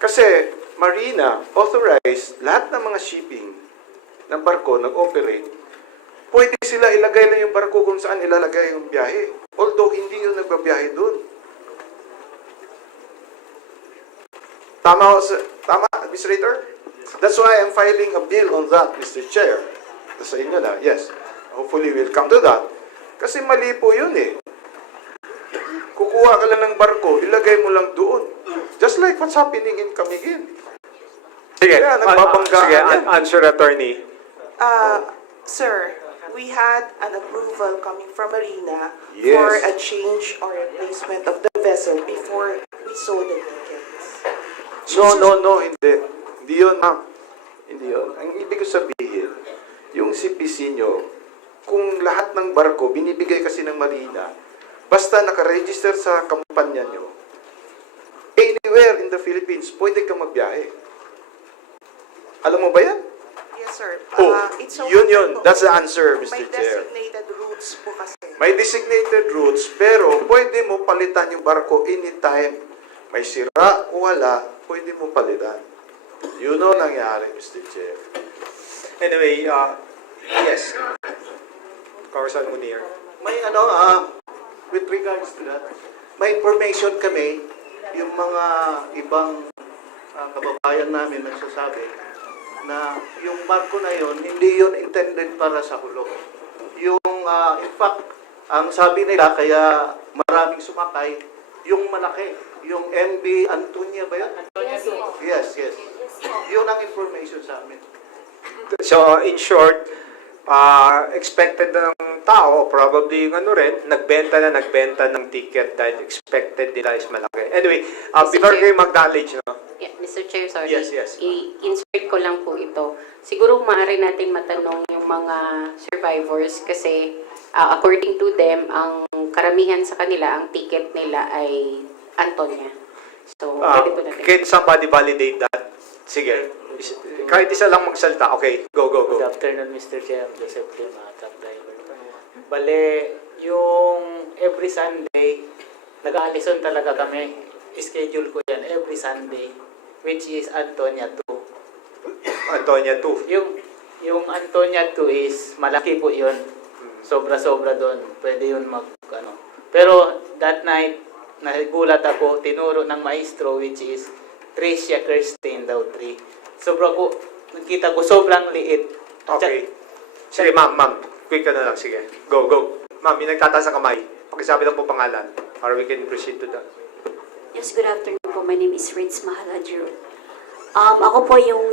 Kasi Marina authorized lahat ng mga shipping ng barko nag-operate. Pwede sila ilagay lang yung barko kung saan ilalagay yung biyahe. Although hindi yung nagbabiyahe doon. Tama, Mr. Rater? That's why I'm filing a bill on that, Mr. Chair. Sa inyo na, yes. Hopefully we'll come to that. Kasi mali po yun eh. Kukuha ka lang ng barko, ilagay mo lang doon. Just like what's happening in Camiguin. Sige, Kaya nagbabanggaan yan. Answer attorney. Sir, we had an approval coming from Marina Yes. for a change or replacement of the vessel before we sold the tickets. No, hindi. Hindi yun, ma'am. Hindi yun. Ang ibig ko sabihin, yung CPC nyo, kung lahat ng barko, binibigay kasi ng Marina, basta nakaregister sa kampanya nyo, anywhere in the Philippines, pwede ka magbiyahe. Alam mo ba yan? Yes, sir. It's so Yun. That's the answer, Mr. May Chair. designated routes po kasi. May designated routes, pero pwede mo palitan yung barko anytime. May sira o wala, pwede mo palitan. Yun o nangyari, Mr. Chair. Anyway, yes. Congressman Munir. May with regards to that, may information kami, yung mga ibang kababayan namin nagsasabi na yung barko na yon hindi yon intended para sa hulog. Yung, in fact, ang sabi nila, kaya maraming sumakay, yung malaki, yung MB Antonia ba yun? Yes. Yun ang information sa amin. So, in short, expected ng tao, probably yung nagbenta ng ticket dahil expected nila is malaki. Anyway, before kayo mag-knowledge, no? Yeah, Mr. Chair, sorry. Yes. I-insert ko lang po ito. Siguro maaari natin matanong yung mga survivors kasi according to them, ang karamihan sa kanila, ang ticket nila ay Antonia. So, pwede po natin. Can somebody validate that? Sige. Kahit isa lang magsalta. Okay, go. Good afternoon, Mr. Chair. I'm Joseph Lim, truck driver. Bale, yung every Sunday, nag-Allison talaga kami. Schedule ko yan every Sunday, which is Antonia 2. Antonia 2. Yung Antonia 2 is, malaki po yun. Sobra-sobra doon. Pwede yun Pero that night, nagulat ako, tinuro ng maestro, which is Trisha Kerstin daw 3. Nakita ko sobrang liit. Okay. Sige, ma'am. Quick ka na lang. Sige. Go. Ma'am, yung nagtataas ng kamay. Pakisabi lang po pangalan para we can proceed to that. Yes, good afternoon po. My name is Ritz Mahalajiro. Ako po yung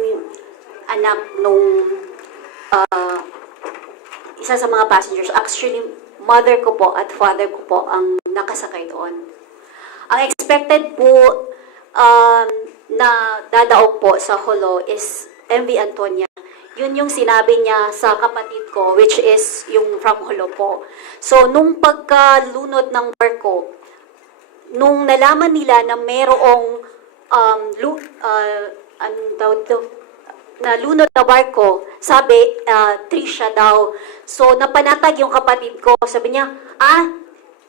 anak nung isa sa mga passengers. Actually, mother ko po at father ko po ang nakasakay doon. Ang expected po na dadaog po sa Holo is MV Antonia. Yun yung sinabi niya sa kapatid ko, which is yung from Holopo. So, nung pagkalunod ng barko, nung nalaman nila na merong anong tawag to? Na lunod na barko, sabi, Trisha daw. So, napanatag yung kapatid ko. Sabi niya,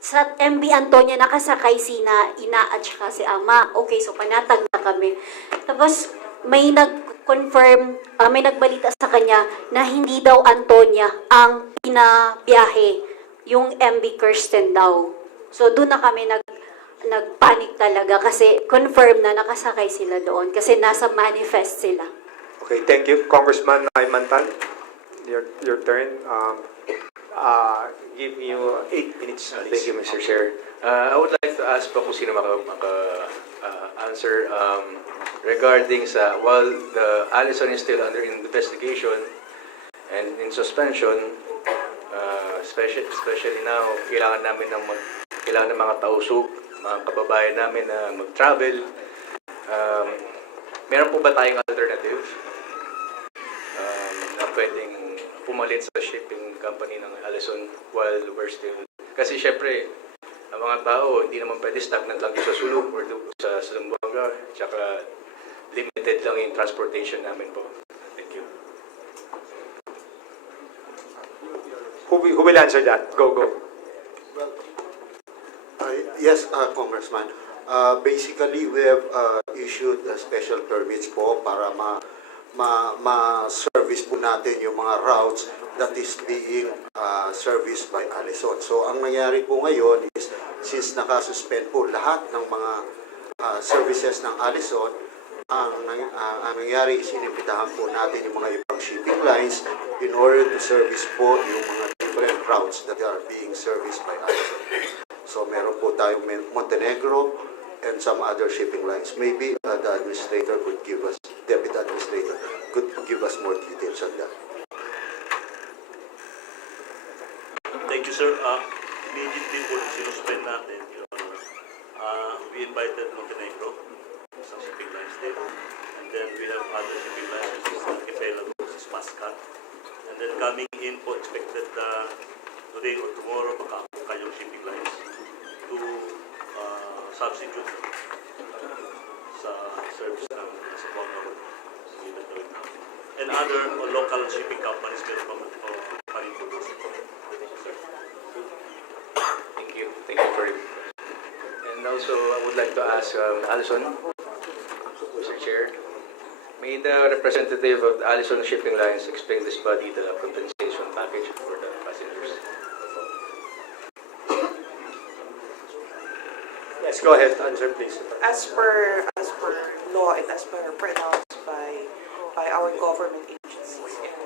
sa MV Antonia nakasakay sina ina at saka si ama. Okay, so panatag na kami. Tapos, may nag-confirm, may nagbalita sa kanya na hindi daw Antonia ang pinabiyahe, yung MV Kerstin daw. So, doon na kami nagpanic talaga kasi confirm na nakasakay sila doon kasi nasa manifest sila. Okay, thank you. Congressman Aymantan, your turn. Give you 8 minutes. Thank you, Mr. Chair. I would like to ask pa kung sino maka-answer regarding while the Allison is still under investigation and in suspension, especially now, kailangan ng mga tausug, mga kababayan namin na mag-travel. Meron po ba tayong alternative na pwedeng pumalit sa shipping company ng Allison while we're still... Kasi syempre, ang mga tao, hindi naman pwede stagnant lang sa sulok or sa Zamboanga, tsaka limited lang yung transportation namin po. Thank you. Who will answer that? Go. Yes, Congressman. Basically, we have issued special permits po para ma-service po natin yung mga routes that is being serviced by Allison. So, ang nangyari po ngayon is, since nakasuspend po lahat ng mga services ng Allison, ang nangyari is inimbitahan po natin yung mga ibang shipping lines in order to service po yung mga different routes that are being serviced by Allison. So, meron po tayong Montenegro and some other shipping lines. Maybe the administrator could give us, Deputy Administrator, could give us more details on that. Thank you, sir. Immediately po sinuspend natin, Your Honor. We invited Montenegro, some shipping lines there. And then we have other shipping lines, which is Archipelago, which is Muscat. And then coming in po, expected today or tomorrow, baka kayong shipping lines to substitute sa service ng sa Bongo. And other local shipping companies meron pa rin po. Thank you. Thank you for it. And also, I would like to ask Allison, Mr. Chair, may the representative of the Allison Shipping Lines explain this body the compensation package for the passengers? Yes, go ahead. Answer, please. As per law and as per pronounced by our government agencies and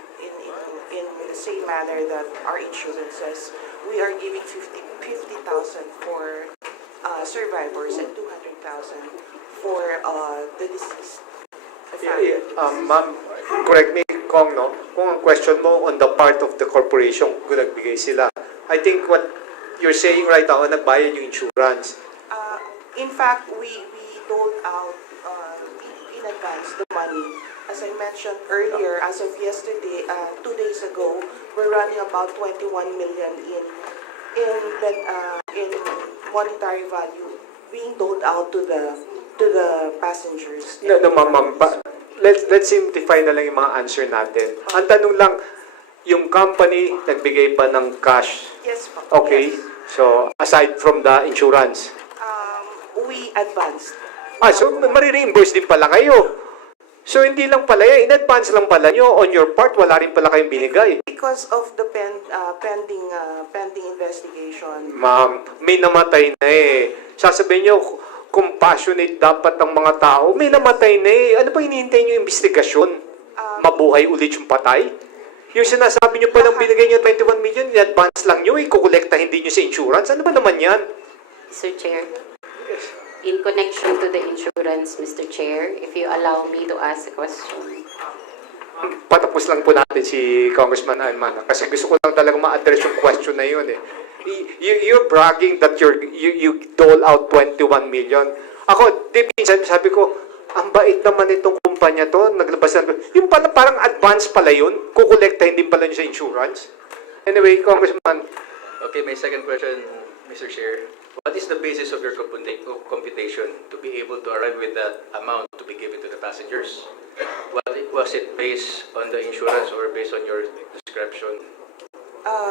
in the same manner that our insurance says, we are giving 50,000 for survivors and 200,000 for the deceased. Ma'am, correct me kung ang question mo on the part of the corporation kung nagbigay sila. I think what you're saying right now, nagbayad yung insurance. In fact, we doled out in advance the money. As I mentioned earlier, as of yesterday, 2 days ago, we're running about 21 million in monetary value being doled out to the passengers. No, ma'am. Let's simplify na lang yung mga answer natin. Ang tanong lang, yung company nagbigay pa ng cash. Yes, ma'am. Okay. Yes. So, aside from the insurance. We advanced. So marireimburse din pala kayo. So hindi lang pala yan, in advance lang pala nyo, on your part, wala rin pala kayong binigay. Because of the pending investigation. Ma'am, may namatay na eh. Sasabihin nyo, compassionate dapat ang mga tao, may namatay na eh. Ano ba hinihintay nyo yung investigasyon? Mabuhay ulit yung patay? Yung sinasabi nyo palang binigay nyo 21 million, in advance lang nyo eh, kukolekta hindi nyo sa insurance. Ano ba naman yan? Sir Chair, in connection to the insurance, Mr. Chair, if you allow me to ask a question. Patapos lang po natin si Congressman Ayman kasi gusto ko lang talaga ma-address yung question na yun eh. You're bragging that you dole out 21 million. Ako, di minsan sabi ko, Ang bait naman itong kumpanya to, naglabas na, yung pala, parang advance pala yun, kukolektahin din pala yun sa insurance. Anyway, Congressman. Okay, my second question, Mr. Chair. What is the basis of your computation to be able to arrive with that amount to be given to the passengers? Was it based on the insurance or based on your description?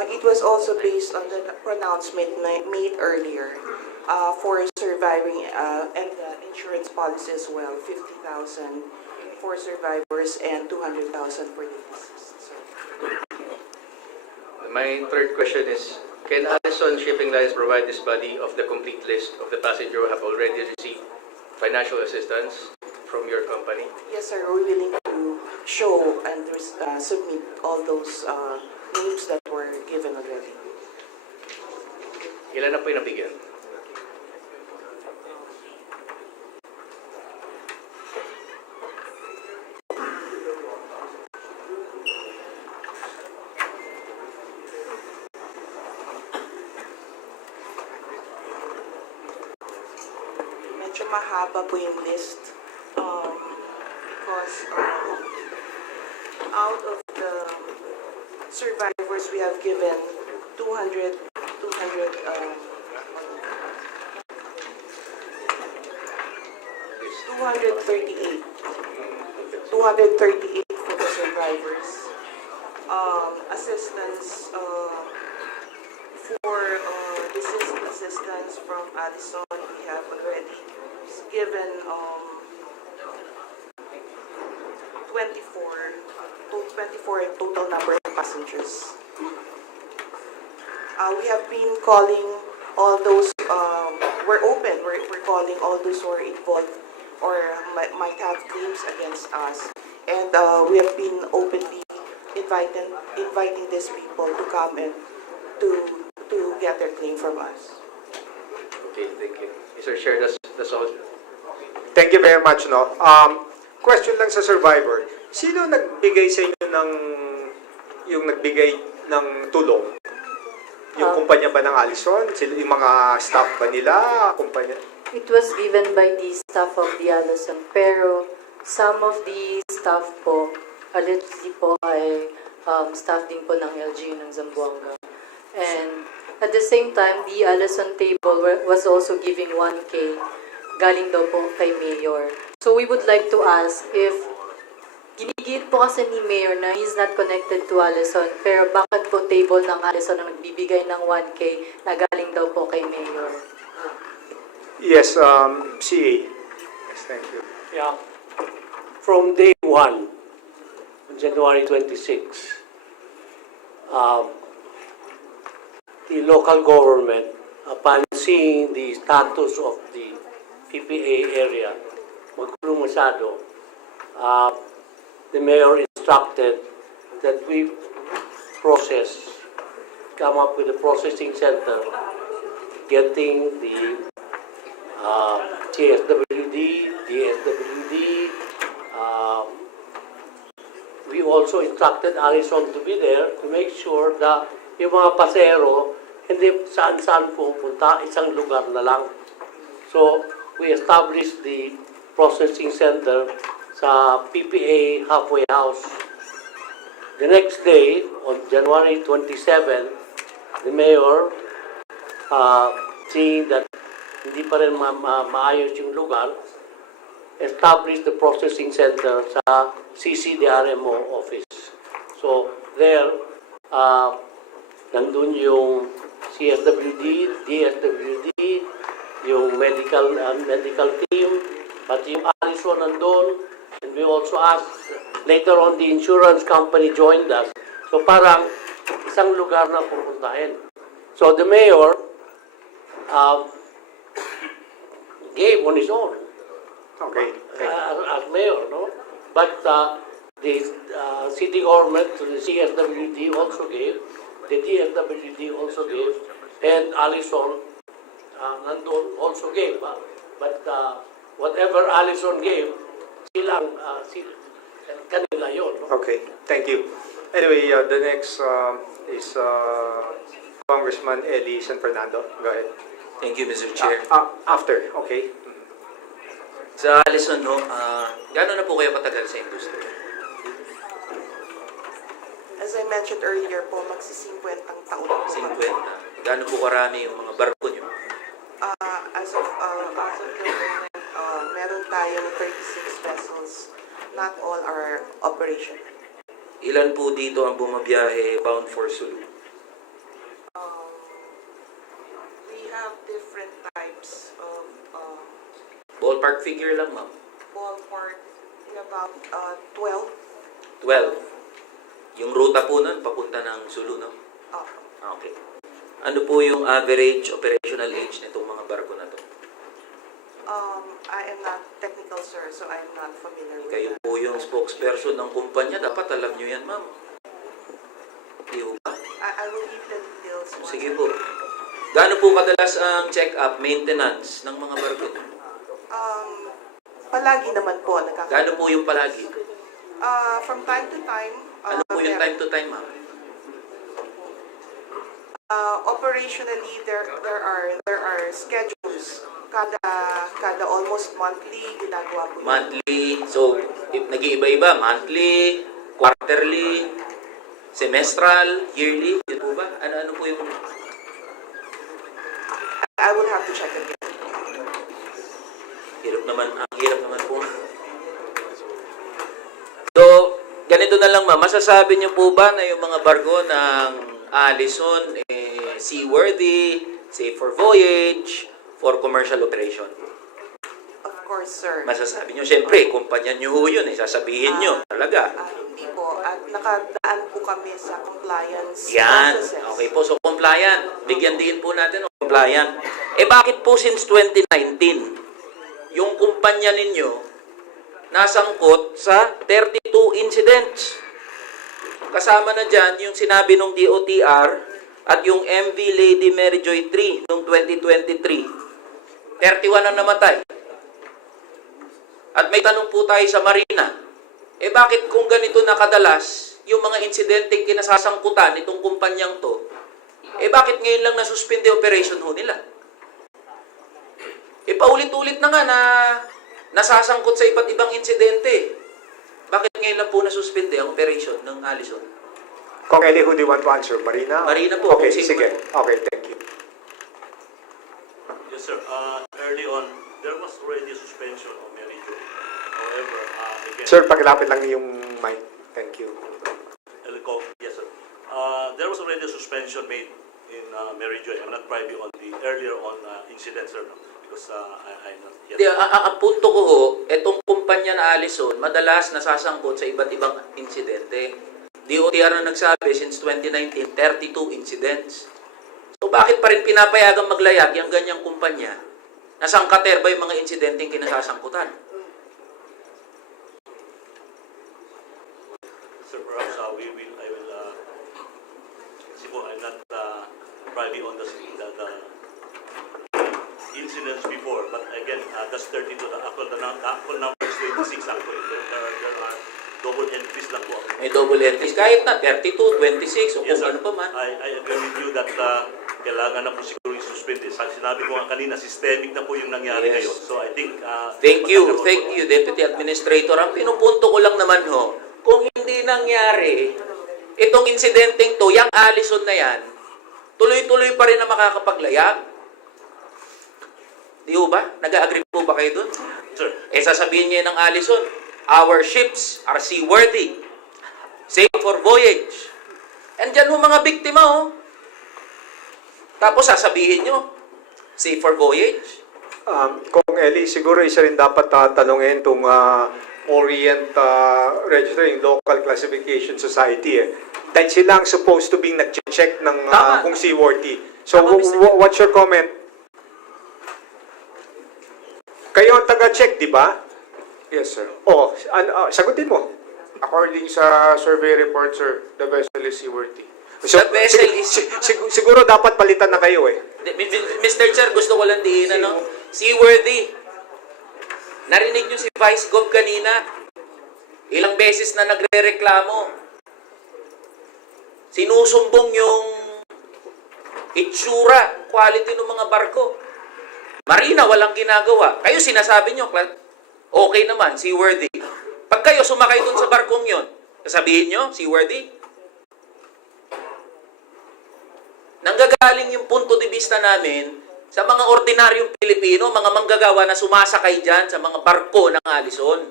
It was also based on the pronouncement made earlier for surviving and the insurance policy as well, 50,000 for survivors and 200,000 for the deceased. My third question is, can Allison Shipping Lines provide this body of the complete list of the passengers who have already received financial assistance from your company? Yes, sir. We're willing to show and submit all those names that were given already. Ilan na po yung nabigyan? Medyo mahaba po yung list because out of the survivors we have given 238 for the survivors. Assistance for deceased assistance from Allison, we have already given 24 total number of passengers. We have been calling all those, we're calling all those who are involved or might have claims against us. And we have been openly inviting these people to come and to get their claim from us. Okay, thank you. Mr. Chair, that's all. Thank you very much, no? Question lang sa survivor. Sino nagbigay sa inyo yung nagbigay ng tulong? Yung kumpanya ba ng Allison? Yung mga staff ba nila? Kumpanya? It was given by the staff of the Allison, pero some of the staff po, allegedly po ay staff din po ng LGU ng Zamboanga. And at the same time, the Allison table was also giving 1K galing daw po kay Mayor. So we would like to ask if ginigit po kasi ni Mayor na he's not connected to Allison, pero bakit po table ng Allison ang nagbibigay ng 1K na galing daw po kay Mayor? Yes, CA. Yes, thank you. Yeah. From day one, on January 26, the local government, upon seeing the status of the PPA area, magulong masyado, the mayor instructed that we come up with a processing center, getting the TSWD, DSWD. We also instructed Allison to be there to make sure that yung mga pasero hindi saan-saan pupunta, isang lugar na lang. So, we established the processing center sa PPA halfway house. The next day, on January 27, the mayor, seeing that hindi pa rin maayos yung lugar, established the processing center sa CCDRMO office. So, there, nandun yung CSWD, DSWD, yung medical team, pati yung Allison nandun, and we also asked, later on the insurance company joined us. So parang isang lugar na pupuntahin. So the mayor gave on his own. Okay. As mayor, no? But the city government, the CSWD also gave, the DSWD also gave, and Allison nandun also gave. But whatever Allison gave, kanila yun. No? Okay, thank you. Anyway, the next is Congressman Eli San Fernando. Go ahead. Thank you, Mr. Chair. After, okay. Sa Allison, no, gano'n na po kayo katagal sa industriya? As I mentioned earlier po, magsi-50 taon po. 50. Gano'n po karami yung mga barko nyo? As of the moment, meron tayong 36 vessels. Not all are operational. Ilan po dito ang bumabiyahe bound for Sulu? We have different types of Ballpark figure lang, ma'am. ballpark in about 12. 12. Yung ruta po nun, papunta ng Sulu, no? Okay. Ano po yung average operational age nitong mga barko na to? I am not technical, sir, so I'm not familiar with Kayo that. po yung spokesperson ng kumpanya, dapat alam nyo yan, ma'am. Di ho ba? I will give the details. Sige po. Gaano po kadalas ang check-up, maintenance ng mga barko nyo? Palagi naman po Gaano po yung palagi? from time to time. Ano po yung time to time, ma'am? Operationally, there are schedules. Kada almost monthly ginagawa po. Monthly. So, nag-iiba-iba. Monthly, quarterly, semestral, yearly. Yun po ba? Ano po yung... I will have to check again. Ang hirap naman po. So, ganito na lang, ma'am. Masasabi niyo po ba na yung mga barko ng Allison seaworthy, safe for voyage, for commercial operation? Of course, sir. Masasabi niyo, syempre, kumpanya niyo ho yun, sasabihin niyo, talaga. Hindi po. At nakadaan po kami sa compliance Yan. processes. Okay po, so compliant. Bigyan din po natin ng compliant. Bakit po since 2019, yung kumpanya ninyo nasangkot sa 32 incidents? Kasama na dyan yung sinabi ng DOTR at yung MV Lady Mary Joy 3 noong 2023. 31 ang namatay. At may tanong po tayo sa Marina. Bakit kung ganito nakadalas yung mga insidenteng kinasasangkutan itong kumpanyang to, bakit ngayon lang nasuspende operation ho nila? Paulit-ulit na nga na nasasangkot sa iba't ibang insidente. Bakit ngayon lang po nasuspende ang operation ng Allison? Kung Eli, who do you want to answer? Marina? Marina po. Okay, Kung sige. Okay, thank you. Yes, sir. Early on, there was already a suspension of Mary Jo. However, again... Sir, pakilapit lang yung mic. Thank you. Yes, sir. There was already a suspension made in Mary Jo. I'm not privy on the earlier on incident, sir, no? Because I'm not yet... Ang punto ko ho, itong kumpanya na Allison, madalas nasasangkot sa iba't ibang insidente. DOTR na nagsabi, since 2019, 32 incidents. So bakit pa rin pinapayagang maglayag yung ganyang kumpanya? Nasangkater ba yung mga insidenteng kinasasangkutan? Sir, perhaps I will I'm not privy on the incidents before, but again, that's 32. The actual number is 26 actually. There are double entries lang po. May double entries. Kahit na 32, 26, o Yes, kung sir. ano pa man. I agree with you that kailangan na po siguro yung suspend. Sinabi ko nga kanina, systemic na po yung nangyari Yes. ngayon. So I think... Thank you, Deputy Administrator. Ang pinupunto ko lang naman ho, kung hindi nangyari, itong insidenteng to, yung Allison na yan, tuloy-tuloy pa rin na makakapaglayag. Di ho ba? Nag-agree po ba kayo dun? Sir. Sasabihin niya ng Allison, our ships are seaworthy, safe for voyage. Andyan ho mga biktima ho. Tapos sasabihin nyo, safe for voyage. Kung Eli, siguro isa rin dapat tanungin itong Orient Registering Local Classification Society. Dahil sila ang supposed to be nag-check ng kung seaworthy. So, what's your comment? Kayo ang taga-check, di ba? Yes, sir. Sagutin mo. According sa survey report, sir, the vessel is seaworthy. So, The vessel is... siguro dapat palitan na kayo eh. Mr. Chair, gusto ko lang diin, seaworthy. Narinig nyo si Vice Gov kanina. Ilang beses na nagre-reklamo. Sinusumbong yung itsura, quality ng mga barko. Marina, walang ginagawa. Kayo sinasabi nyo, Okay naman, seaworthy. Pag kayo sumakay dun sa barkong yon, sasabihin nyo, seaworthy? Nanggagaling yung punto de vista namin sa mga ordinaryong Pilipino, mga manggagawa na sumasakay dyan sa mga barko ng Allison.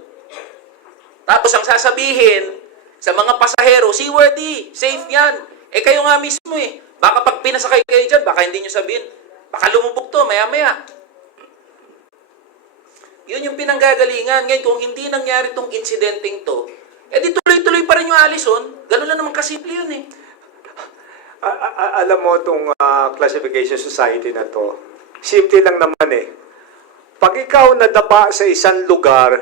Tapos ang sasabihin sa mga pasahero, seaworthy, safe yan. Eh kayo nga mismo eh. Baka pag pinasakay kayo dyan, baka hindi nyo sabihin, baka lumubog to, maya-maya. Yun yung pinanggagalingan. Ngayon, kung hindi nangyari tong insidenteng to, eh di tuloy-tuloy pa rin yung Allison. Ganun lang naman kasimple yun eh. Alam mo itong classification society na to, simple lang naman eh. Pag ikaw nadapa sa isang lugar,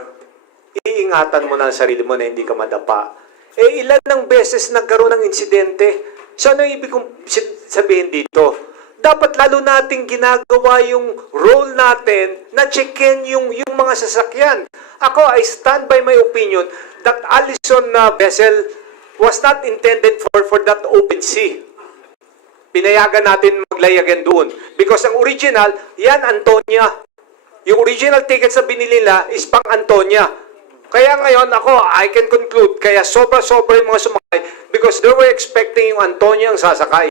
iingatan mo na ang sarili mo na hindi ka madapa. Eh ilan ng beses nagkaroon ng insidente? So ano ibig kong sabihin dito? Dapat lalo nating ginagawa yung role natin na checkin yung mga sasakyan. Ako, I stand by my opinion that Allison vessel was not intended for that open sea. Pinayagan natin maglayagan doon. Because ang original, yan Antonia. Yung original ticket sa binili nila is pang Antonia. Kaya ngayon ako, I can conclude, kaya sobra-sobra yung mga sumakay because they were expecting yung Antonia ang sasakay.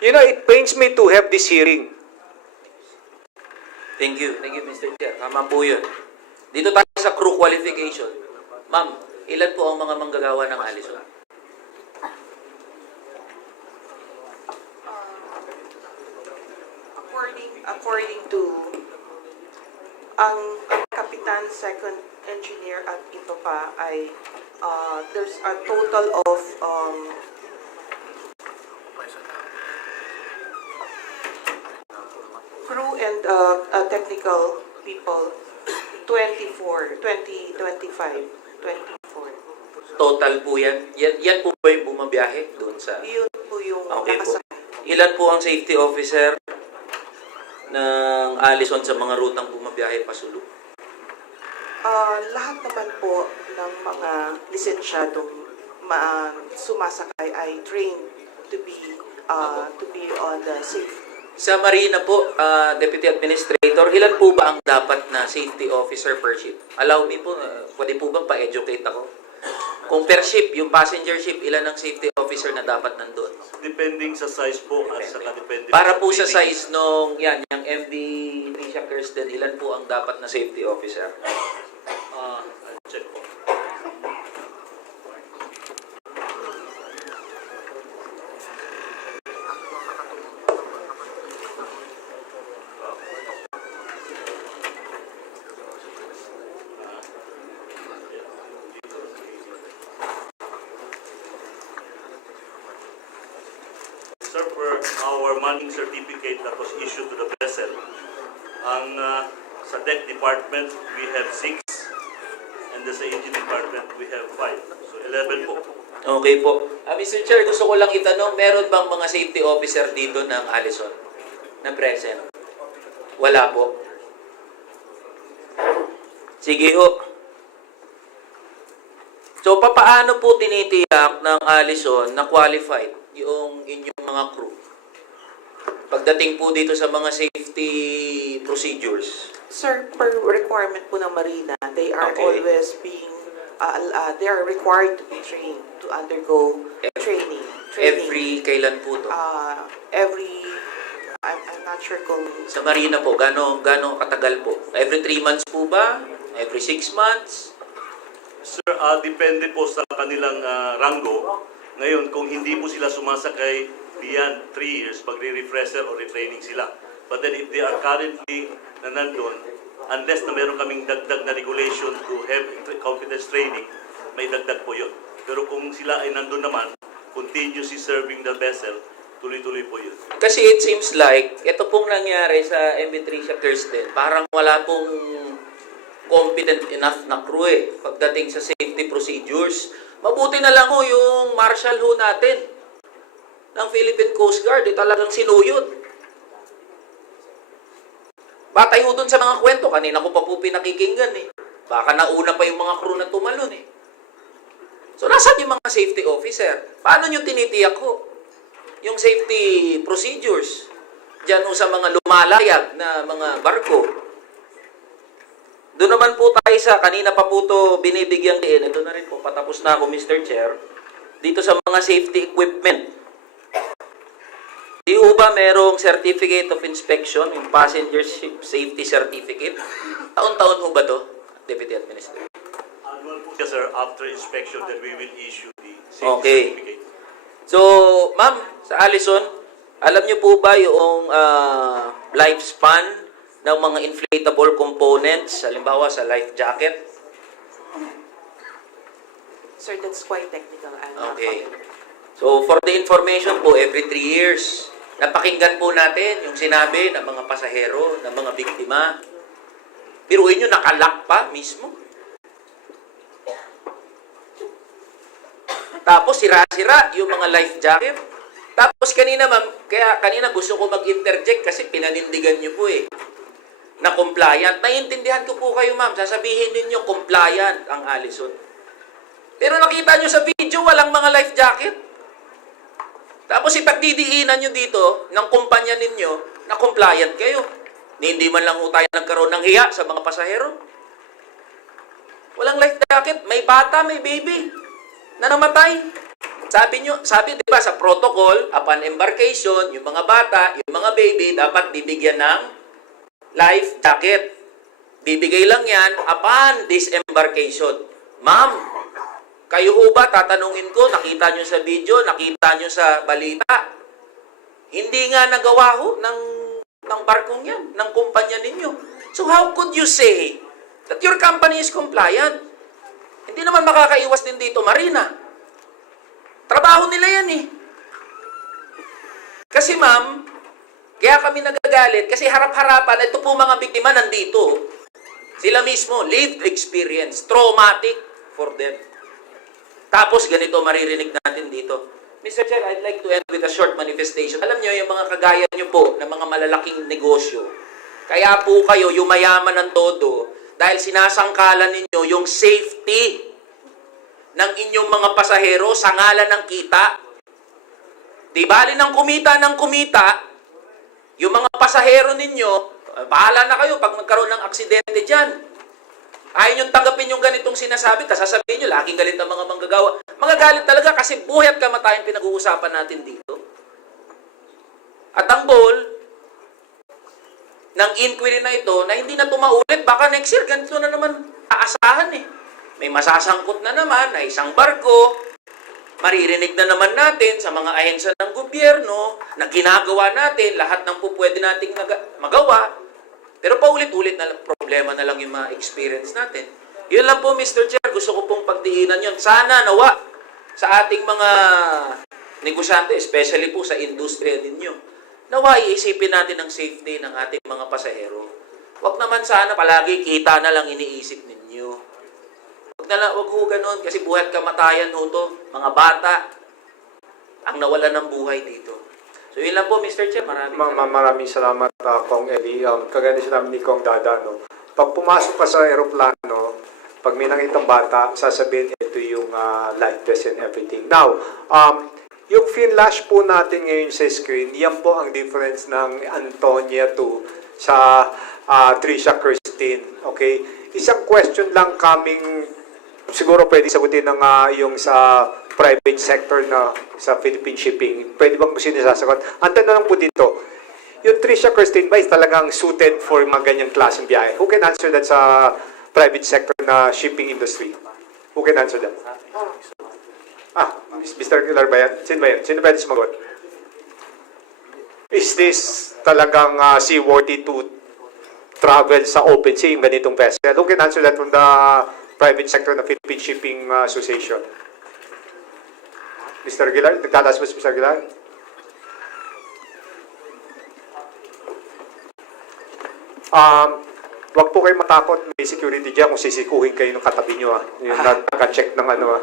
You know, it pains me to have this hearing. Thank you, Mr. Chair. Tama po yun. Dito tayo sa crew qualification. Ma'am, ilan po ang mga manggagawa ng Allison? According to ang kapitan, second engineer at ito pa ay there's a total of crew and technical people 24. Total po yan? Yan po ba yung bumabiyahe doon sa... Yun po yung okay po. nakasakay. Ilan po ang safety officer ng Allison sa mga rutang bumabiyahe pasulong? Lahat naman po ng mga lisensyadong sumasakay ay trained to be on the safe. Sa Marina po, Deputy Administrator, ilan po ba ang dapat na safety officer per ship? Allow me po, pwede po bang pa-educate ako? Kung per ship, yung passenger ship, ilan ang safety officer na dapat nandun? Depending sa size po at saka depending Para po sa size nung, yan, yung MV Trisha Kerstin, ilan po ang dapat na safety officer? I'll check po. Sir, for our manning certificate that was issued to the vessel, ang sa deck department, we have 6, and sa engine department, we have 5. So, 11 po. Okay po. Mr. Chair, gusto ko lang itanong, meron bang mga safety officer dito ng Allison na present? Wala po. Sige ho. So, papaano po tinitiyak ng Allison na qualified yung inyong mga crew? Pagdating po dito sa mga safety procedures. Sir, per requirement po ng Marina, they are always being, they are required to be trained, to undergo training. Every kailan po to? I'm not sure kung... Sa Marina po, gano katagal po? Every 3 months po ba? Every 6 months? Sir, depende po sa kanilang rango. Ngayon, kung hindi po sila sumasakay beyond 3 years, magre-refresher o retraining sila. But then if they are currently na nandun, unless na meron kaming dagdag na regulation to have competence training, may dagdag po yun. Pero kung sila ay nandun naman, continuously serving the vessel, tuloy-tuloy po yun. Kasi it seems like, ito pong nangyari sa MV Trisha Kerstin, parang wala pong competent enough na crew pagdating sa safety procedures. Mabuti na lang ho yung marshal ho natin ng Philippine Coast Guard, talagang sinuyod. Batay ho dun sa mga kwento, kanina ko pa po pinakikinggan Baka nauna pa yung mga crew na tumalon So, nasaan yung mga safety officer? Paano nyo tinitiyak ho yung safety procedures diyan ho sa mga lumalayag na mga barko? Doon naman po tayo sa, kanina pa po ito binibigyang diin. Ito na rin po, patapos na ako, Mr. Chair. Dito sa mga safety equipment. Di ba merong certificate of inspection, yung passenger safety certificate? Taon-taon ho ba to, Deputy Administrator? Yes, sir. After inspection, then we will issue the safety Okay. certificate. So, ma'am, sa Allison, alam niyo po ba yung lifespan ng mga inflatable components, halimbawa sa life jacket? Sir, that's quite technical. I'm not Okay. familiar. So, for the information po, every 3 years, napakinggan po natin yung sinabi ng mga pasahero, ng mga biktima. Biruin nyo, nakalock pa mismo. Tapos, sira-sira yung mga life jacket. Tapos, kanina, ma'am, kaya kanina gusto ko mag-interject kasi pinanindigan nyo po eh, na compliant. Naiintindihan ko po kayo, ma'am. Sasabihin ninyo, compliant ang Allison. Pero nakita nyo sa video, walang mga life jacket. Tapos ipagdidiinan nyo dito ng kumpanya ninyo na compliant kayo. Hindi man lang tayo nagkaroon ng hiya sa mga pasahero. Walang life jacket. May bata, may baby na namatay. Sabi di ba sa protocol, upon embarkation, yung mga bata, yung mga baby, dapat bibigyan ng life jacket. Bibigay lang yan upon disembarkation. Ma'am, kayo ho ba, tatanungin ko, nakita nyo sa video, nakita nyo sa balita, hindi nga nagawa ho ng barkong yan, ng kumpanya ninyo. So how could you say that your company is compliant? Hindi naman makakaiwas din dito, Marina. Trabaho nila yan eh. Kasi ma'am, kaya kami nagagalit, kasi harap-harapan, ito po mga biktima nandito. Sila mismo, lived experience, traumatic for them. Tapos ganito maririnig natin dito. Mr. Chair, I'd like to end with a short manifestation. Alam nyo, yung mga kagaya nyo po na mga malalaking negosyo, kaya po kayo yumayaman ng todo dahil sinasangkalan ninyo yung safety ng inyong mga pasahero sa ngalan ng kita. Di bali ng kumita, yung mga pasahero ninyo, bahala na kayo pag magkaroon ng aksidente dyan. Ayaw nyo tanggapin yung ganitong sinasabi, tapos sasabihin nyo, laking galit ng mga manggagawa. Mga galit talaga kasi buhay at kamatayan pinag-uusapan natin dito. At ang goal ng inquiry na ito, na hindi na tumaulit, baka next year, ganito na naman aasahan eh. May masasangkot na naman na isang barko, maririnig na naman natin sa mga ahensya ng gobyerno na ginagawa natin, lahat ng po pwede nating magawa. Pero paulit-ulit na problema na lang yung ma-experience natin. Yun lang po, Mr. Chair. Gusto ko pong pagdiinan yun. Sana nawa sa ating mga negosyante, especially po sa industriya ninyo, nawa iisipin natin ang safety ng ating mga pasahero. Huwag naman sana palagi kita na lang iniisip ninyo. Huwag ho ganun kasi buhay at kamatayan ho to. Mga bata ang nawalan ng buhay dito. So yun lang po, Mr. Chair. Maraming salamat, Kong Eli. Kagaya sinabi ni Kong Dada, no? Pag pumasok ka sa aeroplano, pag may nakitang bata, sasabihin ito yung life vest and everything. Now, yung finlash po natin ngayon sa screen, yan po ang difference ng Antonia 2 sa Trisha Kerstin. Okay? Isang question lang coming, siguro pwede sagutin ng yung sa private sector na sa Philippine Shipping. Pwede bang gusto niya sasagot? Ang tanong lang po dito, yung Trisha Kerstin ba is talagang suited for mga ganyang klaseng biyahe? Who can answer that sa private sector na shipping industry? Who can answer that? Mr. Aguilar ba yan? Sino ba yan? Sino pwede sumagot? Is this talagang seaworthy to travel sa open sea, yung ganitong vessel? Who can answer that from the private sector na Philippine Shipping Association? Mr. Aguilar? Nagtataas mo si Mr. Aguilar? Wag po kayo matakot. May security dyan kung sisikuhin kayo ng katabi nyo. Yung nagka-check ng ano.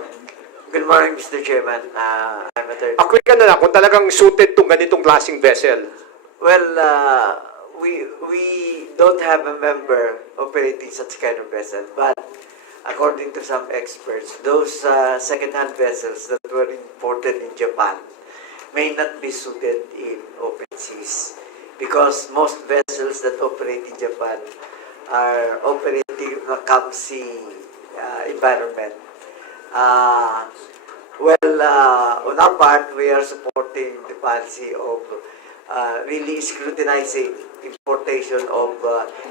Good morning, Mr. Chairman. I'm attorney. Quick ka na lang kung talagang suited tong ganitong klaseng vessel. Well, we don't have a member operating such kind of vessel, but according to some experts, those second-hand vessels that were imported in Japan may not be suited in open seas because most vessels that operate in Japan are operating clumsy environment. On our part, we are supporting the policy of really scrutinizing importation of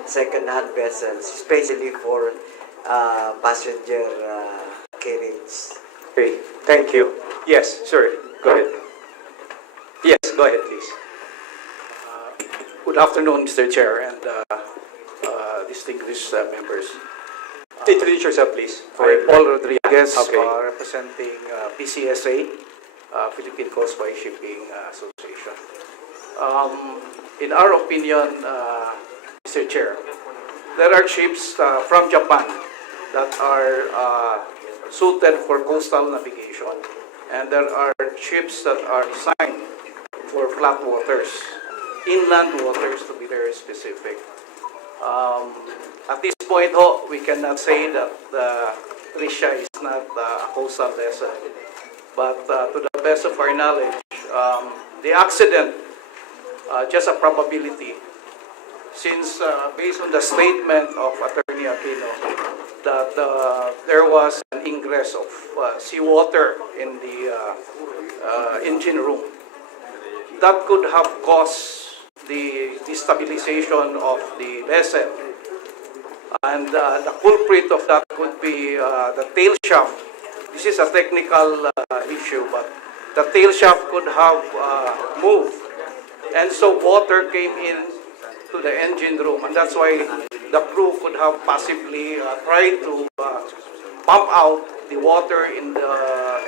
second-hand vessels, especially for passenger carriage. Okay, thank you. Yes, sir, go ahead. Yes, go ahead, please. Good afternoon, Mr. Chair and distinguished members. Introduce yourself, please. I'm Paul Rodriguez, Okay. representing PCSA, Philippine Coastway Shipping Association. In our opinion, Mr. Chair, there are ships from Japan that are suited for coastal navigation, and there are ships that are designed for flat waters, inland waters to be very specific. At this point, we cannot say that Trisha is not a coastal vessel. But to the best of our knowledge, the accident, just a probability, since based on the statement of Attorney Aquino, that there was an ingress of seawater in the engine room, that could have caused the destabilization of the vessel. And the culprit of that could be the tail shaft. This is a technical issue, but the tail shaft could have moved. And so water came in to the engine room, and that's why the crew could have possibly tried to pump out the water in the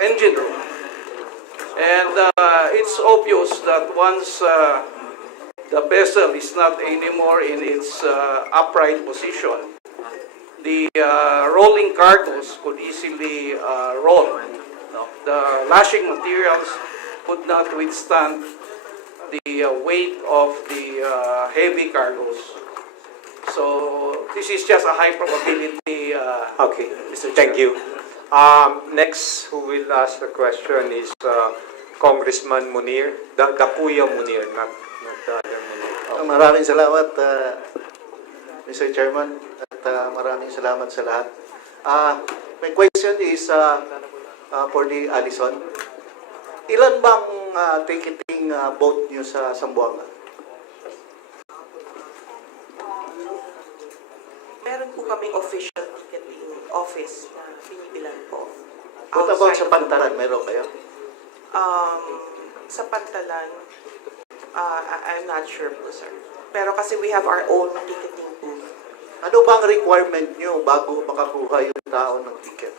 engine room. And it's obvious that once the vessel is not anymore in its upright position, the rolling cargoes could easily roll. No? The lashing materials could not withstand the weight of the heavy cargoes. So this is just a high probability. Okay, Mr. thank Chair. you. Next, who will ask the question is Congressman Munir, the Kuya Munir, not the other Munir. Oh. Maraming salamat, Mr. Chairman, at maraming salamat sa lahat. My question is for the Allison. Ilan bang ticketing boat nyo sa Zamboanga? Meron po kaming official ticketing office na binibilan po. What about Outside. sa Pantaran? Meron kayo? Sa Pantalan, I'm not sure po, sir. Pero kasi we have our own ticketing booth. Ano bang requirement nyo bago makakuha yung tao ng ticket?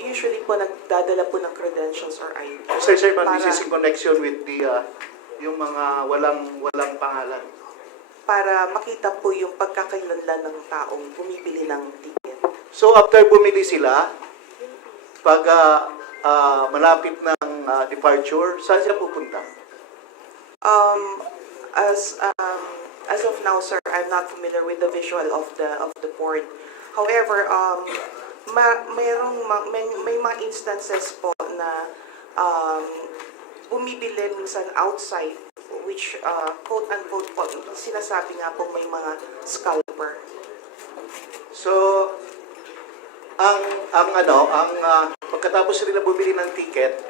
Usually po, nagdadala po ng credentials or ID. Mr. Chairman, Para- this is in connection with the yung mga walang pangalan. Para makita po yung pagkakailanlan ng taong bumibili ng ticket. So after bumili sila, pag malapit ng departure, saan siya pupunta? As of now, sir, I'm not familiar with the visual of the port. However, may mga instances po na bumibili minsan outside, which quote-unquote po, sinasabi nga po may mga scalper. So, pagkatapos nila bumili ng ticket,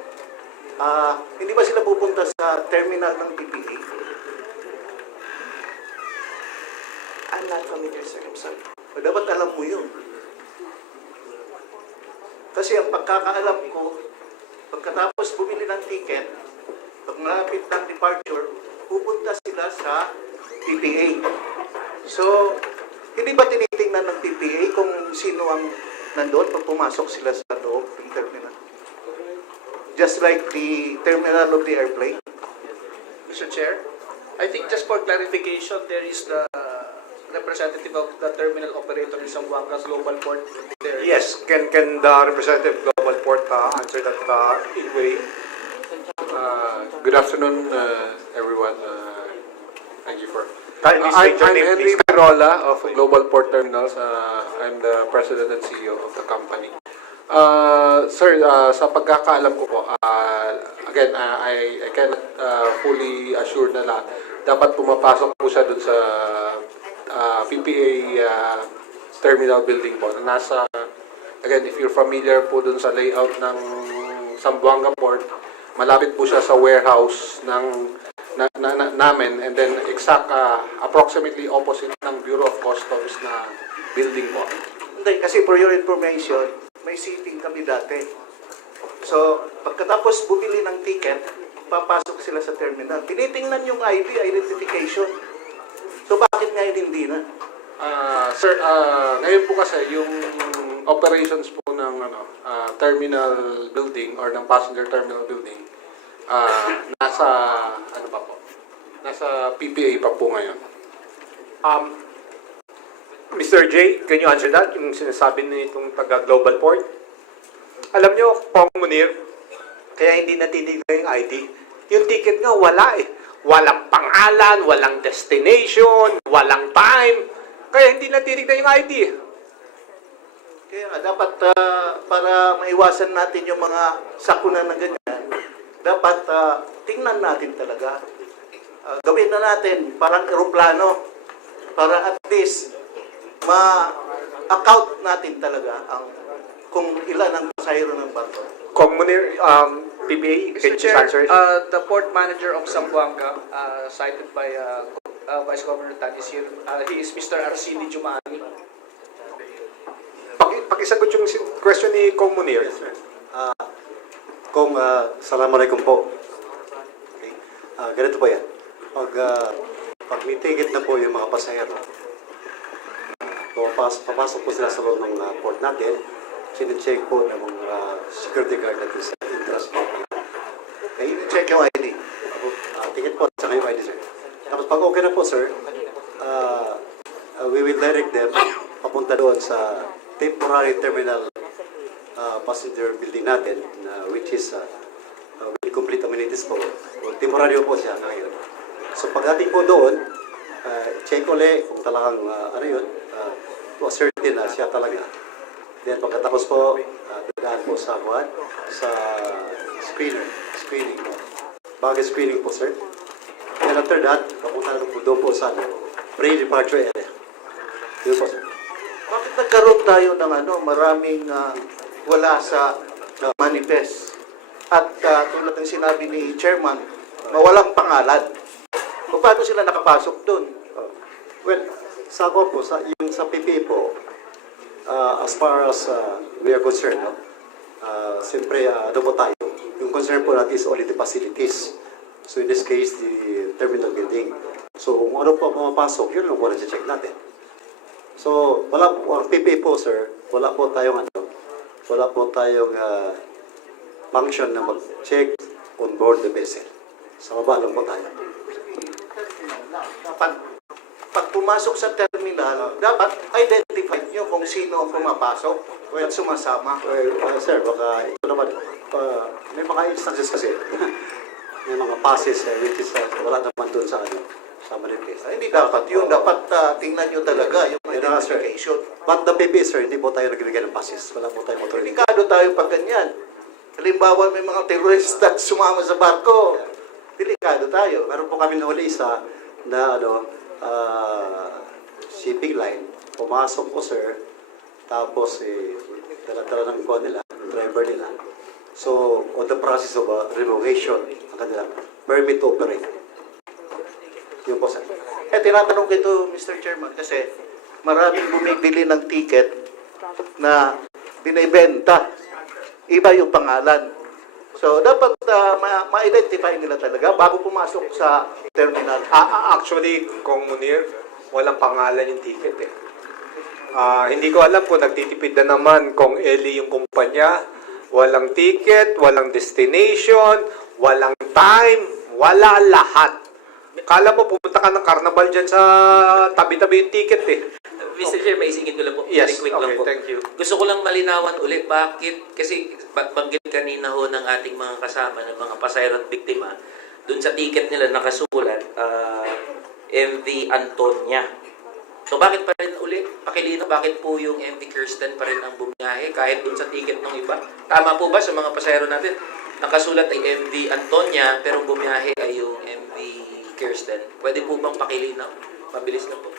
hindi ba sila pupunta sa terminal ng PPA? I'm not familiar, sir. I'm sorry. Dapat alam mo yun. Kasi ang pagkakaalam ko, pagkatapos bumili ng ticket, pag malapit ng departure, pupunta sila sa PPA. So, hindi ba tinitingnan ng PPA kung sino ang nandoon pag pumasok sila sa loob ng terminal? Just like the terminal of the airplane? Mr. Chair, I think just for clarification, there is the representative of the terminal operator in Zamboanga Global Port there. Yes, can the representative Global Port answer that inquiry? Good afternoon, everyone. Thank you for... Kindly I'm state your name, Henry please. Pirola of Global Port Terminals. I'm the President and CEO of the company. Sir, sa pagkakaalam ko po, again, I cannot fully assure na lahat. Dapat pumapasok po siya dun sa PPA terminal building po na nasa, again, if you're familiar po dun sa layout ng Zamboanga Port, malapit po siya sa warehouse ng namin, and then approximately opposite ng Bureau of Customs na building po. Hindi, kasi for your information, may seating kami dati. So, pagkatapos bumili ng ticket, papasok sila sa terminal. Tinitingnan yung ID, identification. So, bakit ngayon hindi na? Sir, ngayon po kasi yung operations po ng terminal building or ng passenger terminal building nasa nasa PPA pa po ngayon. Mr. J, can you answer that? Yung sinasabi nitong taga-Global Port? Alam nyo, Pong Munir, kaya hindi natitignan yung ID. Yung ticket nga wala eh. Walang pangalan, walang destination, walang time. Kaya hindi natitignan yung ID eh. Kaya nga, dapat para maiwasan natin yung mga sakunan na ganyan, dapat tingnan natin talaga. Gawin na natin parang eroplano para at least ma-account natin talaga kung ilan ang pasahero ng barko. Kong Munir, PBA, can you just answer it? The port manager of Zamboanga, cited by Vice Governor Tan is here. He is Mr. Arsini Jumani. Pakisagot yung question ni Kong Munir. Assalamualaikum po. Okay. Ganito po yan. Pag may ticket na po yung mga pasahero, papasok po sila sa loob ng port natin, sine-check po ng mga security guard natin sa entrance gate. Okay? Check yung ID. Ticket po at saka yung ID, sir. Tapos pag okay na po, sir, we will direct them papunta doon sa temporary terminal passenger building natin, which is with complete amenities po. Temporary po siya ngayon. So pagdating po doon, check ulit kung talagang to ascertain na siya talaga. Then pagkatapos po, dadaan po sa screening po. Bagay screening po, sir. And after that, papunta na po doon po sa pre-departure area. Yun po, sir. Bakit nagkaroon tayo ng maraming wala sa manifest? At tulad ng sinabi ni Chairman, mawalang pangalan. Paano sila nakapasok doon? Well, sa ako po, yung sa PPA po, as far as we are concerned, siyempre, po tayo. Yung concern po natin is only the facilities. So in this case, the terminal building. So kung ano po pumapasok, yun lang po na-check natin. So, wala po, ang PPA po, sir, wala po tayong function na mag-check on board the vessel. Sa baba lang po tayo. Pag pumasok sa terminal, dapat identify nyo kung sino ang pumapasok at sumasama. Sir, baka ito naman, may mga instances kasi, may mga passes which is wala naman doon sa manifest. Hindi dapat yun. Dapat tingnan nyo talaga yung identification. But the PPA, sir, hindi po tayo nagbibigay ng passes. Wala po tayong motor. Delikado tayo pag ganyan. Halimbawa, may mga terorista sumama sa barko. Delikado tayo. Meron po kami nahuli isa na shipping line. Pumasok po, sir. Tapos, dala-dala ng nila, driver nila. So, on the process of revocation, ang kanilang permit to operate. Yun po, sir. Tinatanong ko ito, Mr. Chairman, kasi maraming bumibili ng ticket na binibenta. Iba yung pangalan. So, dapat ma-identify nila talaga bago pumasok sa terminal. Actually, Kong Munir, walang pangalan yung ticket eh. Hindi ko alam kung nagtitipid na naman kung Eli yung kumpanya. Walang ticket, walang destination, walang time, wala lahat. Kala mo pupunta ka ng carnival dyan sa tabi-tabi yung ticket eh. Mr. Chair, may isingit ko lang po. Yes, Very quick lang okay, po. thank you. Gusto ko lang malinawan ulit bakit, kasi banggit kanina ho ng ating mga kasama, ng mga pasahero at biktima, dun sa ticket nila nakasulat, MV Antonia. So bakit pa rin ulit, pakilino, bakit po yung MV Kerstin pa rin ang bumiyahe kahit dun sa ticket ng iba? Tama po ba sa mga pasahero natin? Nakasulat ay MV Antonia pero bumiyahe ay yung MV Kerstin. Pwede po bang pakilino? Mabilis na po.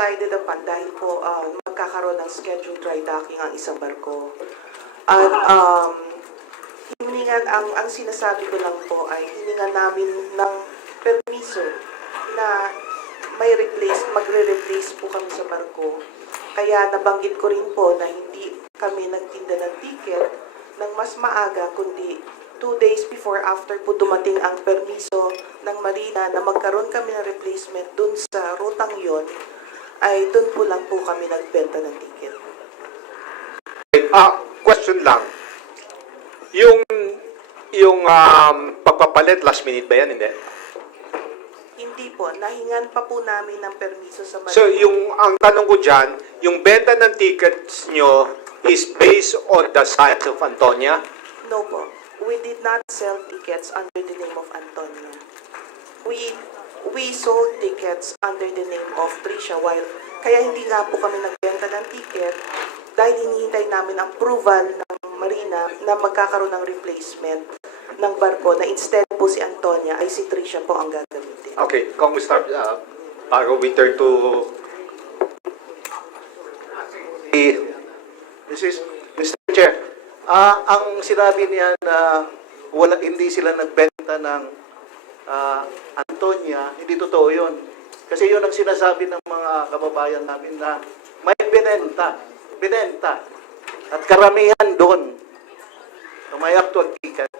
decided upon dahil po magkakaroon ng scheduled dry docking ang isang barko. At hiningan, ang sinasabi ko lang po ay hiningan namin ng permiso na magre-replace po kami sa barko. Kaya nabanggit ko rin po na hindi kami nagtinda ng ticket ng mas maaga, kundi 2 days before after po dumating ang permiso ng Marina na magkaroon kami ng replacement dun sa rutang yon, ay dun po lang po kami nagbenta ng ticket. Question lang. Yung pagpapalit, last minute ba yan? Hindi? Hindi po, nahingan pa po namin ng permiso sa Marina. So, ang tanong ko dyan, yung benta ng tickets nyo is based on the site of Antonia? No po. We did not sell tickets under the name of Antonio. We sold tickets under the name of Trisha, kaya hindi nga po kami nagbenta ng ticket dahil hinihintay namin ang approval ng Marina na magkakaroon ng replacement ng barko na instead po si Antonia ay si Trisha po ang gagamitin. Okay, kung we start, bago we turn to Mr. Chair, ang sinabi niya na hindi sila nagbenta ng Antonia, hindi totoo yun. Kasi yun ang sinasabi ng mga kababayan namin na may binenta. At karamihan doon na may actual ticket.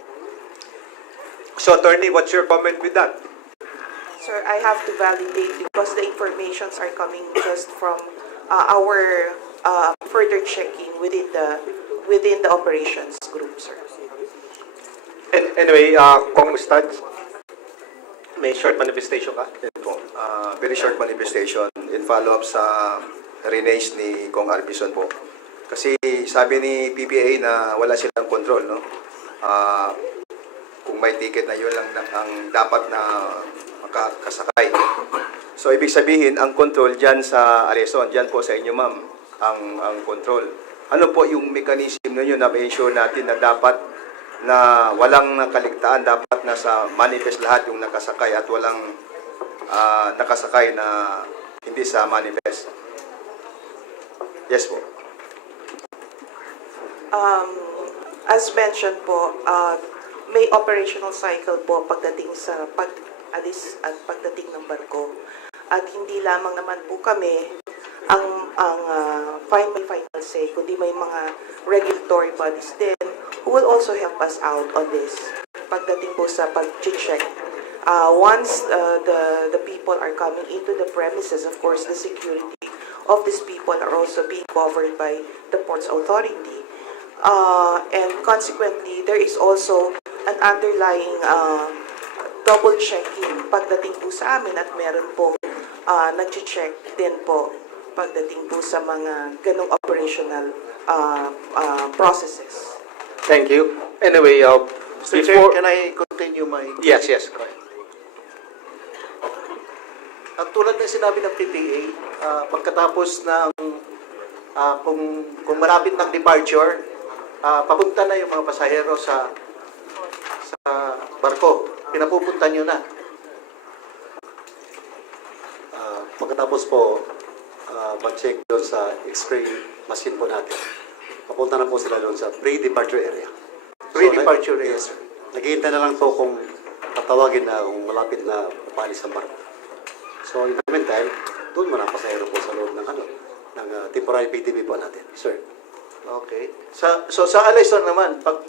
So, attorney, what's your comment with that? Sir, I have to validate because the informations are coming just from our further checking within the operations group, sir. Anyway, kung start, may short manifestation ka? Very short manifestation in follow-up sa renage ni Kong Arbison po. Kasi sabi ni PPA na wala silang control, no? Kung may ticket na yun lang ang dapat na makakasakay. So ibig sabihin, ang control dyan sa Alison, dyan po sa inyo ma'am, ang control. Ano po yung mechanism ninyo na ma-ensure natin na dapat na walang nakaligtaan, dapat nasa manifest lahat yung nakasakay at walang nakasakay na hindi sa manifest? Yes po. As mentioned po, may operational cycle po pagdating sa pag-alis at pagdating ng barko. At hindi lamang naman po kami ang final say, kundi may mga regulatory bodies din who will also help us out on this pagdating po sa pag-check. Once the people are coming into the premises, of course, the security of these people are also being covered by the Ports Authority. And consequently, there is also an underlying double checking pagdating po sa amin at meron pong nag-check din po pagdating po sa mga ganong operational processes. Thank you. Anyway, Mr. Chair, can I continue my... Yes, go ahead. At tulad ng sinabi ng PPA, pagkatapos ng kung malapit ng departure, papunta na yung mga pasahero sa barko. Pinapupunta nyo na. Pagkatapos po, ma-check doon sa X-ray machine po natin. Papunta na po sila doon sa pre-departure area. Pre-departure area? Yes, sir. Naghihintay na lang po kung tatawagin na kung malapit na papalis ang barko. So, in the meantime, doon muna pasahero po sa loob ng temporary PTV po natin, sir. Okay. So sa Alison naman, pag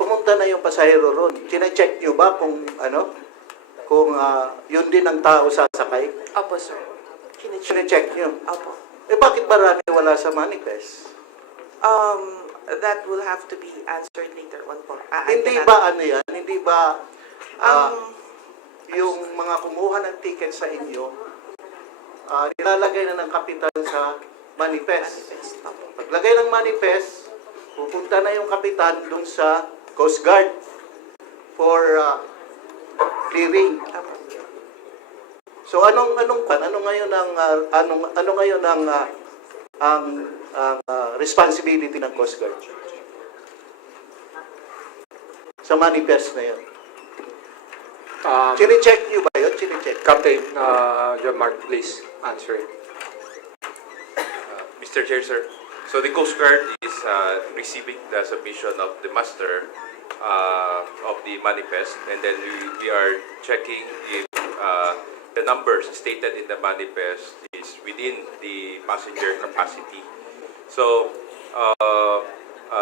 pumunta na yung pasahero ron, kina-check nyo ba kung yun din ang tao sasakay? Opo, sir. Kina-check nyo? Opo. Bakit marami wala sa manifest? That will have to be answered later on po. Hindi ba yan? Hindi ba yung mga kumuha ng ticket sa inyo, nilalagay na ng kapitan sa manifest? Paglagay ng manifest, pupunta na yung kapitan dun sa Coast Guard for clearing. So ano ngayon ang responsibility ng Coast Guard sa manifest na yun? Chine-check nyo ba yun? Chine-check. Captain John Mark, please answer it. Mr. Chair, sir. So the Coast Guard is receiving the submission of the master of the manifest, and then we are checking if the numbers stated in the manifest is within the passenger capacity. So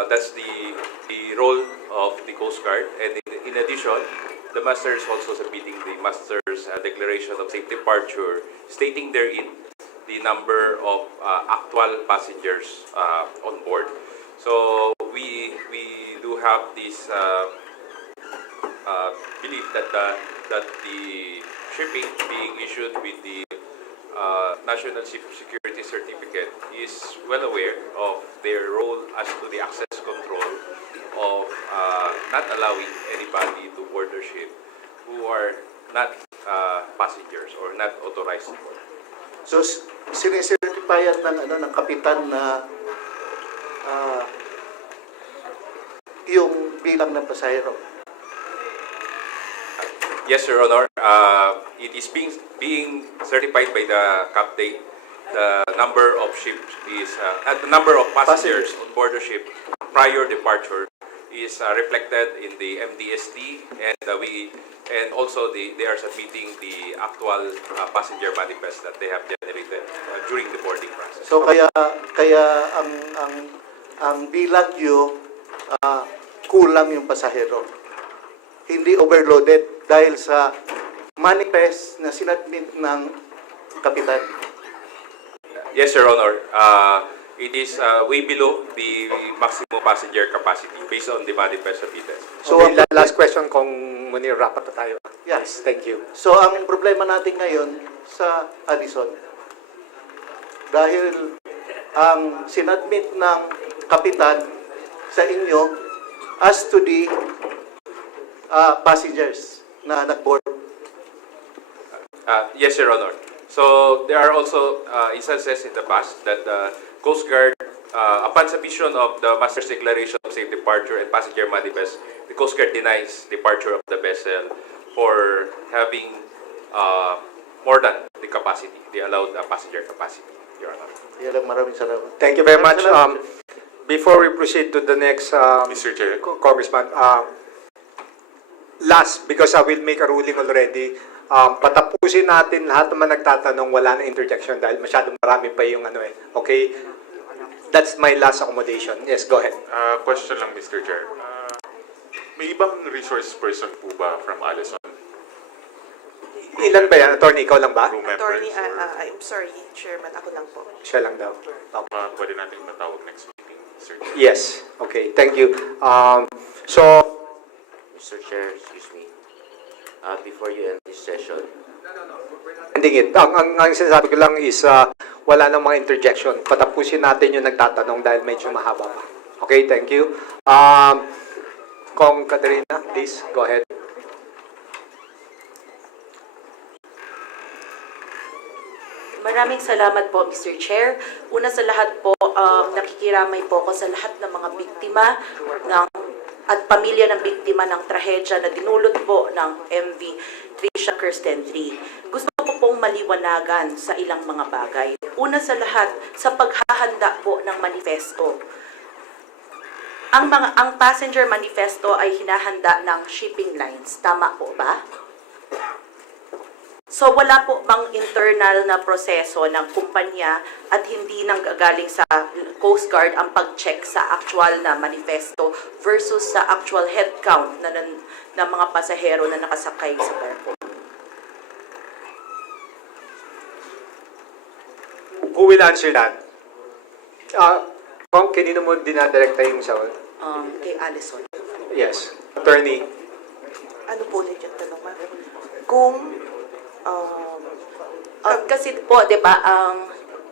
that's the role of the Coast Guard, and in addition, the master is also submitting the master's declaration of safe departure, stating therein the number of actual passengers on board. So we do have this belief that the shipping being issued with the National Security Certificate is well aware of their role as to the access control of not allowing anybody to board the ship who are not passengers or not authorized to board. So, sinisertifyan ng kapitan na yung bilang ng pasahero. Yes, Your Honor. It is being certified by the captain. The number of ships is the number of passengers on board the ship prior departure is reflected in the MDST, and also they are submitting the actual passenger manifest that they have generated during the boarding process. So kaya ang bilang nyo kulang yung pasahero. Hindi overloaded dahil sa manifest na sinadmit ng kapitan. Yes, Your Honor. It is way below the maximum passenger capacity based on the manifest submitted. So, last question kung Munir, rapat na tayo. Yes. Thank you. So ang problema natin ngayon sa Addison, dahil ang sinadmit ng kapitan sa inyo as to the passengers na nag-board. Yes, Your Honor. So there are also instances in the past that the Coast Guard, upon submission of the Master's Declaration of Safe Departure and Passenger Manifest, the Coast Guard denies departure of the vessel for having more than the capacity, the allowed passenger capacity, Your Honor. Maraming salamat. Thank you very much. Before we proceed to the next, Mr. Chair. Congressman, last, because I will make a ruling already, patapusin natin lahat naman nagtatanong, wala na interjection dahil masyadong marami pa yung ano eh. Okay? That's my last accommodation. Yes, go ahead. Question lang, Mr. Chair. May ibang resource person po ba from Allison? Ilan ba yan? Attorney, ikaw lang ba? Attorney, I'm sorry, Chairman, ako lang po. Siya lang daw. Pwede natin matawag next meeting, Mr. Chair. Yes. Okay. Thank you. So, Mr. Chair, excuse me. Before you end this session. ending it. Ang sinasabi ko lang is wala nang mga interjection. Patapusin natin yung nagtatanong dahil medyo mahaba pa. Okay, thank you. Kong Katerina, please, go ahead. Maraming salamat po, Mr. Chair. Una sa lahat po, nakikiramay po ako sa lahat ng mga biktima at pamilya ng biktima ng trahedya na dinulot po ng MV Trisha Kerstin 3. Gusto ko pong maliwanagan sa ilang mga bagay. Una sa lahat, sa paghahanda po ng manifesto. Ang passenger manifesto ay hinahanda ng shipping lines. Tama po ba? So wala po bang internal na proseso ng kumpanya at hindi nanggagaling sa Coast Guard ang pag-check sa actual na manifesto versus sa actual head count na mga pasahero na nakasakay sa barko? Who will answer that? Kung kanino mo dinadirekta yung sagot? Kay Allison. Yes. Attorney. Ano po ulit yung tanong, ma'am? Kung kasi po, 'di ba,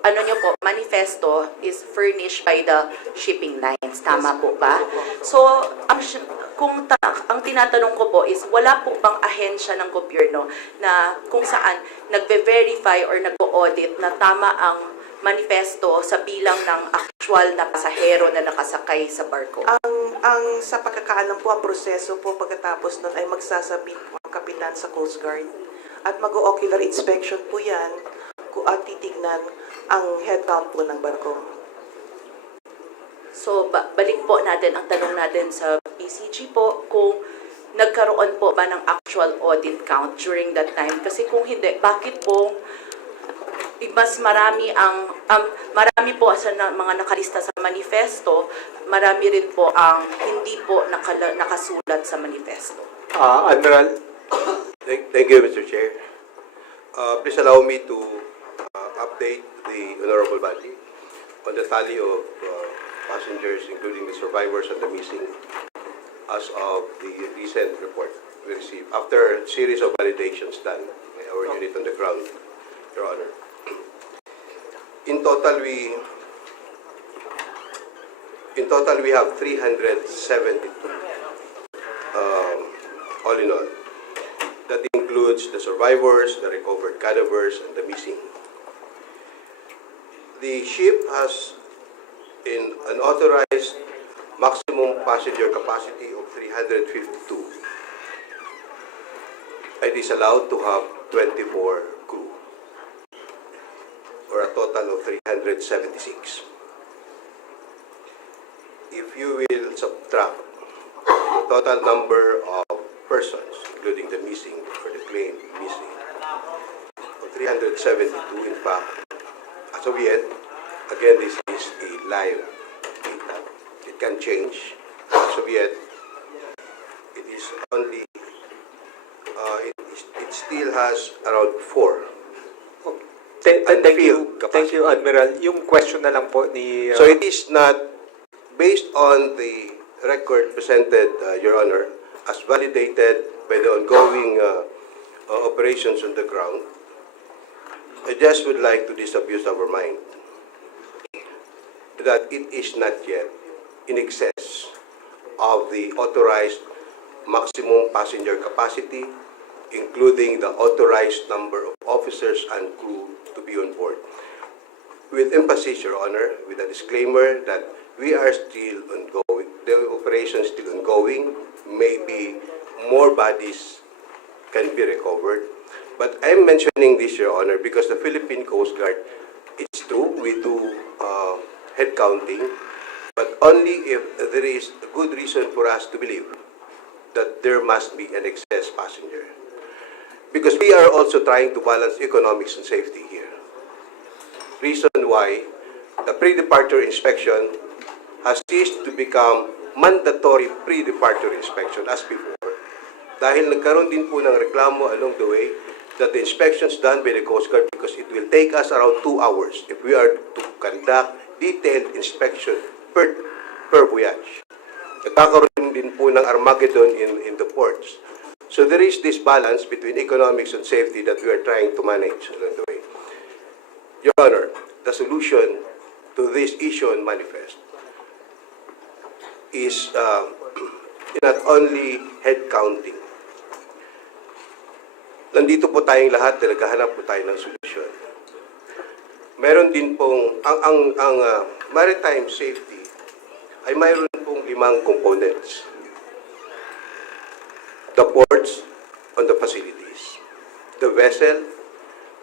ano nyo po, manifesto is furnished by the shipping lines. Tama po ba? So, ang tinatanong ko po is, wala po bang ahensya ng gobyerno na kung saan nagbe-verify or nag-audit na tama ang manifesto sa bilang ng actual na pasahero na nakasakay sa barko? ang sa pagkakaalam po, ang proseso po pagkatapos nun ay magsasabit po ang kapitan sa Coast Guard. At mag-ocular inspection po yan at titignan ang head count po ng barko. So, balik po natin ang tanong natin sa PCG po kung nagkaroon po ba ng actual audit count during that time. Kasi kung hindi, bakit po mas marami marami po sa mga nakalista sa manifesto, marami rin po ang hindi po nakasulat sa manifesto. Admiral? Thank you, Mr. Chair. Please allow me to update the honorable body on the tally of passengers, including the survivors and the missing, as of the recent report we received after a series of validations done by our unit on the ground, Your Honor. In total, we have 372. All in all. That includes the survivors, the recovered cadavers, and the missing. The ship has an authorized maximum passenger capacity of 352. It is allowed to have 24 crew, or a total of 376. If you will subtract the total number of persons, including the missing or the claimed missing, of 372 in fact, as of yet, again this is a live data. It can change. As of yet, it is only, it still has around 4. Thank you, Admiral. Yung question na lang po ni... So it is not based on the record presented, Your Honor, as validated by the ongoing operations on the ground. I just would like to disabuse our mind that it is not yet in excess of the authorized maximum passenger capacity, including the authorized number of officers and crew to be on board. With emphasis, Your Honor, with a disclaimer that we are still ongoing, the operation is still ongoing, maybe more bodies can be recovered. But I'm mentioning this, Your Honor, because the Philippine Coast Guard, it's true, we do head counting, but only if there is a good reason for us to believe that there must be an excess passenger. Because we are also trying to balance economics and safety here. Reason why the pre-departure inspection has ceased to become mandatory pre-departure inspection as before. Dahil nagkaroon din po ng reklamo along the way that the inspections done by the Coast Guard, because it will take us around 2 hours if we are to conduct detailed inspection per voyage. Nagkakaroon din po ng Armageddon in the ports. So there is this balance between economics and safety that we are trying to manage along the way. Your Honor, the solution to this issue on manifest is not only head counting. Nandito po tayong lahat, naghahanap po tayo ng solusyon. Meron din pong, ang maritime safety ay mayroon pong 5 components. The ports on the facilities, the vessel,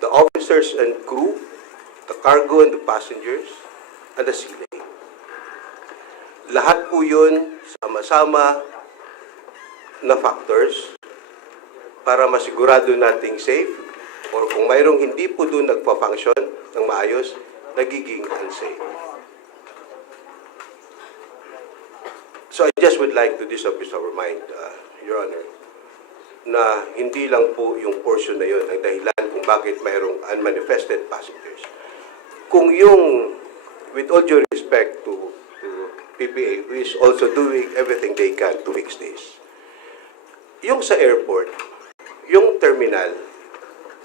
the officers and crew, the cargo and the passengers, and the sea lane. Lahat po yun sama-sama na factors para masigurado nating safe, or kung mayroong hindi po doon nagpa-function ng maayos, nagiging unsafe. So I just would like to disabuse our mind, Your Honor, na hindi lang po yung portion na yun ang dahilan kung bakit mayroong unmanifested passengers. Kung yung, with all due respect to PPA, who is also doing everything they can to fix this, yung sa airport, yung terminal,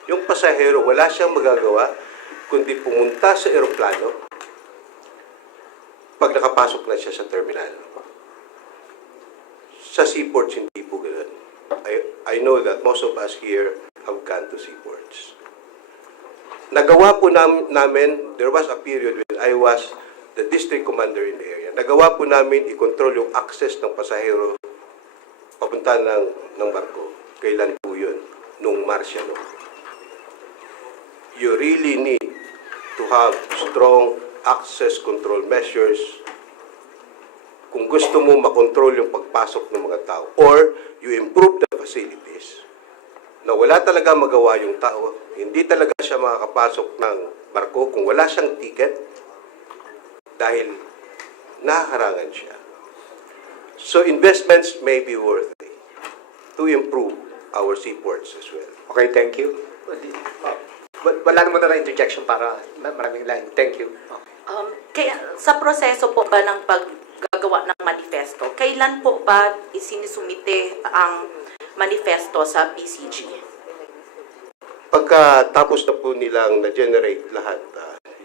yung pasahero, wala siyang magagawa kundi pumunta sa aeroplano pag nakapasok na siya sa terminal. Sa seaports, hindi po ganun. I know that most of us here have gone to seaports. Nagawa po namin, there was a period when I was the district commander in the area. Nagawa po namin i-control yung access ng pasahero papunta ng barko. Kailan po yun? Nung Marciano. You really need to have strong access control measures kung gusto mo makontrol yung pagpasok ng mga tao or you improve the facilities, na wala talaga magawa yung tao, hindi talaga siya makakapasok ng barko kung wala siyang ticket dahil naharangan siya. So investments may be worthy to improve our seaports as well. Okay, thank you. Wala naman na interjection para maraming line. Thank you. Kaya sa proseso po ba ng paggagawa ng manifesto, kailan po ba isinisumite ang manifesto sa PCG? Pagkatapos na po nilang na-generate lahat,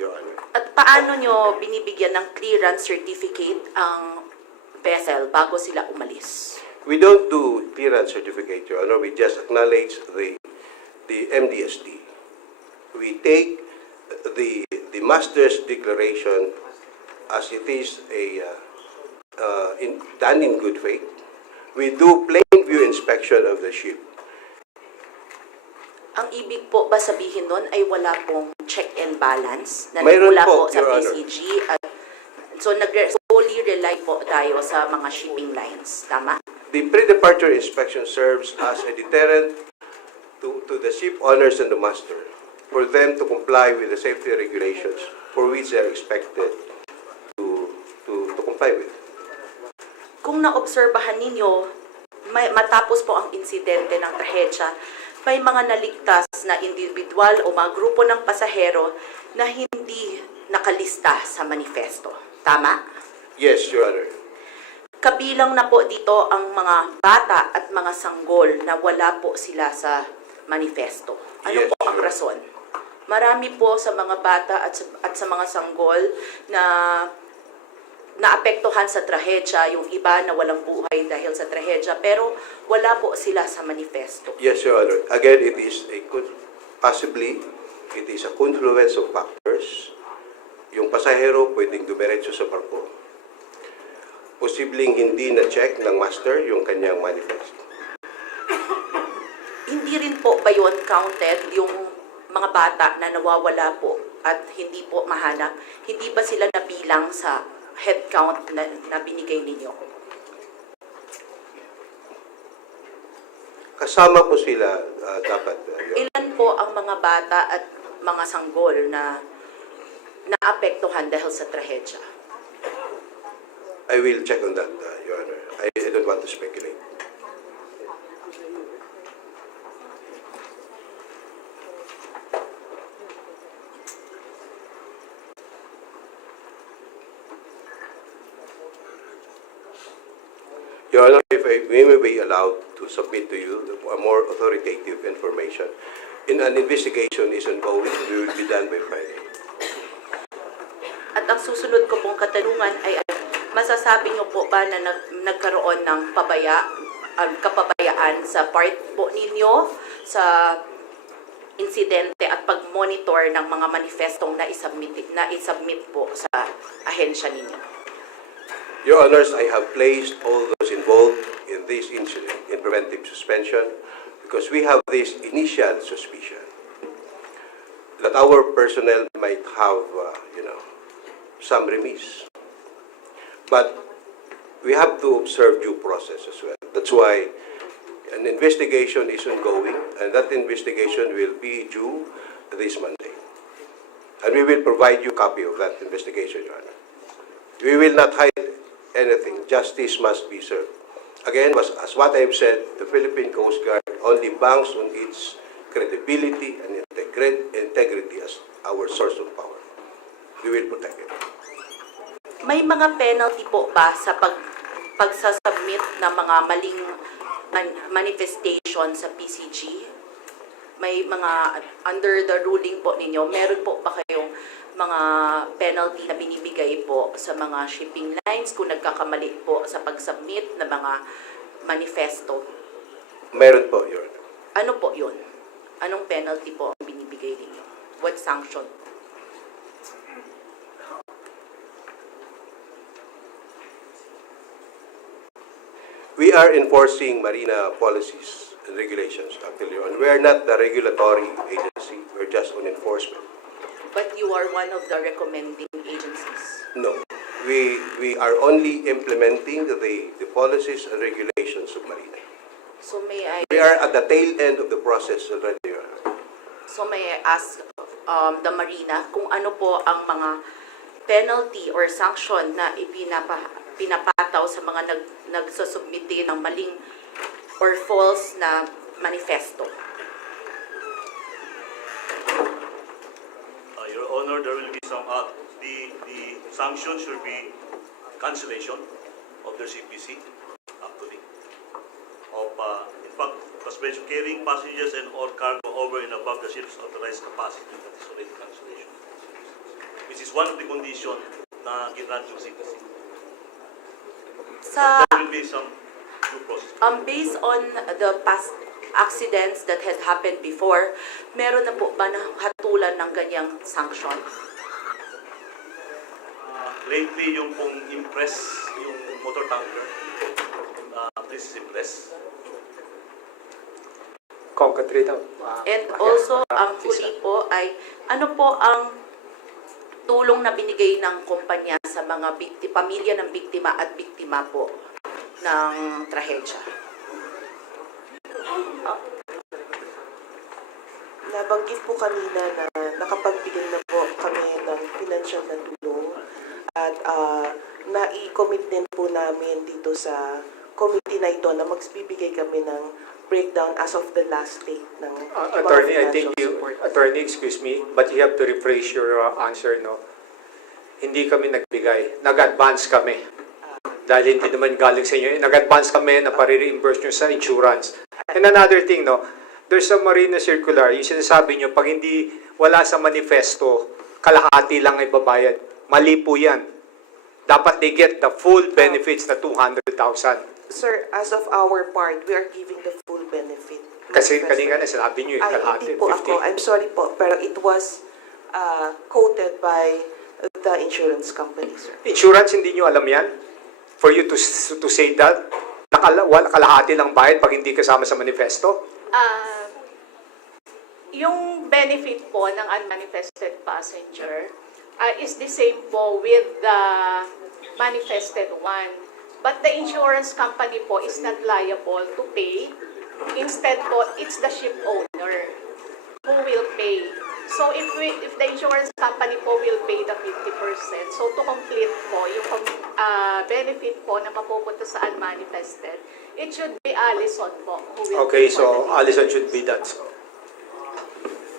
Your Honor. At paano nyo binibigyan ng clearance certificate ang vessel bago sila umalis? We don't do clearance certificate, Your Honor. We just acknowledge the MDSD. We take the master's declaration as it is done in good faith. We do plain view inspection of the ship. Ang ibig po ba sabihin nun ay wala pong check and balance na Mayroon nagmula po, po sa Your Honor. PCG? At so solely rely po tayo sa mga shipping lines, tama? The pre-departure inspection serves as a deterrent to the ship owners and the master for them to comply with the safety regulations for which they are expected to comply with. Kung naobserbahan ninyo, matapos po ang insidente ng trahedya, may mga naligtas na individual o mga grupo ng pasahero na hindi nakalista sa manifesto. Tama? Yes, Your Honor. Kabilang na po dito ang mga bata at mga sanggol na wala po sila sa manifesto. Ano Yes, po ang sure. rason? Marami po sa mga bata at sa mga sanggol na naapektuhan sa trahedya, yung iba na walang buhay dahil sa trahedya, pero wala po sila sa manifesto. Yes, Your Honor. Again, possibly, it is a confluence of factors. Yung pasahero pwedeng dumiretso sa barko. Posibleng hindi na-check ng master yung kanyang manifest. Hindi rin po ba yun counted yung mga bata na nawawala po at hindi po mahanap? Hindi ba sila nabilang sa head count na binigay ninyo? Kasama po sila dapat. Ilan po ang mga bata at mga sanggol na naapektuhan dahil sa trahedya? I will check on that, Your Honor. I don't want to speculate. Your Honor, if we may be allowed to submit to you a more authoritative information, in an investigation is ongoing, we will be done by Friday. At ang susunod ko pong katanungan ay masasabi niyo po ba na nagkaroon ng kapabayaan sa part po ninyo sa insidente at pag-monitor ng mga manifestong na-submit po sa ahensya ninyo? Your Honors, I have placed all those involved in this incident in preventive suspension because we have this initial suspicion that our personnel might have, some remiss. But we have to observe due process as well. That's why an investigation is ongoing, and that investigation will be due this Monday. And we will provide you a copy of that investigation, Your Honor. We will not hide anything. Justice must be served. Again, as what I've said, the Philippine Coast Guard only banks on its credibility and integrity as our source of power. We will protect it. May mga penalty po ba sa pagsasubmit ng mga maling manifestation sa PCG? May mga, under the ruling po ninyo, meron po ba kayong mga penalty na binibigay po sa mga shipping lines kung nagkakamali po sa pag-submit ng mga manifesto? Meron po, Your Honor. Ano po yun? Anong penalty po ang binibigay ninyo? What sanction? We are enforcing marina policies and regulations, actually. And we are not the regulatory agency. We're just on enforcement. But you are one of the recommending agencies. No. we are only implementing the policies and regulations of Marina. So may I We are at the tail end of the process already. Your Honor. So may I ask the Marina kung ano po ang mga penalty or sanction na pinapataw sa mga nagsusubmiti ng maling or false na manifesto? Your Honor, there will be some, the sanction should be cancellation of their CPC, actually. In fact, suspension carrying passengers and all cargo over and above the ship's authorized capacity, that is already cancellation. Which is one of the conditions na ginrant yung CPC. Sa, There will be some due process. based on the past accidents that had happened before, meron na po ba na hatulan ng ganyang sanction? Lately, yung pong Impress, yung motor tanker, this is Impress. Concrete. And also, ang huli po ay, ano po ang tulong na binigay ng kumpanya sa mga pamilya ng biktima at biktima po ng trahedya? Nabanggit po kanina na nakapagbigay na po kami ng financial na tulong at nai-commit din po namin dito sa committee na ito na magbibigay kami ng breakdown as of the last date ng Attorney, I think financial support. Attorney, excuse me, but you have to rephrase your answer, no? Hindi kami nagbigay, nag-advance kami. Dahil hindi naman galing sa inyo, nag-advance kami na pare-reimburse nyo sa insurance. And another thing, no? There's a Marina Circular, yung sinasabi nyo, pag hindi wala sa manifesto, kalahati lang ay babayad. Mali po yan. Dapat they get the full benefits na 200,000. Sir, as of our part, we are giving the full benefit. Kasi kanina na sinabi nyo, Ay, kalahati, hindi po 50. ako. I'm sorry po, pero it was quoted by the insurance company, sir. Insurance, hindi nyo alam yan? For you to say that? Kalahati lang bayad pag hindi kasama sa manifesto? Yung benefit po ng unmanifested passenger is the same po with the manifested one. But the insurance company po is not liable to pay. Instead po, it's the ship owner who will pay. So if the insurance company po will pay the 50%, so to complete po yung benefit po na mapupunta sa unmanifested, it should be Allison po who will Okay, pay for so the Allison should be that.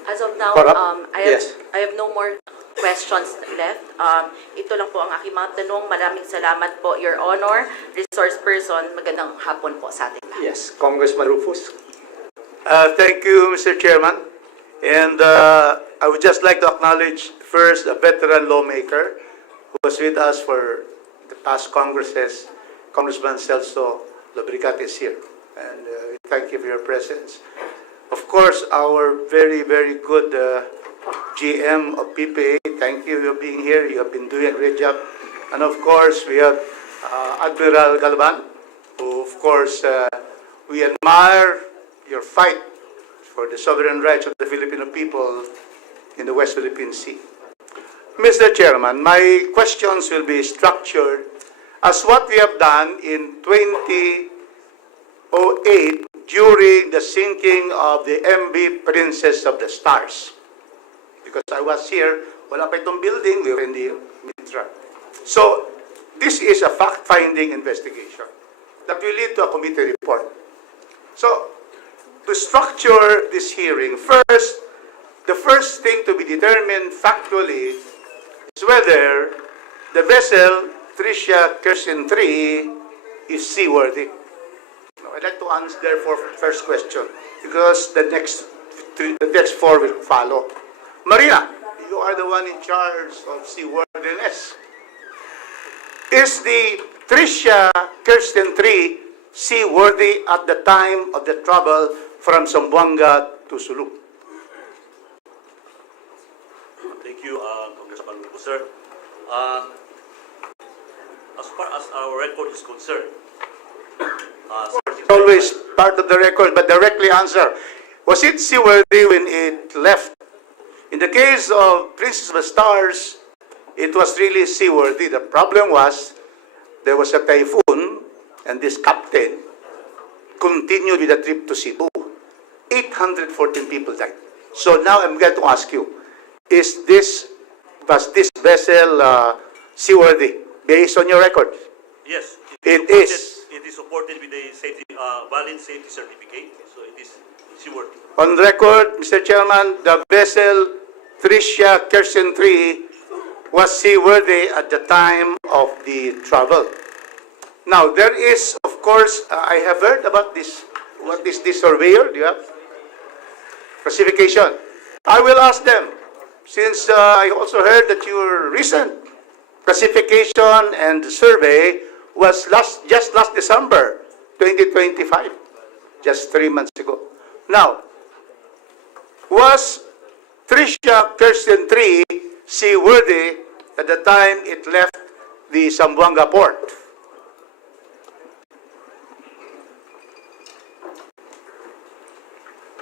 As of now, Yes. I have no more questions left. Ito lang po ang aking mga tanong. Maraming salamat po, Your Honor. Resource person, magandang hapon po sa ating lahat. Yes, Congressman Rufus. Thank you, Mr. Chairman. And I would just like to acknowledge first a veteran lawmaker who was with us for the past Congresses, Congressman Celso Labricate is here. And thank you for your presence. Of course, our very, very good GM of PPA, thank you for being here. You have been doing a great job. And of course, we have Admiral Galvan, who of course, we admire your fight for the sovereign rights of the Filipino people in the West Philippine Sea. Mr. Chairman, my questions will be structured as what we have done in 2008 during the sinking of the MV Princess of the Stars. Because I was here, wala pa itong building, we were in the Mitra. So, this is a fact-finding investigation that will lead to a committee report. So, to structure this hearing, first, the first thing to be determined factually is whether the vessel Trisha Kerstin 3 is seaworthy. Now, I'd like to answer therefore first question because the next four will follow. Marina, you are the one in charge of seaworthiness. Is the Trisha Kerstin 3 seaworthy at the time of the travel from Zamboanga to Sulu? Thank you, Congressman Rufus, sir. As far as our record is concerned, Always part of the record, but directly answer. Was it seaworthy when it left? In the case of Princess of the Stars, it was really seaworthy. The problem was there was a typhoon and this captain continued with the trip to Cebu. 814 people died. So now I'm going to ask you, was this vessel seaworthy based on your record? Yes, It is. It is supported with a safety, valid safety certificate, so it is seaworthy. On record, Mr. Chairman, the vessel Trisha Kerstin 3 was seaworthy at the time of the travel. Now, there is, of course, I have heard about this. What is this surveyor? Do you have? Classification. I will ask them, since I also heard that your recent classification and survey was just last December 2025, just 3 months ago. Now, was Trisha Kerstin 3 seaworthy at the time it left the Zamboanga port?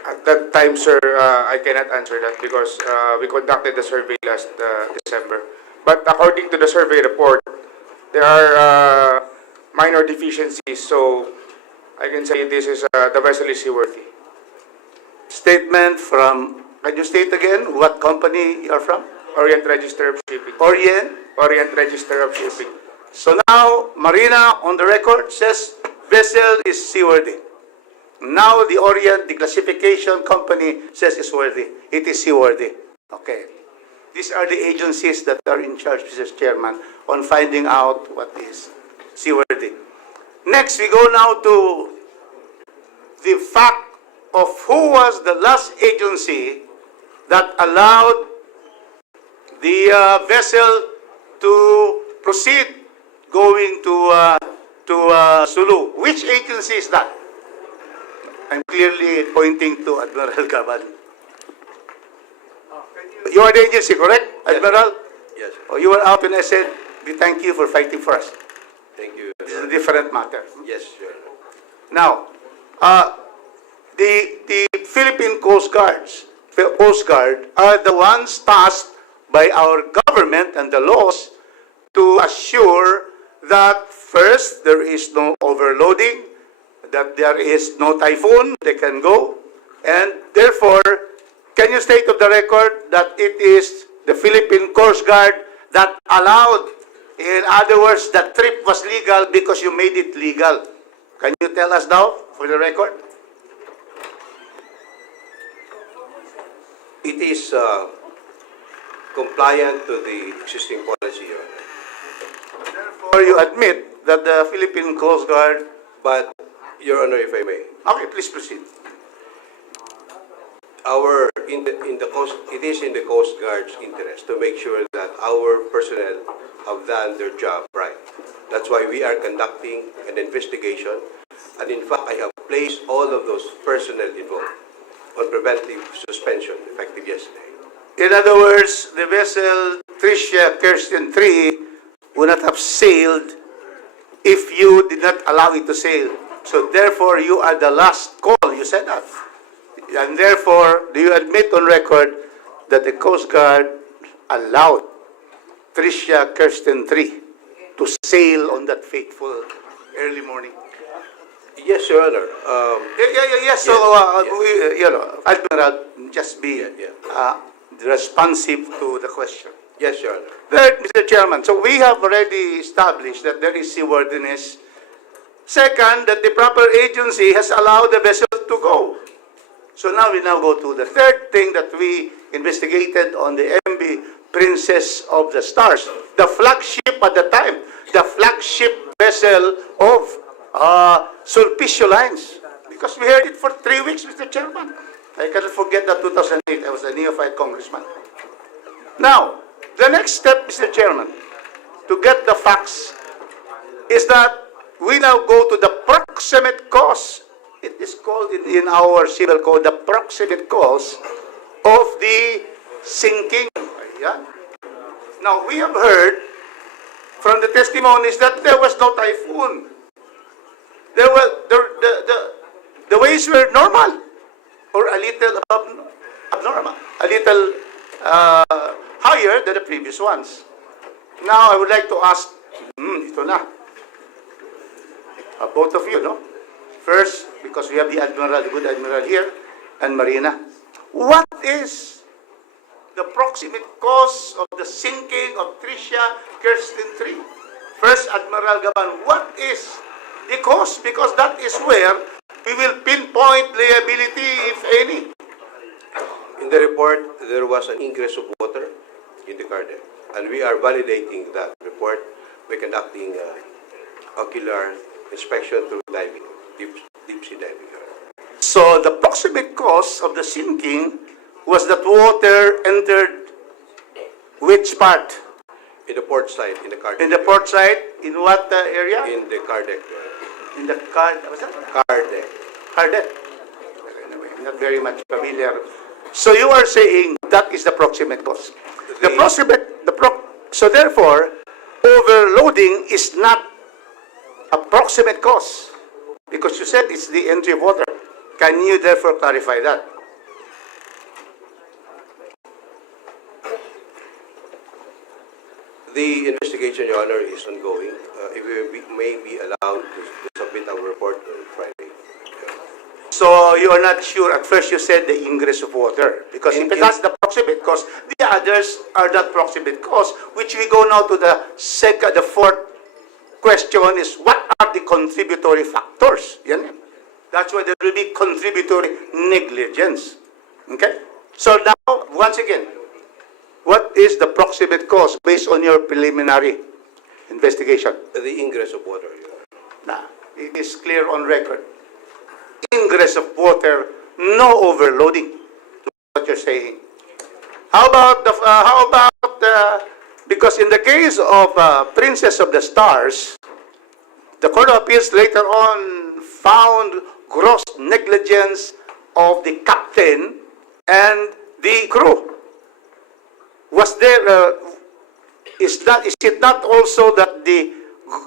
At that time, sir, I cannot answer that because we conducted the survey last December. But according to the survey report, there are minor deficiencies, so I can say this is the vessel is seaworthy. Statement from, can you state again what company you are from? Orient Register of Shipping. Orient Register of Shipping. So now, Marina on the record says vessel is seaworthy. Now the Orient, the classification company says it's worthy. It is seaworthy. Okay. These are the agencies that are in charge, Mr. Chairman, on finding out what is seaworthy. Next, we go now to the fact of who was the last agency that allowed the vessel to proceed going to Sulu. Which agency is that? I'm clearly pointing to Admiral Gaban. You are the agency, correct, Admiral? Yes. Oh, you were out and I said, we thank you for fighting for us. Thank you. This is a different matter. Yes, sir. Now, the Philippine Coast Guard are the ones tasked by our government and the laws to assure that first, there is no overloading, that there is no typhoon, they can go, and therefore, can you state of the record that it is the Philippine Coast Guard that allowed, in other words, that trip was legal because you made it legal? Can you tell us now, for the record? It is compliant to the existing policy, Your Honor. Therefore, you admit that the Philippine Coast Guard... But, Your Honor, if I may. Okay, please proceed. It is in the Coast Guard's interest to make sure that our personnel have done their job right. That's why we are conducting an investigation. And in fact, I have placed all of those personnel involved on preventive suspension effective yesterday. In other words, the vessel Trisha Kerstin 3 would not have sailed if you did not allow it to sail. So therefore, you are the last call. You said that. And therefore, do you admit on record that the Coast Guard allowed Trisha Kerstin 3 to sail on that fateful early morning? Yes, Your Honor. Yes. So, Admiral, just be responsive to the question. Yes, Your Honor. Third, Mr. Chairman, so we have already established that there is seaworthiness. Second, that the proper agency has allowed the vessel to go. So now we go to the third thing that we investigated on the MV Princess of the Stars, the flagship at the time, the flagship vessel of Sulpicio Lines. Because we heard it for 3 weeks, Mr. Chairman. I cannot forget that 2008, I was a neophyte congressman. Now, the next step, Mr. Chairman, to get the facts is that we now go to the proximate cause. It is called in our civil code the proximate cause of the sinking. Ayan. Now, we have heard from the testimonies that there was no typhoon. The waves were normal or a little abnormal, a little higher than the previous ones. Now, I would like to ask, ito na, both of you, no? First, because we have the Admiral, the good Admiral here, and Marina. What is the proximate cause of the sinking of Trisha Kerstin 3? First, Admiral Gaban, what is the cause? Because that is where we will pinpoint liability, if any. In the report, there was an ingress of water in the car deck, and we are validating that report by conducting ocular inspection through diving, deep sea diving. So the proximate cause of the sinking was that water entered which part? In the port side, in the car deck. In the port side? In what area? In the car deck. In the car, what's that? Car deck. Car deck. Anyway, I'm not very much familiar. So you are saying that is the proximate cause. So therefore, overloading is not a proximate cause because you said it's the entry of water. Can you therefore clarify that? The investigation, Your Honor, is ongoing. If we may be allowed to submit our report on Friday. So you are not sure. At first you said the ingress of water. Because if that's the proximate cause, the others are not proximate cause, which we go now to the fourth question is, what are the contributory factors? Yan. That's why there will be contributory negligence. Okay? So now, once again, what is the proximate cause based on your preliminary investigation? The ingress of water, Your Honor. Nah, it is clear on record. Ingress of water, no overloading. What you're saying. How about because in the case of Princess of the Stars, the Court of Appeals later on found gross negligence of the captain and the crew. Was there? Is it not also that the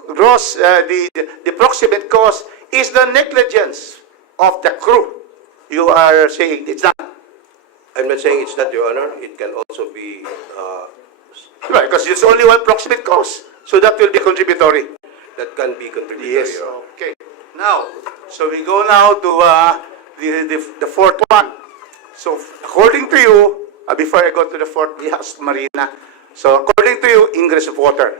gross, the proximate cause is the negligence of the crew? You are saying it's not. I'm not saying it's not, Your Honor. It can also be... right, because it's only one proximate cause. So that will be contributory. That can be contributory. Yes, okay. Now, so we go now to the fourth one. So according to you, before I go to the fourth, we asked Marina. So according to you, ingress of water.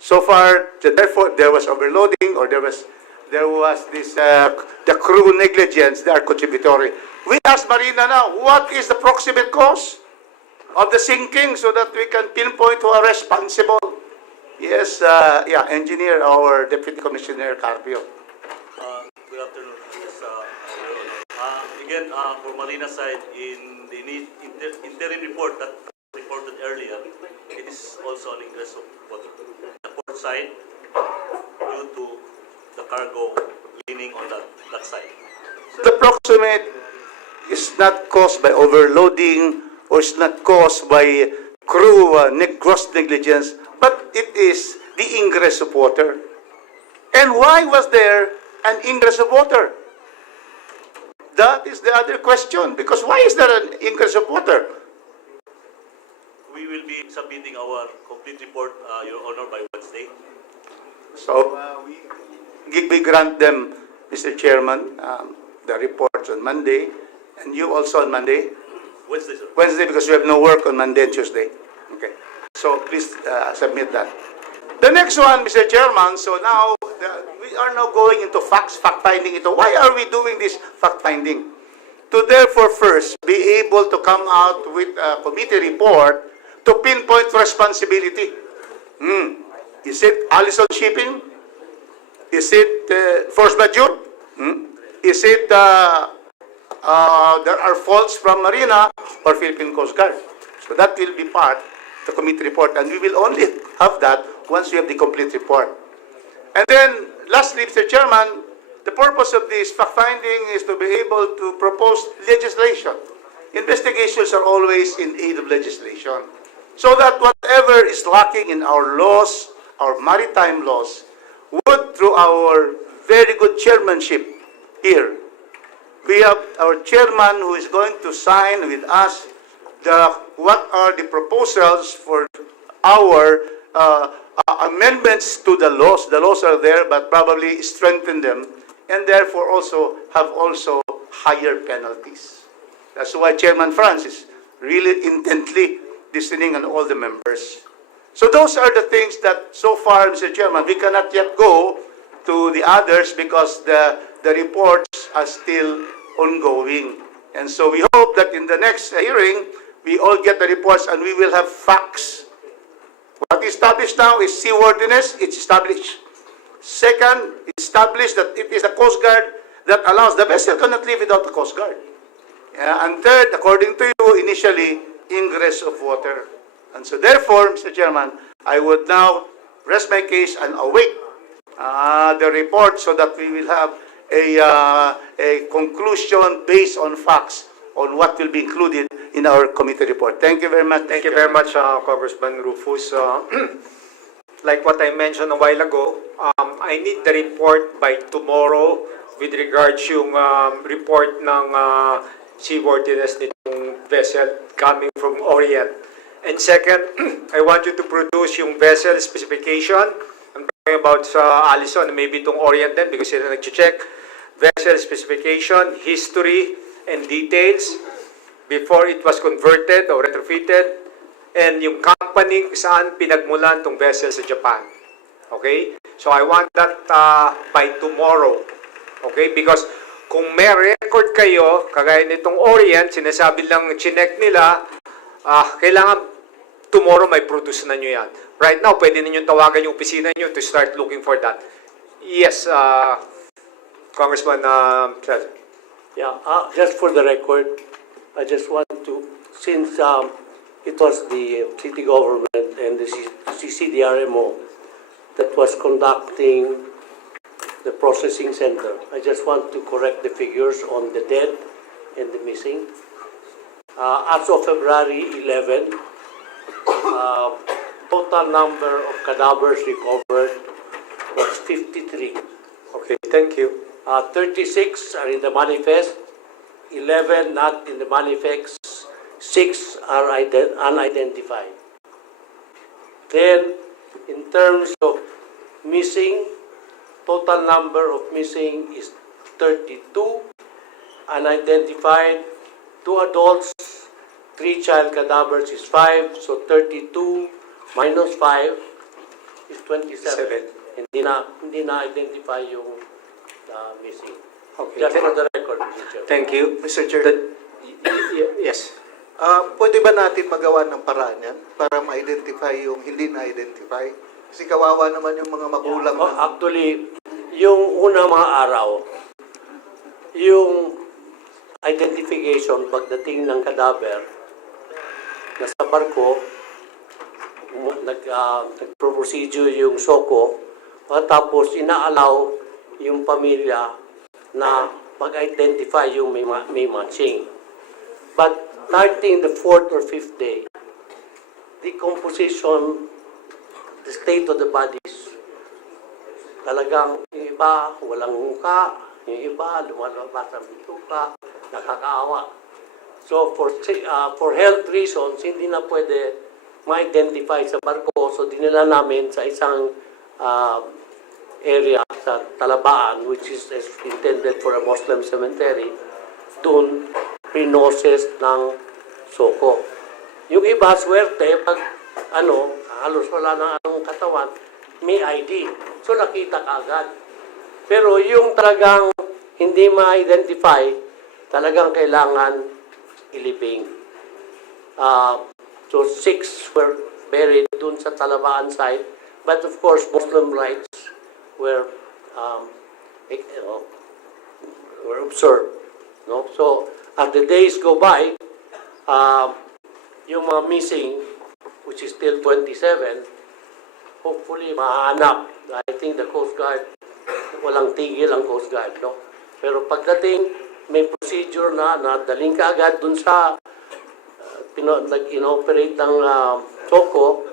So far, therefore, there was overloading or there was this, the crew negligence, they are contributory. We ask Marina now, what is the proximate cause of the sinking so that we can pinpoint who are responsible? Yes, engineer, our Deputy Commissioner Carpio. Good afternoon. Yes, again, for Marina side, in the interim report that reported earlier, it is also an ingress of water. The port side, due to the cargo leaning on that side. So the proximate is not caused by overloading or is not caused by crew gross negligence, but it is the ingress of water. And why was there an ingress of water? That is the other question, because why is there an ingress of water? We will be submitting our complete report, Your Honor, by Wednesday. So we grant them, Mr. Chairman, the reports on Monday, and you also on Monday? Wednesday, sir. Wednesday, because we have no work on Monday and Tuesday. Okay. So please submit that. The next one, Mr. Chairman, so now we are now going into fact-finding. Why are we doing this fact-finding? To therefore first be able to come out with a committee report to pinpoint responsibility. Is it Allison Shipping? Is it force majeure? Is it there are faults from Marina or Philippine Coast Guard? So that will be part of the committee report, and we will only have that once we have the complete report. And then, lastly, Mr. Chairman, the purpose of this fact-finding is to be able to propose legislation. Investigations are always in aid of legislation, so that whatever is lacking in our laws, our maritime laws, would, through our very good chairmanship here, we have our chairman who is going to sign with us what are the proposals for our amendments to the laws. The laws are there, but probably strengthen them, and therefore also have also higher penalties. That's why Chairman Franz is really intently listening on all the members. So those are the things that so far, Mr. Chairman, we cannot yet go to the others because the reports are still ongoing. And so we hope that in the next hearing, we all get the reports and we will have facts. What is established now is seaworthiness, it's established. Second, establish that it is the Coast Guard that allows, the vessel cannot leave without the Coast Guard. And third, according to you, initially, ingress of water. And so therefore, Mr. Chairman, I would now rest my case and await the report so that we will have a conclusion based on facts on what will be included in our committee report. Thank you very much. Thank you very much, Congressman Rufus. Like what I mentioned a while ago, I need the report by tomorrow with regards yung report ng seaworthiness nitong vessel coming from Orient. And second, I want you to produce yung vessel specification. I'm talking about sa Allison, maybe itong Orient din because sila nag-check. Vessel specification, history, and details before it was converted or retrofitted, and yung company saan pinagmulan tong vessel sa Japan. Okay? So I want that by tomorrow. Okay? Because kung may record kayo, kagaya nitong Orient, sinasabi lang chinek nila, kailangan tomorrow may produce na nyo yan. Right now, pwede ninyong tawagan yung opisina nyo to start looking for that. Yes, Congressman Yeah, just for the record, I just want to, since it was the city government and the CCDRMO that was conducting the processing center, I just want to correct the figures on the dead and the missing. As of February 11, total number of cadavers recovered was 53. Okay, thank you. 36 are in the manifest, 11 not in the manifest, 6 are unidentified. Then, in terms of missing, total number of missing is 32, unidentified, 2 adults, 3 child cadavers is 5, so 32 minus 5 is 27. Hindi na identify yung missing. Okay. Just for the record, Mr. Chair. Thank you. Mr. Chair, yes. pwede ba natin magawa ng paraan yan para ma-identify yung hindi na-identify? Kasi kawawa naman yung mga magulang. Actually, yung unang mga araw, yung identification pagdating ng cadaver, nasa barko, nag-procedure yung SOCO, tapos ina-allow yung pamilya na mag-identify yung may matching. But starting the 4th or 5th day, decomposition, the state of the bodies, talagang yung iba walang muka, yung iba lumalabas ang bituka, nakakaawa. So for health reasons, hindi na pwede ma-identify sa barko. So dinala namin sa isang area sa Talabaan, which is intended for a Muslim cemetery. Doon, pre-noses ng SOCO. Yung iba, swerte, pag halos wala na anong katawan, may ID. So nakita ka agad. Pero yung talagang hindi ma-identify, talagang kailangan ilibing. So 6 were buried dun sa Talabaan site. But of course, Muslim rites were observed. No? So as the days go by, yung mga missing, which is still 27, hopefully mahanap. I think the Coast Guard, walang tigil ang Coast Guard. No? Pero pagdating, may procedure na daling ka agad dun sa nag-inoperate ng SOCO.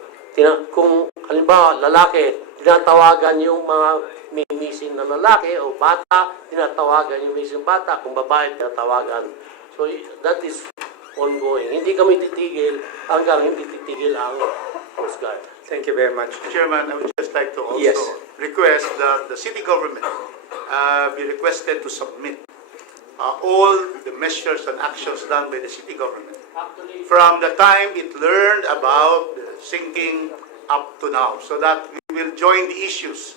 Kung halimbawa lalaki, tinatawagan yung mga may missing na lalaki o bata, tinatawagan yung missing bata. Kung babae, tinatawagan. So that is ongoing. Hindi kami titigil hanggang hindi titigil ang Coast Guard. Thank you very much. Chairman, I would just like to also Yes. request that the city government be requested to submit all the measures and actions done by the city government from the time it learned about the sinking up to now, so that we will join the issues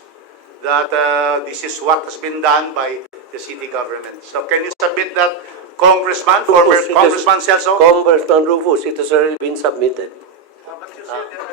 that this is what has been done by the city government. So can you submit that, Congressman, former Congressman Celso? Congressman Rufus, it has already been submitted. But you said that